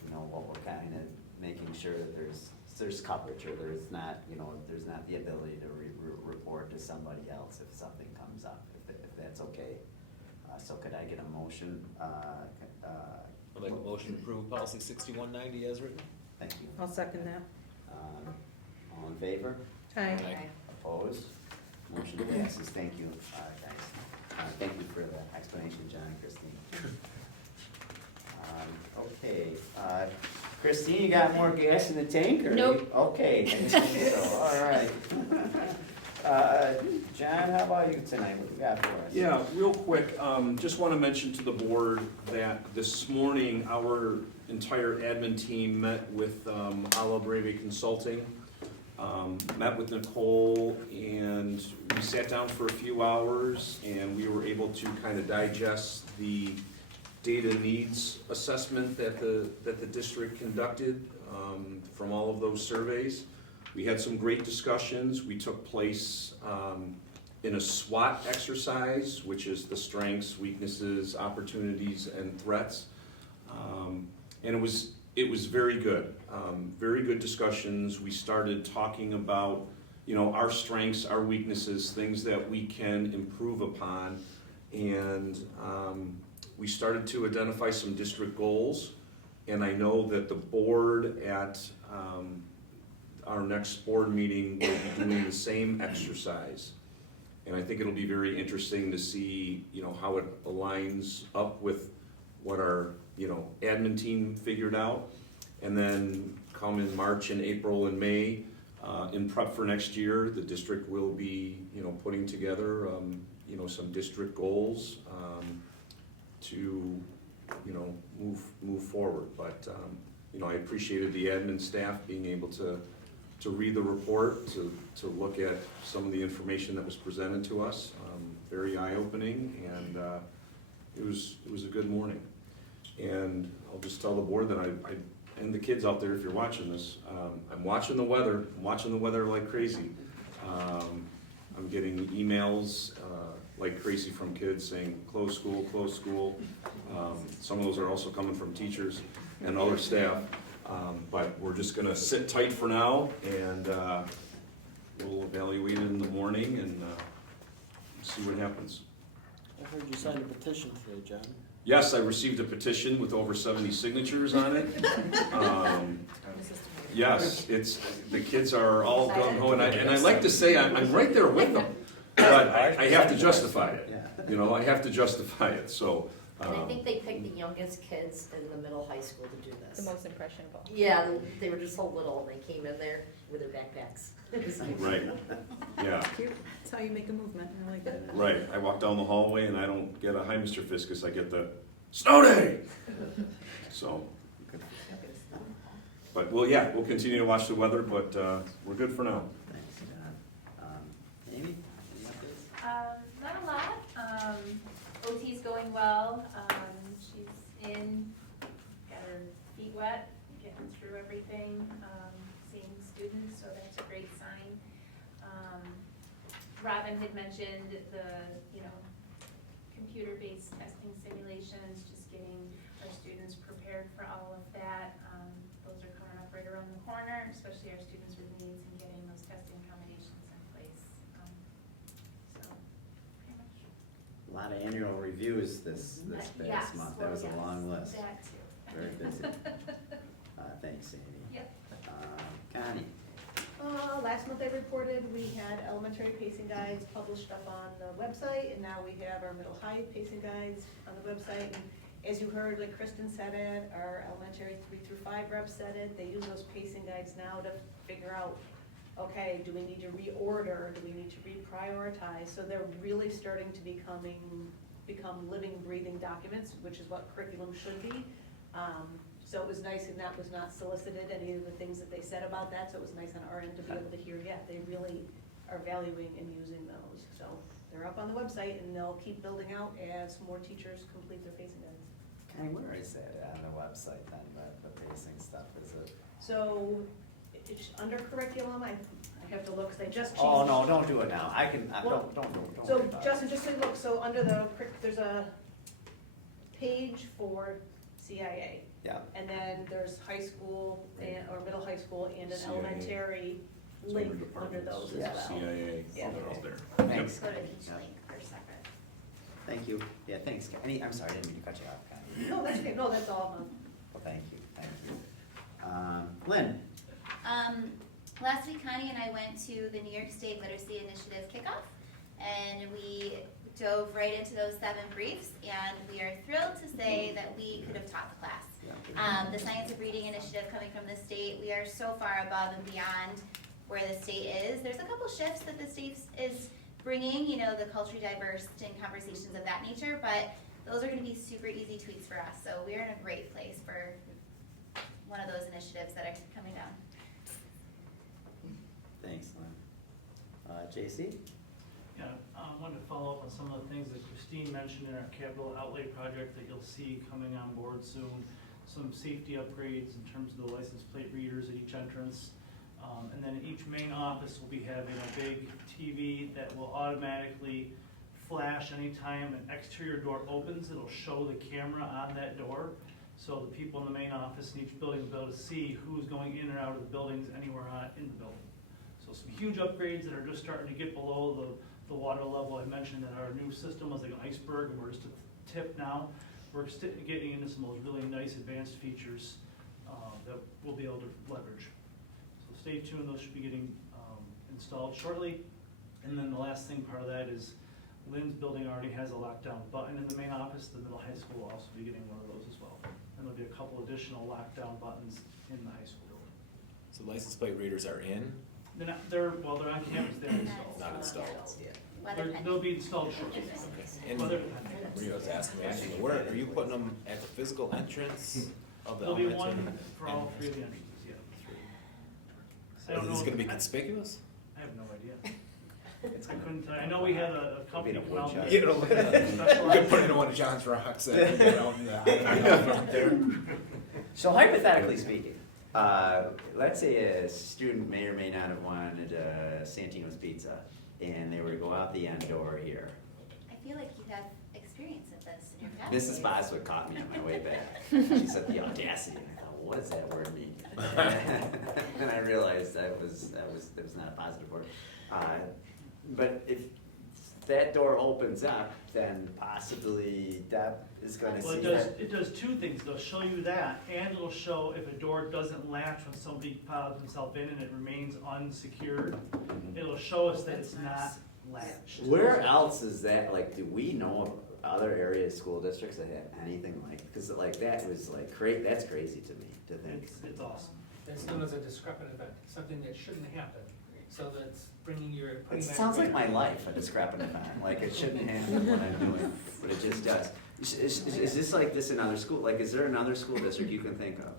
you know, what we're kind of making sure that there's coverage, or there's not, you know, there's not the ability to report to somebody else if something comes up, if that's okay. So could I get a motion? I'll make a motion to approve policy 6190 as written. Thank you. I'll second that. All in favor? Aye. Opposed? Motion passes. Thank you, guys. Thank you for the explanation, John and Christine. Okay, Christine, you got more gas in the tank, or? Nope. Okay, so, all right. John, how about you tonight? What you got for us? Yeah, real quick, just want to mention to the board that this morning, our entire admin team met with Ala Breve Consulting, met with Nicole, and we sat down for a few hours, and we were able to kind of digest the data needs assessment that the district conducted from all of those surveys. We had some great discussions. We took place in a SWOT exercise, which is the strengths, weaknesses, opportunities, and threats. And it was very good. Very good discussions. We started talking about, you know, our strengths, our weaknesses, things that we can improve upon, and we started to identify some district goals. And I know that the board at our next board meeting will be doing the same exercise. And I think it'll be very interesting to see, you know, how it aligns up with what our, you know, admin team figured out. And then come in March and April and May, in prep for next year, the district will be, you know, putting together, you know, some district goals to, you know, move forward. But, you know, I appreciated the admin staff being able to read the report, to look at some of the information that was presented to us. Very eye-opening, and it was a good morning. And I'll just tell the board that and the kids out there, if you're watching this, I'm watching the weather. I'm watching the weather like crazy. I'm getting emails like crazy from kids saying, close school, close school. Some of those are also coming from teachers and other staff. But we're just gonna sit tight for now, and we'll evaluate it in the morning and see what happens. I heard you signed a petition today, John. Yes, I received a petition with over 70 signatures on it. Yes, the kids are all gung ho, and I like to say I'm right there with them, but I have to justify it. You know, I have to justify it, so. And I think they picked the youngest kids in the middle high school to do this. The most impressionable. Yeah, they were just so little, and they came in there with their backpacks. Right, yeah, Cute. That's how you make a movement, I like that. right. I walk down the hallway and I don't get a hi, Mr. Fiskus, I get the snow day. So, but we'll continue to watch the weather, but we're good for now. Thanks, John. Amy, any updates? Not a lot. OT's going well. She's in, got her feet wet, getting through everything, seeing students, so that's a great sign. Robin had mentioned the, computer-based testing simulations, just getting our students prepared for all of that. Those are coming up right around the corner, especially our students with needs and getting those testing accommodations in place. So, pretty much. A lot of annual reviews this past month. That was a long list. That too. Very busy. Thanks, Amy. Yep. Connie. Last month I reported we had elementary pacing guides published up on the website, and now we have our middle high pacing guides on the website. And as you heard, like Kristen said it, our elementary 3 through 5 reps said it, they use those pacing guides now to figure out, okay, do we need to reorder, do we need to reprioritize? So they're really starting to become living, breathing documents, which is what curriculum should be. So it was nice, and that was not solicited, any of the things that they said about that, so it was nice on our end to be able to hear, they really are valuing and using those. So they're up on the website, and they'll keep building out as more teachers complete their pacing guides. Connie, where is that on the website then, the pacing stuff, is it? So it's under curriculum, I have to look, because I just changed. Oh, no, don't do it now. I can, Well, don't So worry about it. Justin, just so you look, so under there's a page for CIA. Yeah. And then there's high school or middle high school and an CIA. elementary It's link under under departments. those as well. CIA, Yeah. they're all there. Thanks. Go to each link for separate. Thank you. Yeah, thanks. I'm sorry, I didn't mean to cut you off, Connie. No, that's okay, no, that's all. Well, thank you. Lynn? Last week Connie and I went to the New York State Literacy Initiative kickoff, and we dove right into those 7 briefs, and we are thrilled to say that we could have taught the class. The Science of Reading initiative coming from the state, we are so far above and beyond where the state is. There's a couple shifts that the state is bringing, the culturally diverse and conversations of that nature, but those are going to be super easy tweaks for us. So we're in a great place for one of those initiatives that are coming down. Thanks, Lynn. JC? Yeah, I wanted to follow up on some of the things that Christine mentioned in our capital outlay project that you'll see coming on board soon. Some safety upgrades in terms of the license plate readers at each entrance. And then each main office will be having a big TV that will automatically flash anytime an exterior door opens. It'll show the camera on that door. So the people in the main office in each building will be able to see who's going in and out of the buildings anywhere in the building. So some huge upgrades that are just starting to get below the water level. I mentioned that our new system was like an iceberg, and we're just at the tip now. We're getting into some of those really nice advanced features that we'll be able to leverage. So stay tuned, those should be getting installed shortly. And then the last thing part of that is Lynn's building already has a lockdown button in the main office. The middle high school will also be getting one of those as well. And there'll be a couple additional lockdown buttons in the high school building. So license plate readers are in? They're on campus, they're installed. Not installed. They'll be installed shortly. Okay. And Weather Maria was asking me, actually, where, are you putting them at the physical entrance of the There'll be elementary? one for all 3 of the entrances, yeah. I don't Is this know- gonna be conspicuous? I have no idea. I couldn't tell you. I know we had a company come out. You know, you could put it in one of John's rocks and, there. So hypothetically speaking, let's say a student may or may not have wanted Santino's pizza, and they were to go out the end door here. I feel like you have experience at this in your past. Mrs. Boswick caught me on my way back. She said the audacity, and I thought, what does that word mean? And I realized that was not a positive word. But if that door opens up, then possibly Deb is gonna Well, see it that. does two things. It'll show you that, and it'll show if a door doesn't latch when somebody piles himself in and it remains unsecured. It'll show us that it's not latched. Where else is that, like, do we know of other areas, school districts that have anything like, cause like that was like that's crazy to me to think. It's awesome. That's known as a discrepant event, something that shouldn't happen. So that's bringing your. It sounds like my life, a discrepant event, like it shouldn't happen what I'm doing, but it just does. Is this like this in other school, like is there another school district you can think of?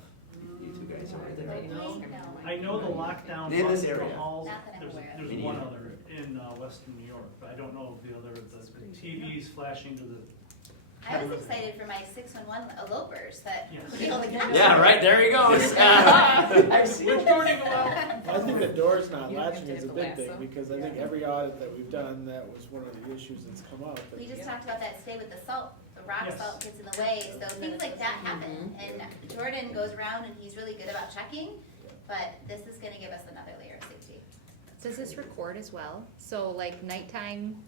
You two guys are right there. No. I know the lockdown In this buses, the area. halls, Not that I'm there's, aware of. there's Me one neither. other in Western New York, but I don't know of the other, the TVs flashing to the. I was excited for my 611 elopers that Yes. we only got. Yeah, right, there he goes. I've seen Which door do you go out? I think the door's not You don't have latching to is a have big the thing, lasso. because I think every audit that we've done, that was one of the issues that's come up. We just talked about that today with the salt, the rock Yes. salt gets in the way, so things like that happen. And Jordan goes around and he's really good about checking, but this is gonna give us another layer of safety. Does this record as well? So like nighttime,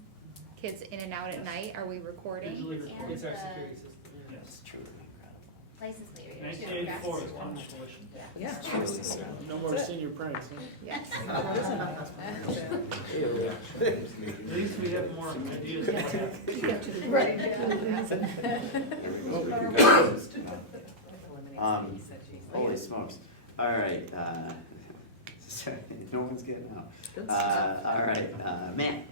kids in and out at night, are we recording? Usually And recorded. It's our the security system. Yes. Truly incredible. license plate readers. 1984 is one installation. Yeah. No more senior pranks, huh? Yes. At least we have more ideas than what happened. Holy smokes. All right, no one's getting out. Good stuff. All right, Matt.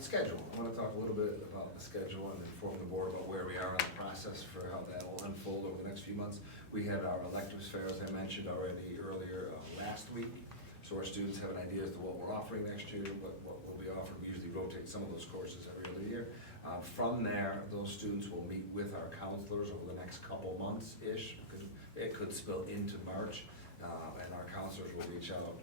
Schedule. I want to talk a little bit about the schedule and inform the board about where we are in the process for how that will unfold over the next few months. We had our electives fair, as I mentioned already earlier, last week. So our students have an idea as to what we're offering next year, what will be offered. We usually rotate some of those courses every other year. From there, those students will meet with our counselors over the next couple months-ish, because it could spill into March. And our counselors will reach out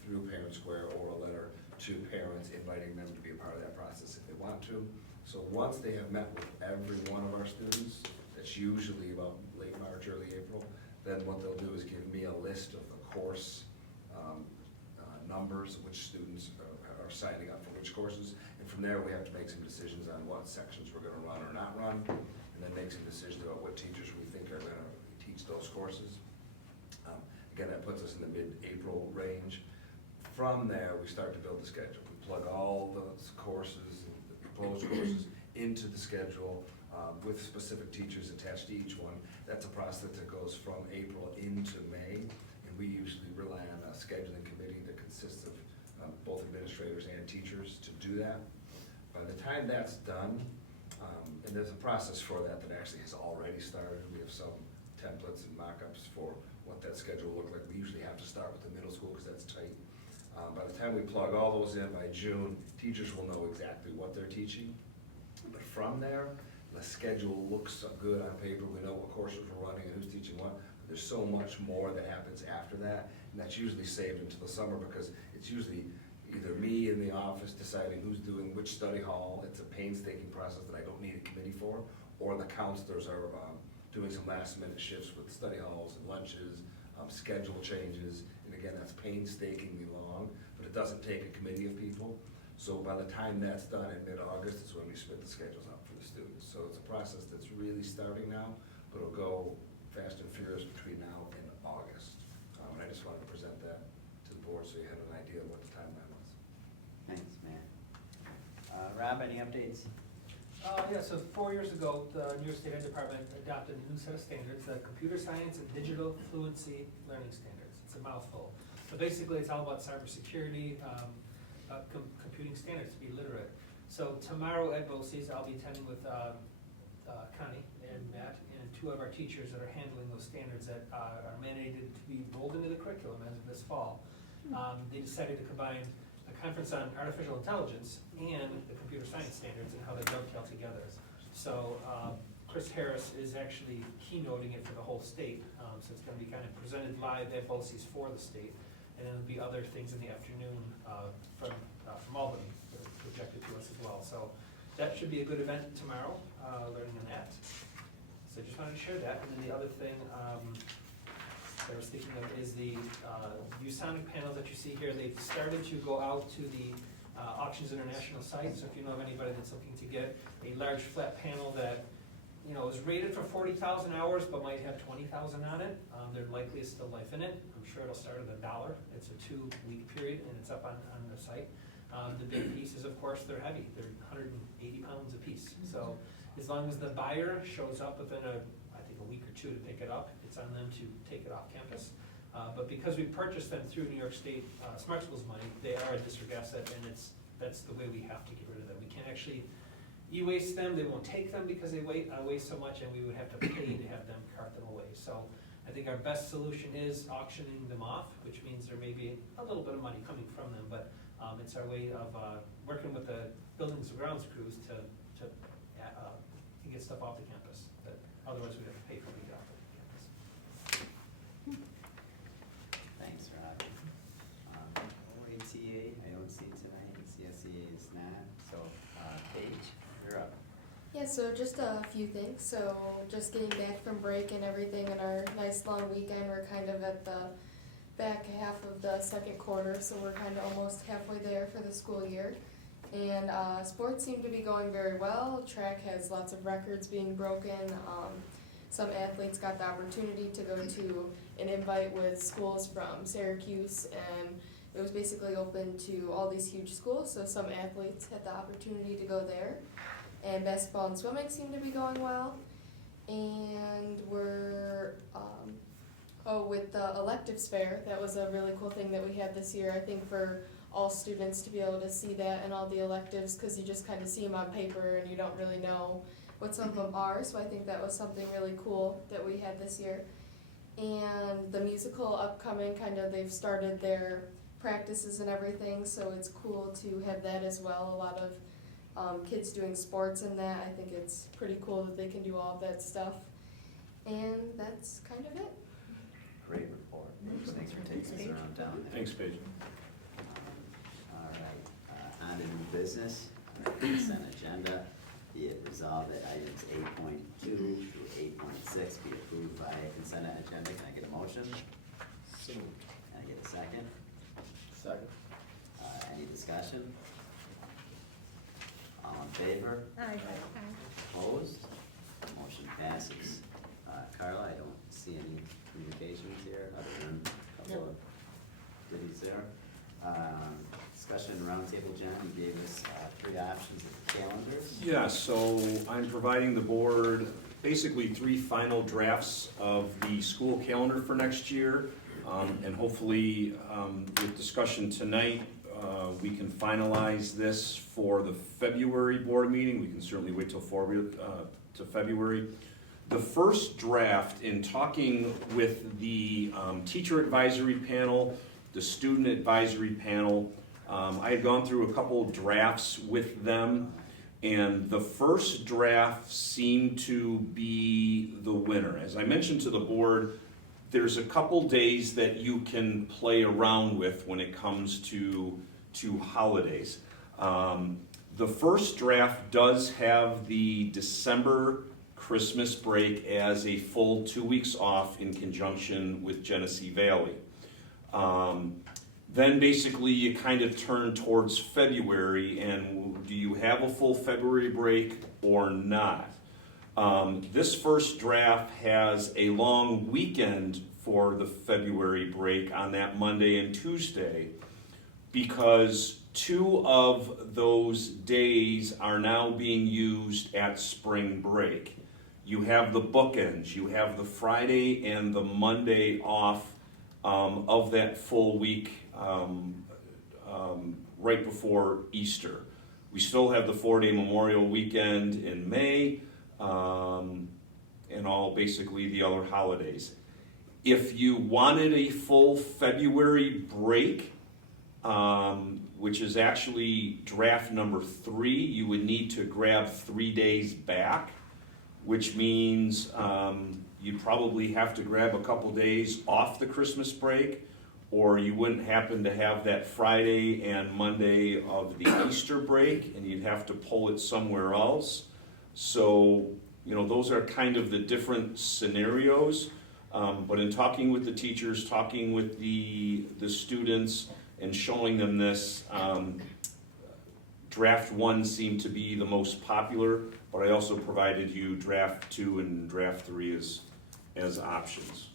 through Parent Square or a letter to parents inviting them to be a part of that process if they want to. So once they have met with every one of our students, that's usually about late March, early April, then what they'll do is give me a list of the course numbers, which students are signing up for which courses, and from there we have to make some decisions on what sections we're gonna run or not run, and then make some decisions about what teachers we think are gonna teach those courses. Again, that puts us in the mid-April range. From there, we start to build the schedule. We plug all the courses, the proposed courses, into the schedule with specific teachers attached to each one. That's a process that goes from April into May, and we usually rely on a scheduling committee that consists of both administrators and teachers to do that. By the time that's done, and there's a process for that that actually has already started. We have some templates and mock-ups for what that schedule will look like. We usually have to start with the middle school because that's tight. By the time we plug all those in by June, teachers will know exactly what they're teaching. But from there, the schedule looks good on paper. We know what courses we're running and who's teaching what. But there's so much more that happens after that, and that's usually saved into the summer because it's usually either me in the office deciding who's doing which study hall. It's a painstaking process that I don't need a committee for, or the counselors are doing some last minute shifts with study halls and lunches, schedule changes. Again, that's painstakingly long, but it doesn't take a committee of people. So by the time that's done in mid-August is when we split the schedules up for the students. So it's a process that's really starting now, but it'll go fast and furious between now and August. And I just wanted to present that to the board so you had an idea of what the timeline was. Thanks, Matt. Rob, any updates? Yeah, so 4 years ago, the New York State Ed Department adopted a new set of standards, the Computer Science and Digital Fluency Learning Standards. It's a mouthful. So basically, it's all about cybersecurity, computing standards to be literate. So tomorrow at BOCES, I'll be attending with Connie and Matt and two of our teachers that are handling those standards that are mandated to be rolled into the curriculum as of this fall. They decided to combine a conference on artificial intelligence and the computer science standards and how they dovetail together. So Chris Harris is actually keynoting it for the whole state. So it's going to be kind of presented live at BOCES for the state. And then there'll be other things in the afternoon from Albany that are projected to us as well. So that should be a good event tomorrow, learning on that. So just wanted to share that. And then the other thing I was thinking of is the ViewSonic panels that you see here. They've started to go out to the Auctions International site, so if you know of anybody that's looking to get a large flat panel that, you know, is rated for 40,000 hours, but might have 20,000 on it, there likely is still life in it. I'm sure it'll start at $1. It's a 2-week period, and it's up on the site. The big pieces, of course, they're heavy. They're 180 pounds a piece. So as long as the buyer shows up within I think a week or two to pick it up, it's on them to take it off campus. But because we purchased them through New York State Smart Schools money, they are a district asset, and that's the way we have to get rid of them. We can't actually e-waste them. They won't take them because they waste so much, and we would have to pay to have them cart them away. So I think our best solution is auctioning them off, which means there may be a little bit of money coming from them, but it's our way of working with the buildings and grounds crews to get stuff off the campus that otherwise we'd have to pay for to get off the campus. Thanks, Rob. OATA, I don't see tonight, CSE is not, so Paige, you're up. Yeah, so just a few things. So just getting back from break and everything and our nice long weekend, we're kind of at the back half of the second quarter, so we're kind of almost halfway there for the school year. And sports seem to be going very well. Track has lots of records being broken. Some athletes got the opportunity to go to an invite with schools from Syracuse, and it was basically open to all these huge schools, so some athletes had the opportunity to go there. And basketball and swimming seem to be going well. And we're, with the electives fair, that was a really cool thing that we had this year, I think, for all students to be able to see that and all the electives, because you just kind of see them on paper and you don't really know what some of them are, so I think that was something really cool that we had this year. And the musical upcoming, they've started their practices and everything, so it's cool to have that as well. A lot of kids doing sports in that. I think it's pretty cool that they can do all of that stuff. And that's kind of it. Great report. Thanks for taking us around town. Thanks, Paige. All right, on to new business, consent agenda. Be it resolved that items 8.2 through 8.6 be approved by consent agenda. Can I get a motion? So moved. Can I get a second? Second. Any discussion? All in favor? Aye. Opposed? Motion passes. Carla, I don't see any communications here other than a couple of goodies there. Discussion roundtable, Jen, you gave us 3 options of calendars. Yeah, so I'm providing the board basically 3 final drafts of the school calendar for next year. And hopefully, with discussion tonight, we can finalize this for the February board meeting. We can certainly wait till February. The first draft, in talking with the teacher advisory panel, the student advisory panel, I had gone through a couple drafts with them, and the first draft seemed to be the winner. As I mentioned to the board, there's a couple days that you can play around with when it comes to holidays. The first draft does have the December Christmas break as a full 2 weeks off in conjunction with Genesee Valley. Then basically you kind of turn towards February, and do you have a full February break or not? This first draft has a long weekend for the February break on that Monday and Tuesday, because 2 of those days are now being used at spring break. You have the bookends. You have the Friday and the Monday off of that full week right before Easter. We still have the 4-day Memorial Weekend in May, and all basically the other holidays. If you wanted a full February break, which is actually draft number 3, you would need to grab 3 days back, which means you'd probably have to grab a couple days off the Christmas break, or you wouldn't happen to have that Friday and Monday of the Easter break, and you'd have to pull it somewhere else. So, those are kind of the different scenarios. But in talking with the teachers, talking with the students, and showing them this, Draft 1 seemed to be the most popular, but I also provided you Draft 2 and Draft 3 as options.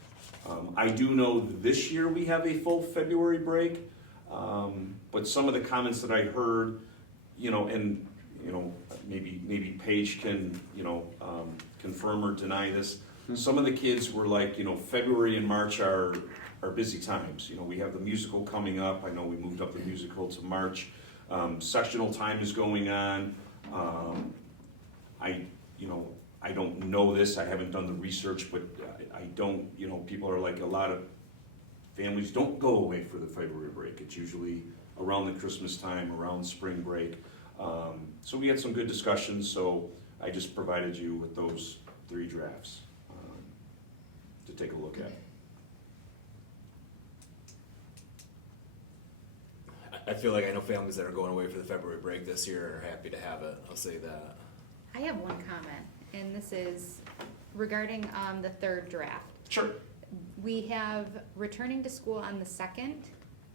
I do know this year we have a full February break, but some of the comments that I heard, and maybe Paige can confirm or deny this. Some of the kids were like, February and March are busy times. We have the musical coming up. I know we moved up the musical to March. Sectional time is going on. I don't know this. I haven't done the research, but I don't. People are like, a lot of families don't go away for the February break. It's usually around the Christmas time, around spring break. So we had some good discussions. So I just provided you with those 3 drafts to take a look at. I feel like I know families that are going away for the February break this year and are happy to have it. I'll say that. I have one comment, and this is regarding the 3rd draft. Sure. We have returning to school on the 2nd.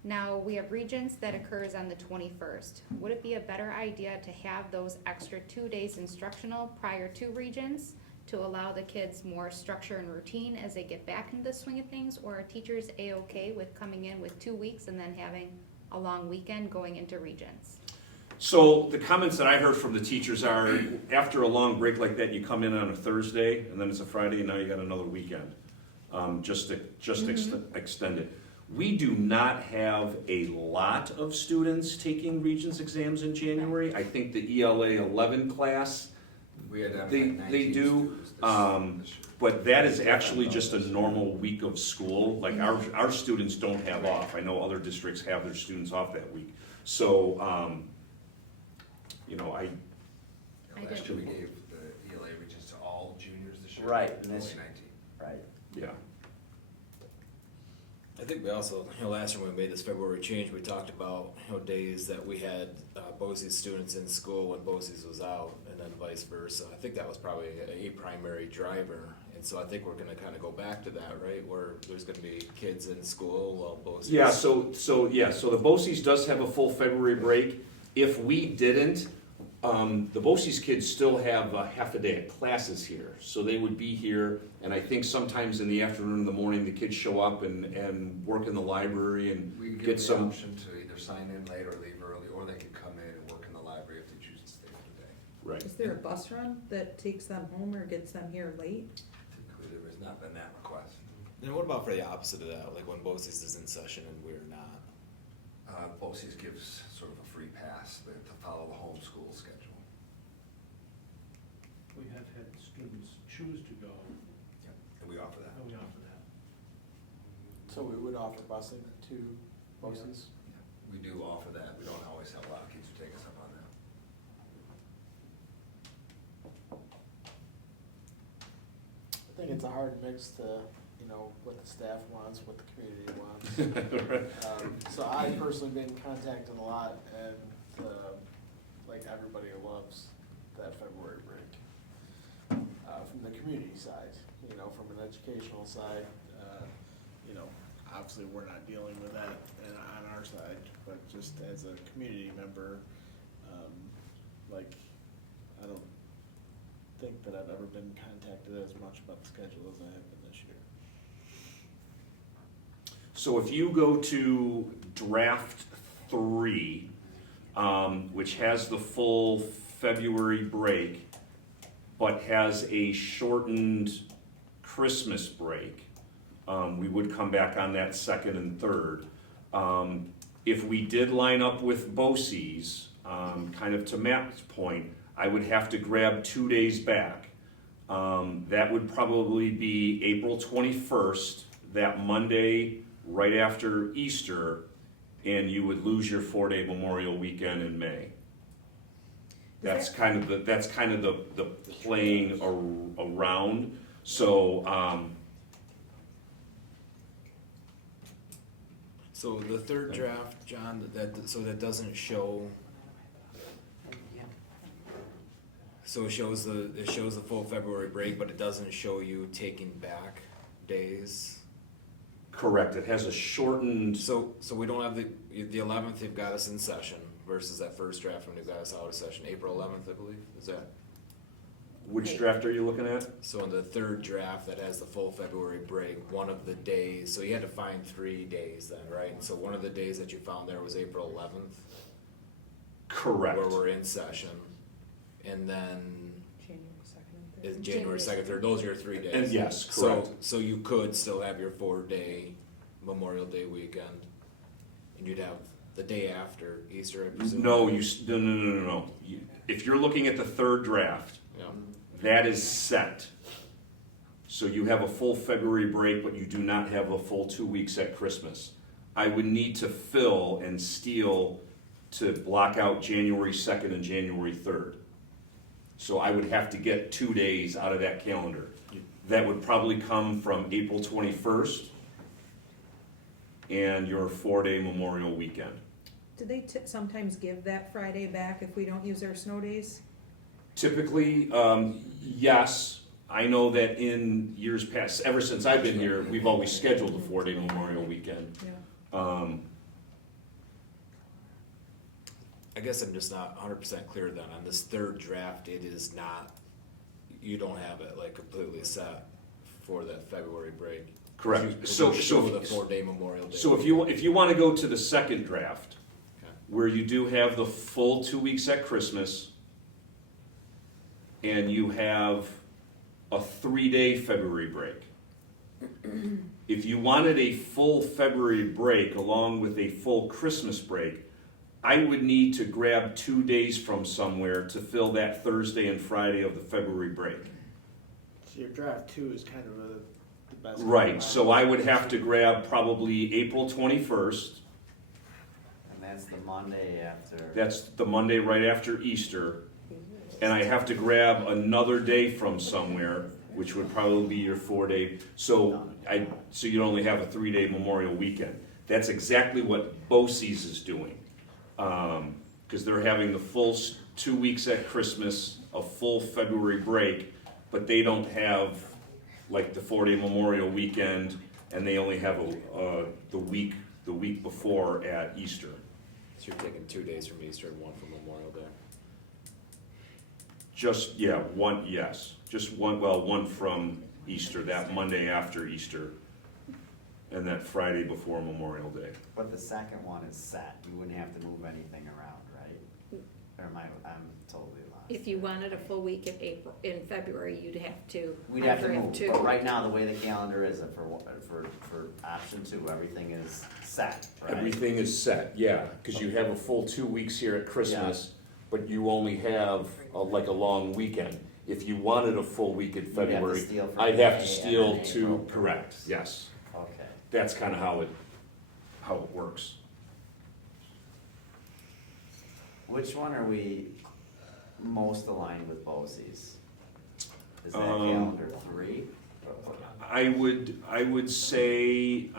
Now, we have Regents that occurs on the 21st. Would it be a better idea to have those extra 2 days instructional prior to Regents to allow the kids more structure and routine as they get back into the swing of things? Or are teachers A-okay with coming in with 2 weeks and then having a long weekend going into Regents? So the comments that I heard from the teachers are, after a long break like that, you come in on a Thursday, and then it's a Friday, and now you got another weekend, just extend it. We do not have a lot of students taking Regents exams in January. I think the ELA 11 class, they do, but that is actually just a normal week of school. Like our students don't have off. I know other districts have their students off that week. So, Last year we gave the ELA Regents to all juniors this year. Right, and Only this- 19. Right. yeah. I think we also, last year when we made this February change, we talked about, days that we had BOCES students in school when BOCES was out, and then vice versa. I think that was probably a primary driver, and so I think we're gonna kind of go back to that, right? Where there's gonna be kids in school while BOCES. Yeah, so the BOCES does have a full February break. If we didn't, the BOCES kids still have a half a day of classes here, so they would be here, and I think sometimes in the afternoon and the morning, the kids show up and work in the library and We could get give them some. the option to either sign in late or leave early, or they could come in and work in the library if they choose to stay for the day. Right. Is there a bus run that takes them home or gets them here late? Typically, there has not been that request. And what about for the opposite of that, like when BOCES is in session and we're not? BOCES gives sort of a free pass to follow the homeschool schedule. We have had students choose to go, And we offer that. and we offer that. So we would offer busing to BOCES? We do offer that. We don't always have a lot of kids who take us up on that. I think it's a hard mix to, what the staff wants, what the community wants. So I've personally been contacted a lot, and like everybody loves that February break. From the community side, from an educational side, obviously we're not dealing with that on our side, but just as a community member, I don't think that I've ever been contacted as much about the schedule as I have been this year. So if you go to draft 3, which has the full February break, but has a shortened Christmas break, we would come back on that 2nd and 3rd. If we did line up with BOCES, kind of to Matt's point, I would have to grab 2 days back. That would probably be April 21st, that Monday right after Easter, and you would lose your 4-day Memorial Weekend in May. That's kind of the playing around. So So the 3rd draft, John, that doesn't show. So it shows the full February break, but it doesn't show you taking back days. correct, it has a shortened. So we don't have the 11th. They've got us in session. versus that first draft when we got us out of session, April 11th, I believe, is that? Which draft are you looking at? So in the third draft that has the full February break, one of the days, so you had to find 3 days then, right? And so one of the days that you found there was April 11th? Correct. Where we're in session. And then is January 2nd, 3rd, those are your 3 days. And yes, correct. So you could still have your 4-day Memorial Day weekend, and you'd have the day after Easter, I presume? No, no. If you're looking at the third draft, Yeah. that is set. So you have a full February break, but you do not have a full 2 weeks at Christmas. I would need to fill and steal to block out January 2nd and January 3rd. So I would have to get 2 days out of that calendar. That would probably come from April 21st and your 4-day Memorial weekend. Do they sometimes give that Friday back if we don't use our snow days? Typically, yes. I know that in years past, ever since I've been here, we've always scheduled a 4-day Memorial weekend. Yeah. I guess I'm just not 100% clear then, on this third draft, it is not, you don't have it like completely set for that February break. Correct. You So show the 4-day Memorial Day. So if you want to go to the second draft, Okay. where you do have the full 2 weeks at Christmas, and you have a 3-day February break. If you wanted a full February break along with a full Christmas break, I would need to grab 2 days from somewhere to fill that Thursday and Friday of the February break. So your draft 2 is kind of the best. Right, so I would have to grab probably April 21st. And that's the Monday after. That's the Monday right after Easter. And I have to grab another day from somewhere, which would probably be your 4-day. So you'd only have a 3-day Memorial weekend. That's exactly what BOCES is doing. Because they're having the full 2 weeks at Christmas, a full February break, but they don't have like the 4-day Memorial weekend, and they only have the week before at Easter. So you're taking 2 days from Easter and 1 from Memorial Day. One from Easter, that Monday after Easter, and that Friday before Memorial Day. But the second one is set, you wouldn't have to move anything around, right? Or I'm totally lost. If you wanted a full week in February, you'd have to. We'd have to move, but right now, the way the calendar is, for option 2, everything is set, right? Everything is set, yeah, because you have a full 2 weeks here at Christmas, but you only have like a long weekend. If you wanted a full week in You'd have to February, steal from I'd have May to and steal then to, April. correct, yes. Okay. That's kind of how it works. Which one are we most aligned with BOCES? Is that calendar 3? I would say, Do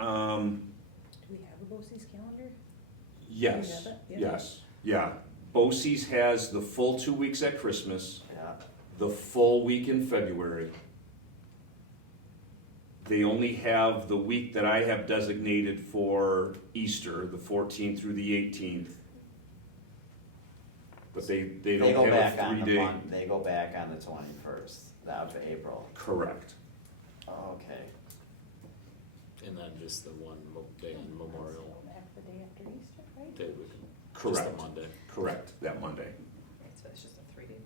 we have a BOCES calendar? yes, Do we have it? Yeah. yes, yeah. BOCES has the full 2 weeks at Christmas, Yeah. the full week in February. They only have the week that I have designated for Easter, the 14th through the 18th. But they don't go have back a on 3-day. They go back on the 21st, out to April. Correct. Okay. And then just the one day on Memorial The day after Easter, right? Day weekend. Correct. Just the Monday. Correct, that Monday. So it's just a 3-day.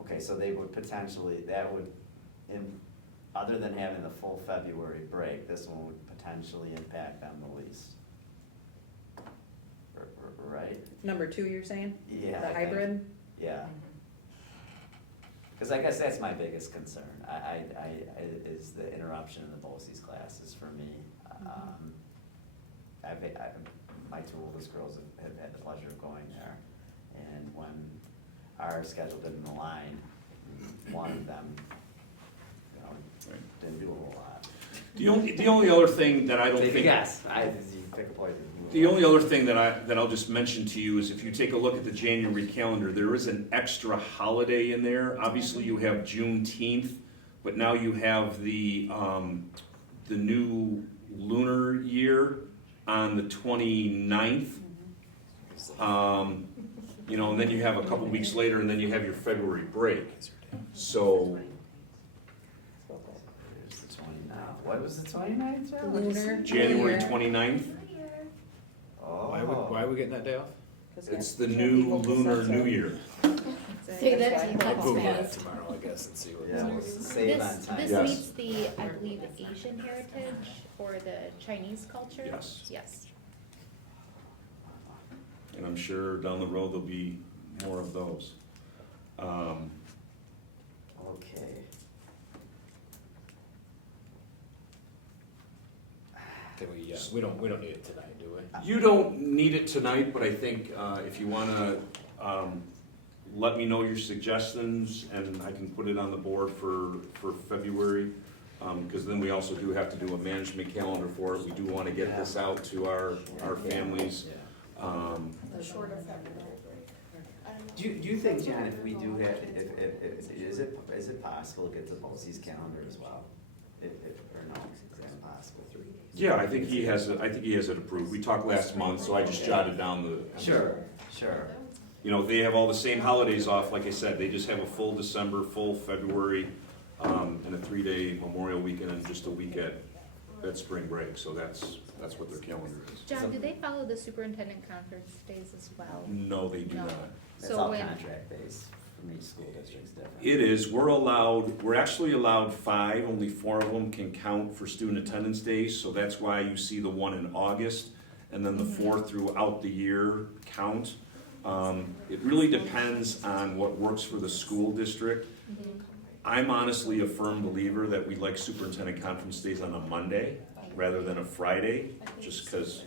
Okay, so they would potentially, other than having the full February break, this one would potentially impact them the least. Right? Number 2, you're saying? Yeah. The I think. hybrid? Yeah. Because I guess that's my biggest concern, is the interruption in the BOCES classes for me. My 2 oldest girls have had the pleasure of going there, and when our schedule didn't align, one of them, didn't do a whole lot. The only other thing that I don't think. Yes, you pick a poison. The only other thing that I'll just mention to you is if you take a look at the January calendar, there is an extra holiday in there. Obviously, you have Juneteenth, but now you have the new lunar year on the 29th. You know, and then you have a couple weeks later, and then you have your February break. So, There's the 29th. What was the 29th, John? Lunar. January 29th, Oh. Why are we getting that day off? it's the new Lunar New Year. Say that to I'll you. Google that tomorrow, I guess, and see what. Yeah, we'll save on time. This Yes. meets the, I believe, Asian heritage or the Chinese culture? Yes. Yes. And I'm sure down the road there'll be more of those. Okay. Can we don't need it tonight, do we? You don't need it tonight, but I think if you wanna let me know your suggestions, and I can put it on the board for February. Because then we also do have to do a management calendar for it. We do wanna get this out to our families. The shorter February break. Do you think, John, if we do have, is it possible to get the BOCES calendar as well? Or no, is that impossible? Yeah, I think he has it approved. We talked last month, so I just jotted down the. Sure. You know, they have all the same holidays off, like I said, they just have a full December, full February, and a 3-day Memorial Weekend and just a week at spring break, so that's what their calendar is. John, do they follow the superintendent conference days as well? No, they do No. not. That's So all when- contract based from each school district's different. It is, we're actually allowed 5, only 4 of them can count for student attendance days, so that's why you see the one in August, and then the 4 throughout the year count. It really depends on what works for the school district. I'm honestly a firm believer that we like superintendent conference days on a Monday rather than a Friday, just because,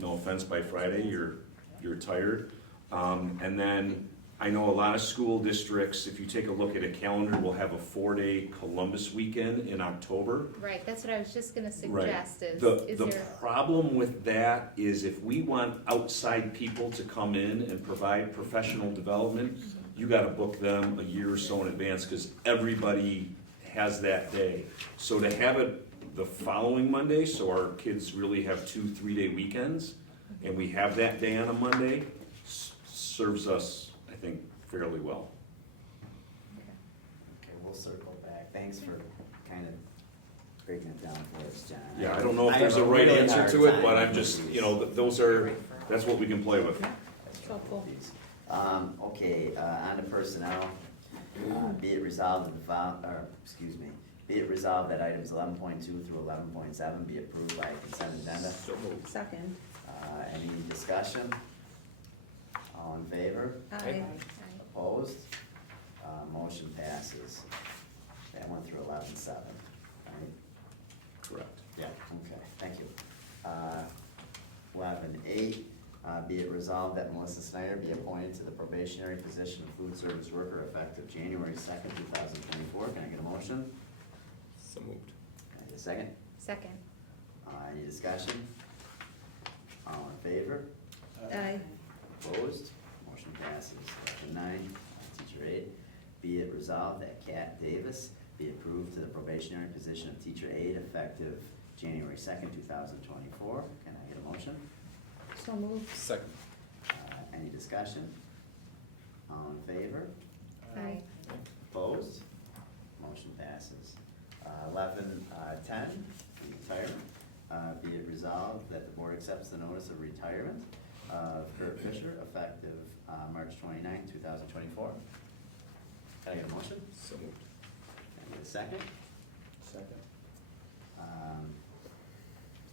no offense, by Friday, you're tired. And then I know a lot of school districts, if you take a look at a calendar, will have a 4-day Columbus weekend in October. Right, that's what I was just gonna Right. suggest is The there, problem with that is if we want outside people to come in and provide professional development, you gotta book them a year or so in advance, because everybody has that day. So to have it the following Monday, so our kids really have 2 3-day weekends, and we have that day on a Monday, serves us, I think, fairly well. Okay, we'll circle back. Thanks for kind of breaking it down for us, John. Yeah, I don't know if I there's a have right really answer hard to it, time but I'm with just, these. you know, that's what we can play with. Okay, on to personnel. Be it resolved be it resolved that items 11.2 through 11.7 be approved by consent agenda. Second. Any discussion? All in favor? Aye. Opposed? Motion passes. That went through 11.7, right? Correct. Yeah, okay, thank you. 11.8, be it resolved that Melissa Snyder be appointed to the probationary position of food service worker effective January 2nd, 2024. Can I get a motion? So moved. Can I get a second? second. Any discussion? All in favor? Aye. Opposed? Motion passes. 11.9, teacher aide, be it resolved that Kat Davis be approved to the probationary position of teacher aide effective January 2nd, 2024. Can I get a motion? So moved. Second. Any discussion? All in favor? Aye. Opposed? Motion passes. 11.10, retirement. Be it resolved that the board accepts the notice of retirement of Kurt Fisher effective March 29th, 2024. Can I get a motion? So moved. Can I get a second? Second.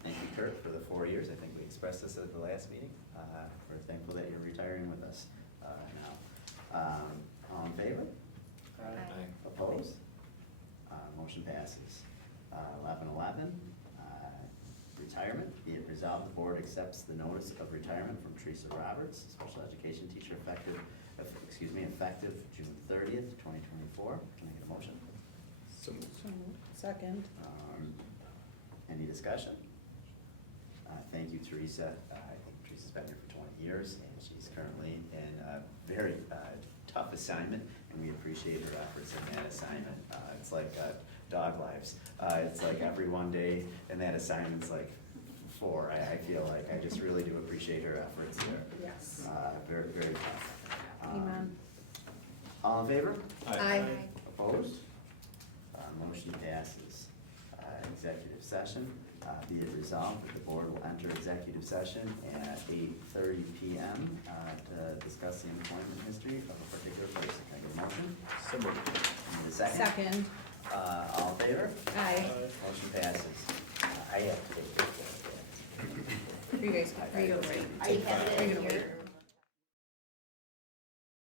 Thank you, Kurt, for the 4 years. I think we expressed this at the last meeting. We're thankful that you're retiring with us now. All in favor? Aye. Opposed? Motion passes. 11.11, retirement. Be it resolved, the board accepts the notice of retirement from Teresa Roberts, special education teacher effective June 30th, 2024. Can I get a motion? So moved. Second. Any discussion? Thank you, Teresa. I think Teresa's been here for 20 years, and she's currently in a very tough assignment, and we appreciate her efforts in that assignment. It's like dog lives. It's like every one day in that assignment's like for. I feel like, I just really do appreciate her efforts there. Yes. Very, very tough. Amen. All in favor? Aye. Opposed? Motion passes. Executive session, be it resolved that the board will enter executive session at 8:30 PM to discuss the employment history of a particular person. Can I get a motion? So moved. Need a second? Second. All in favor? Aye. Motion passes. I have to take this one. You guys, are you ready? Are you having it in your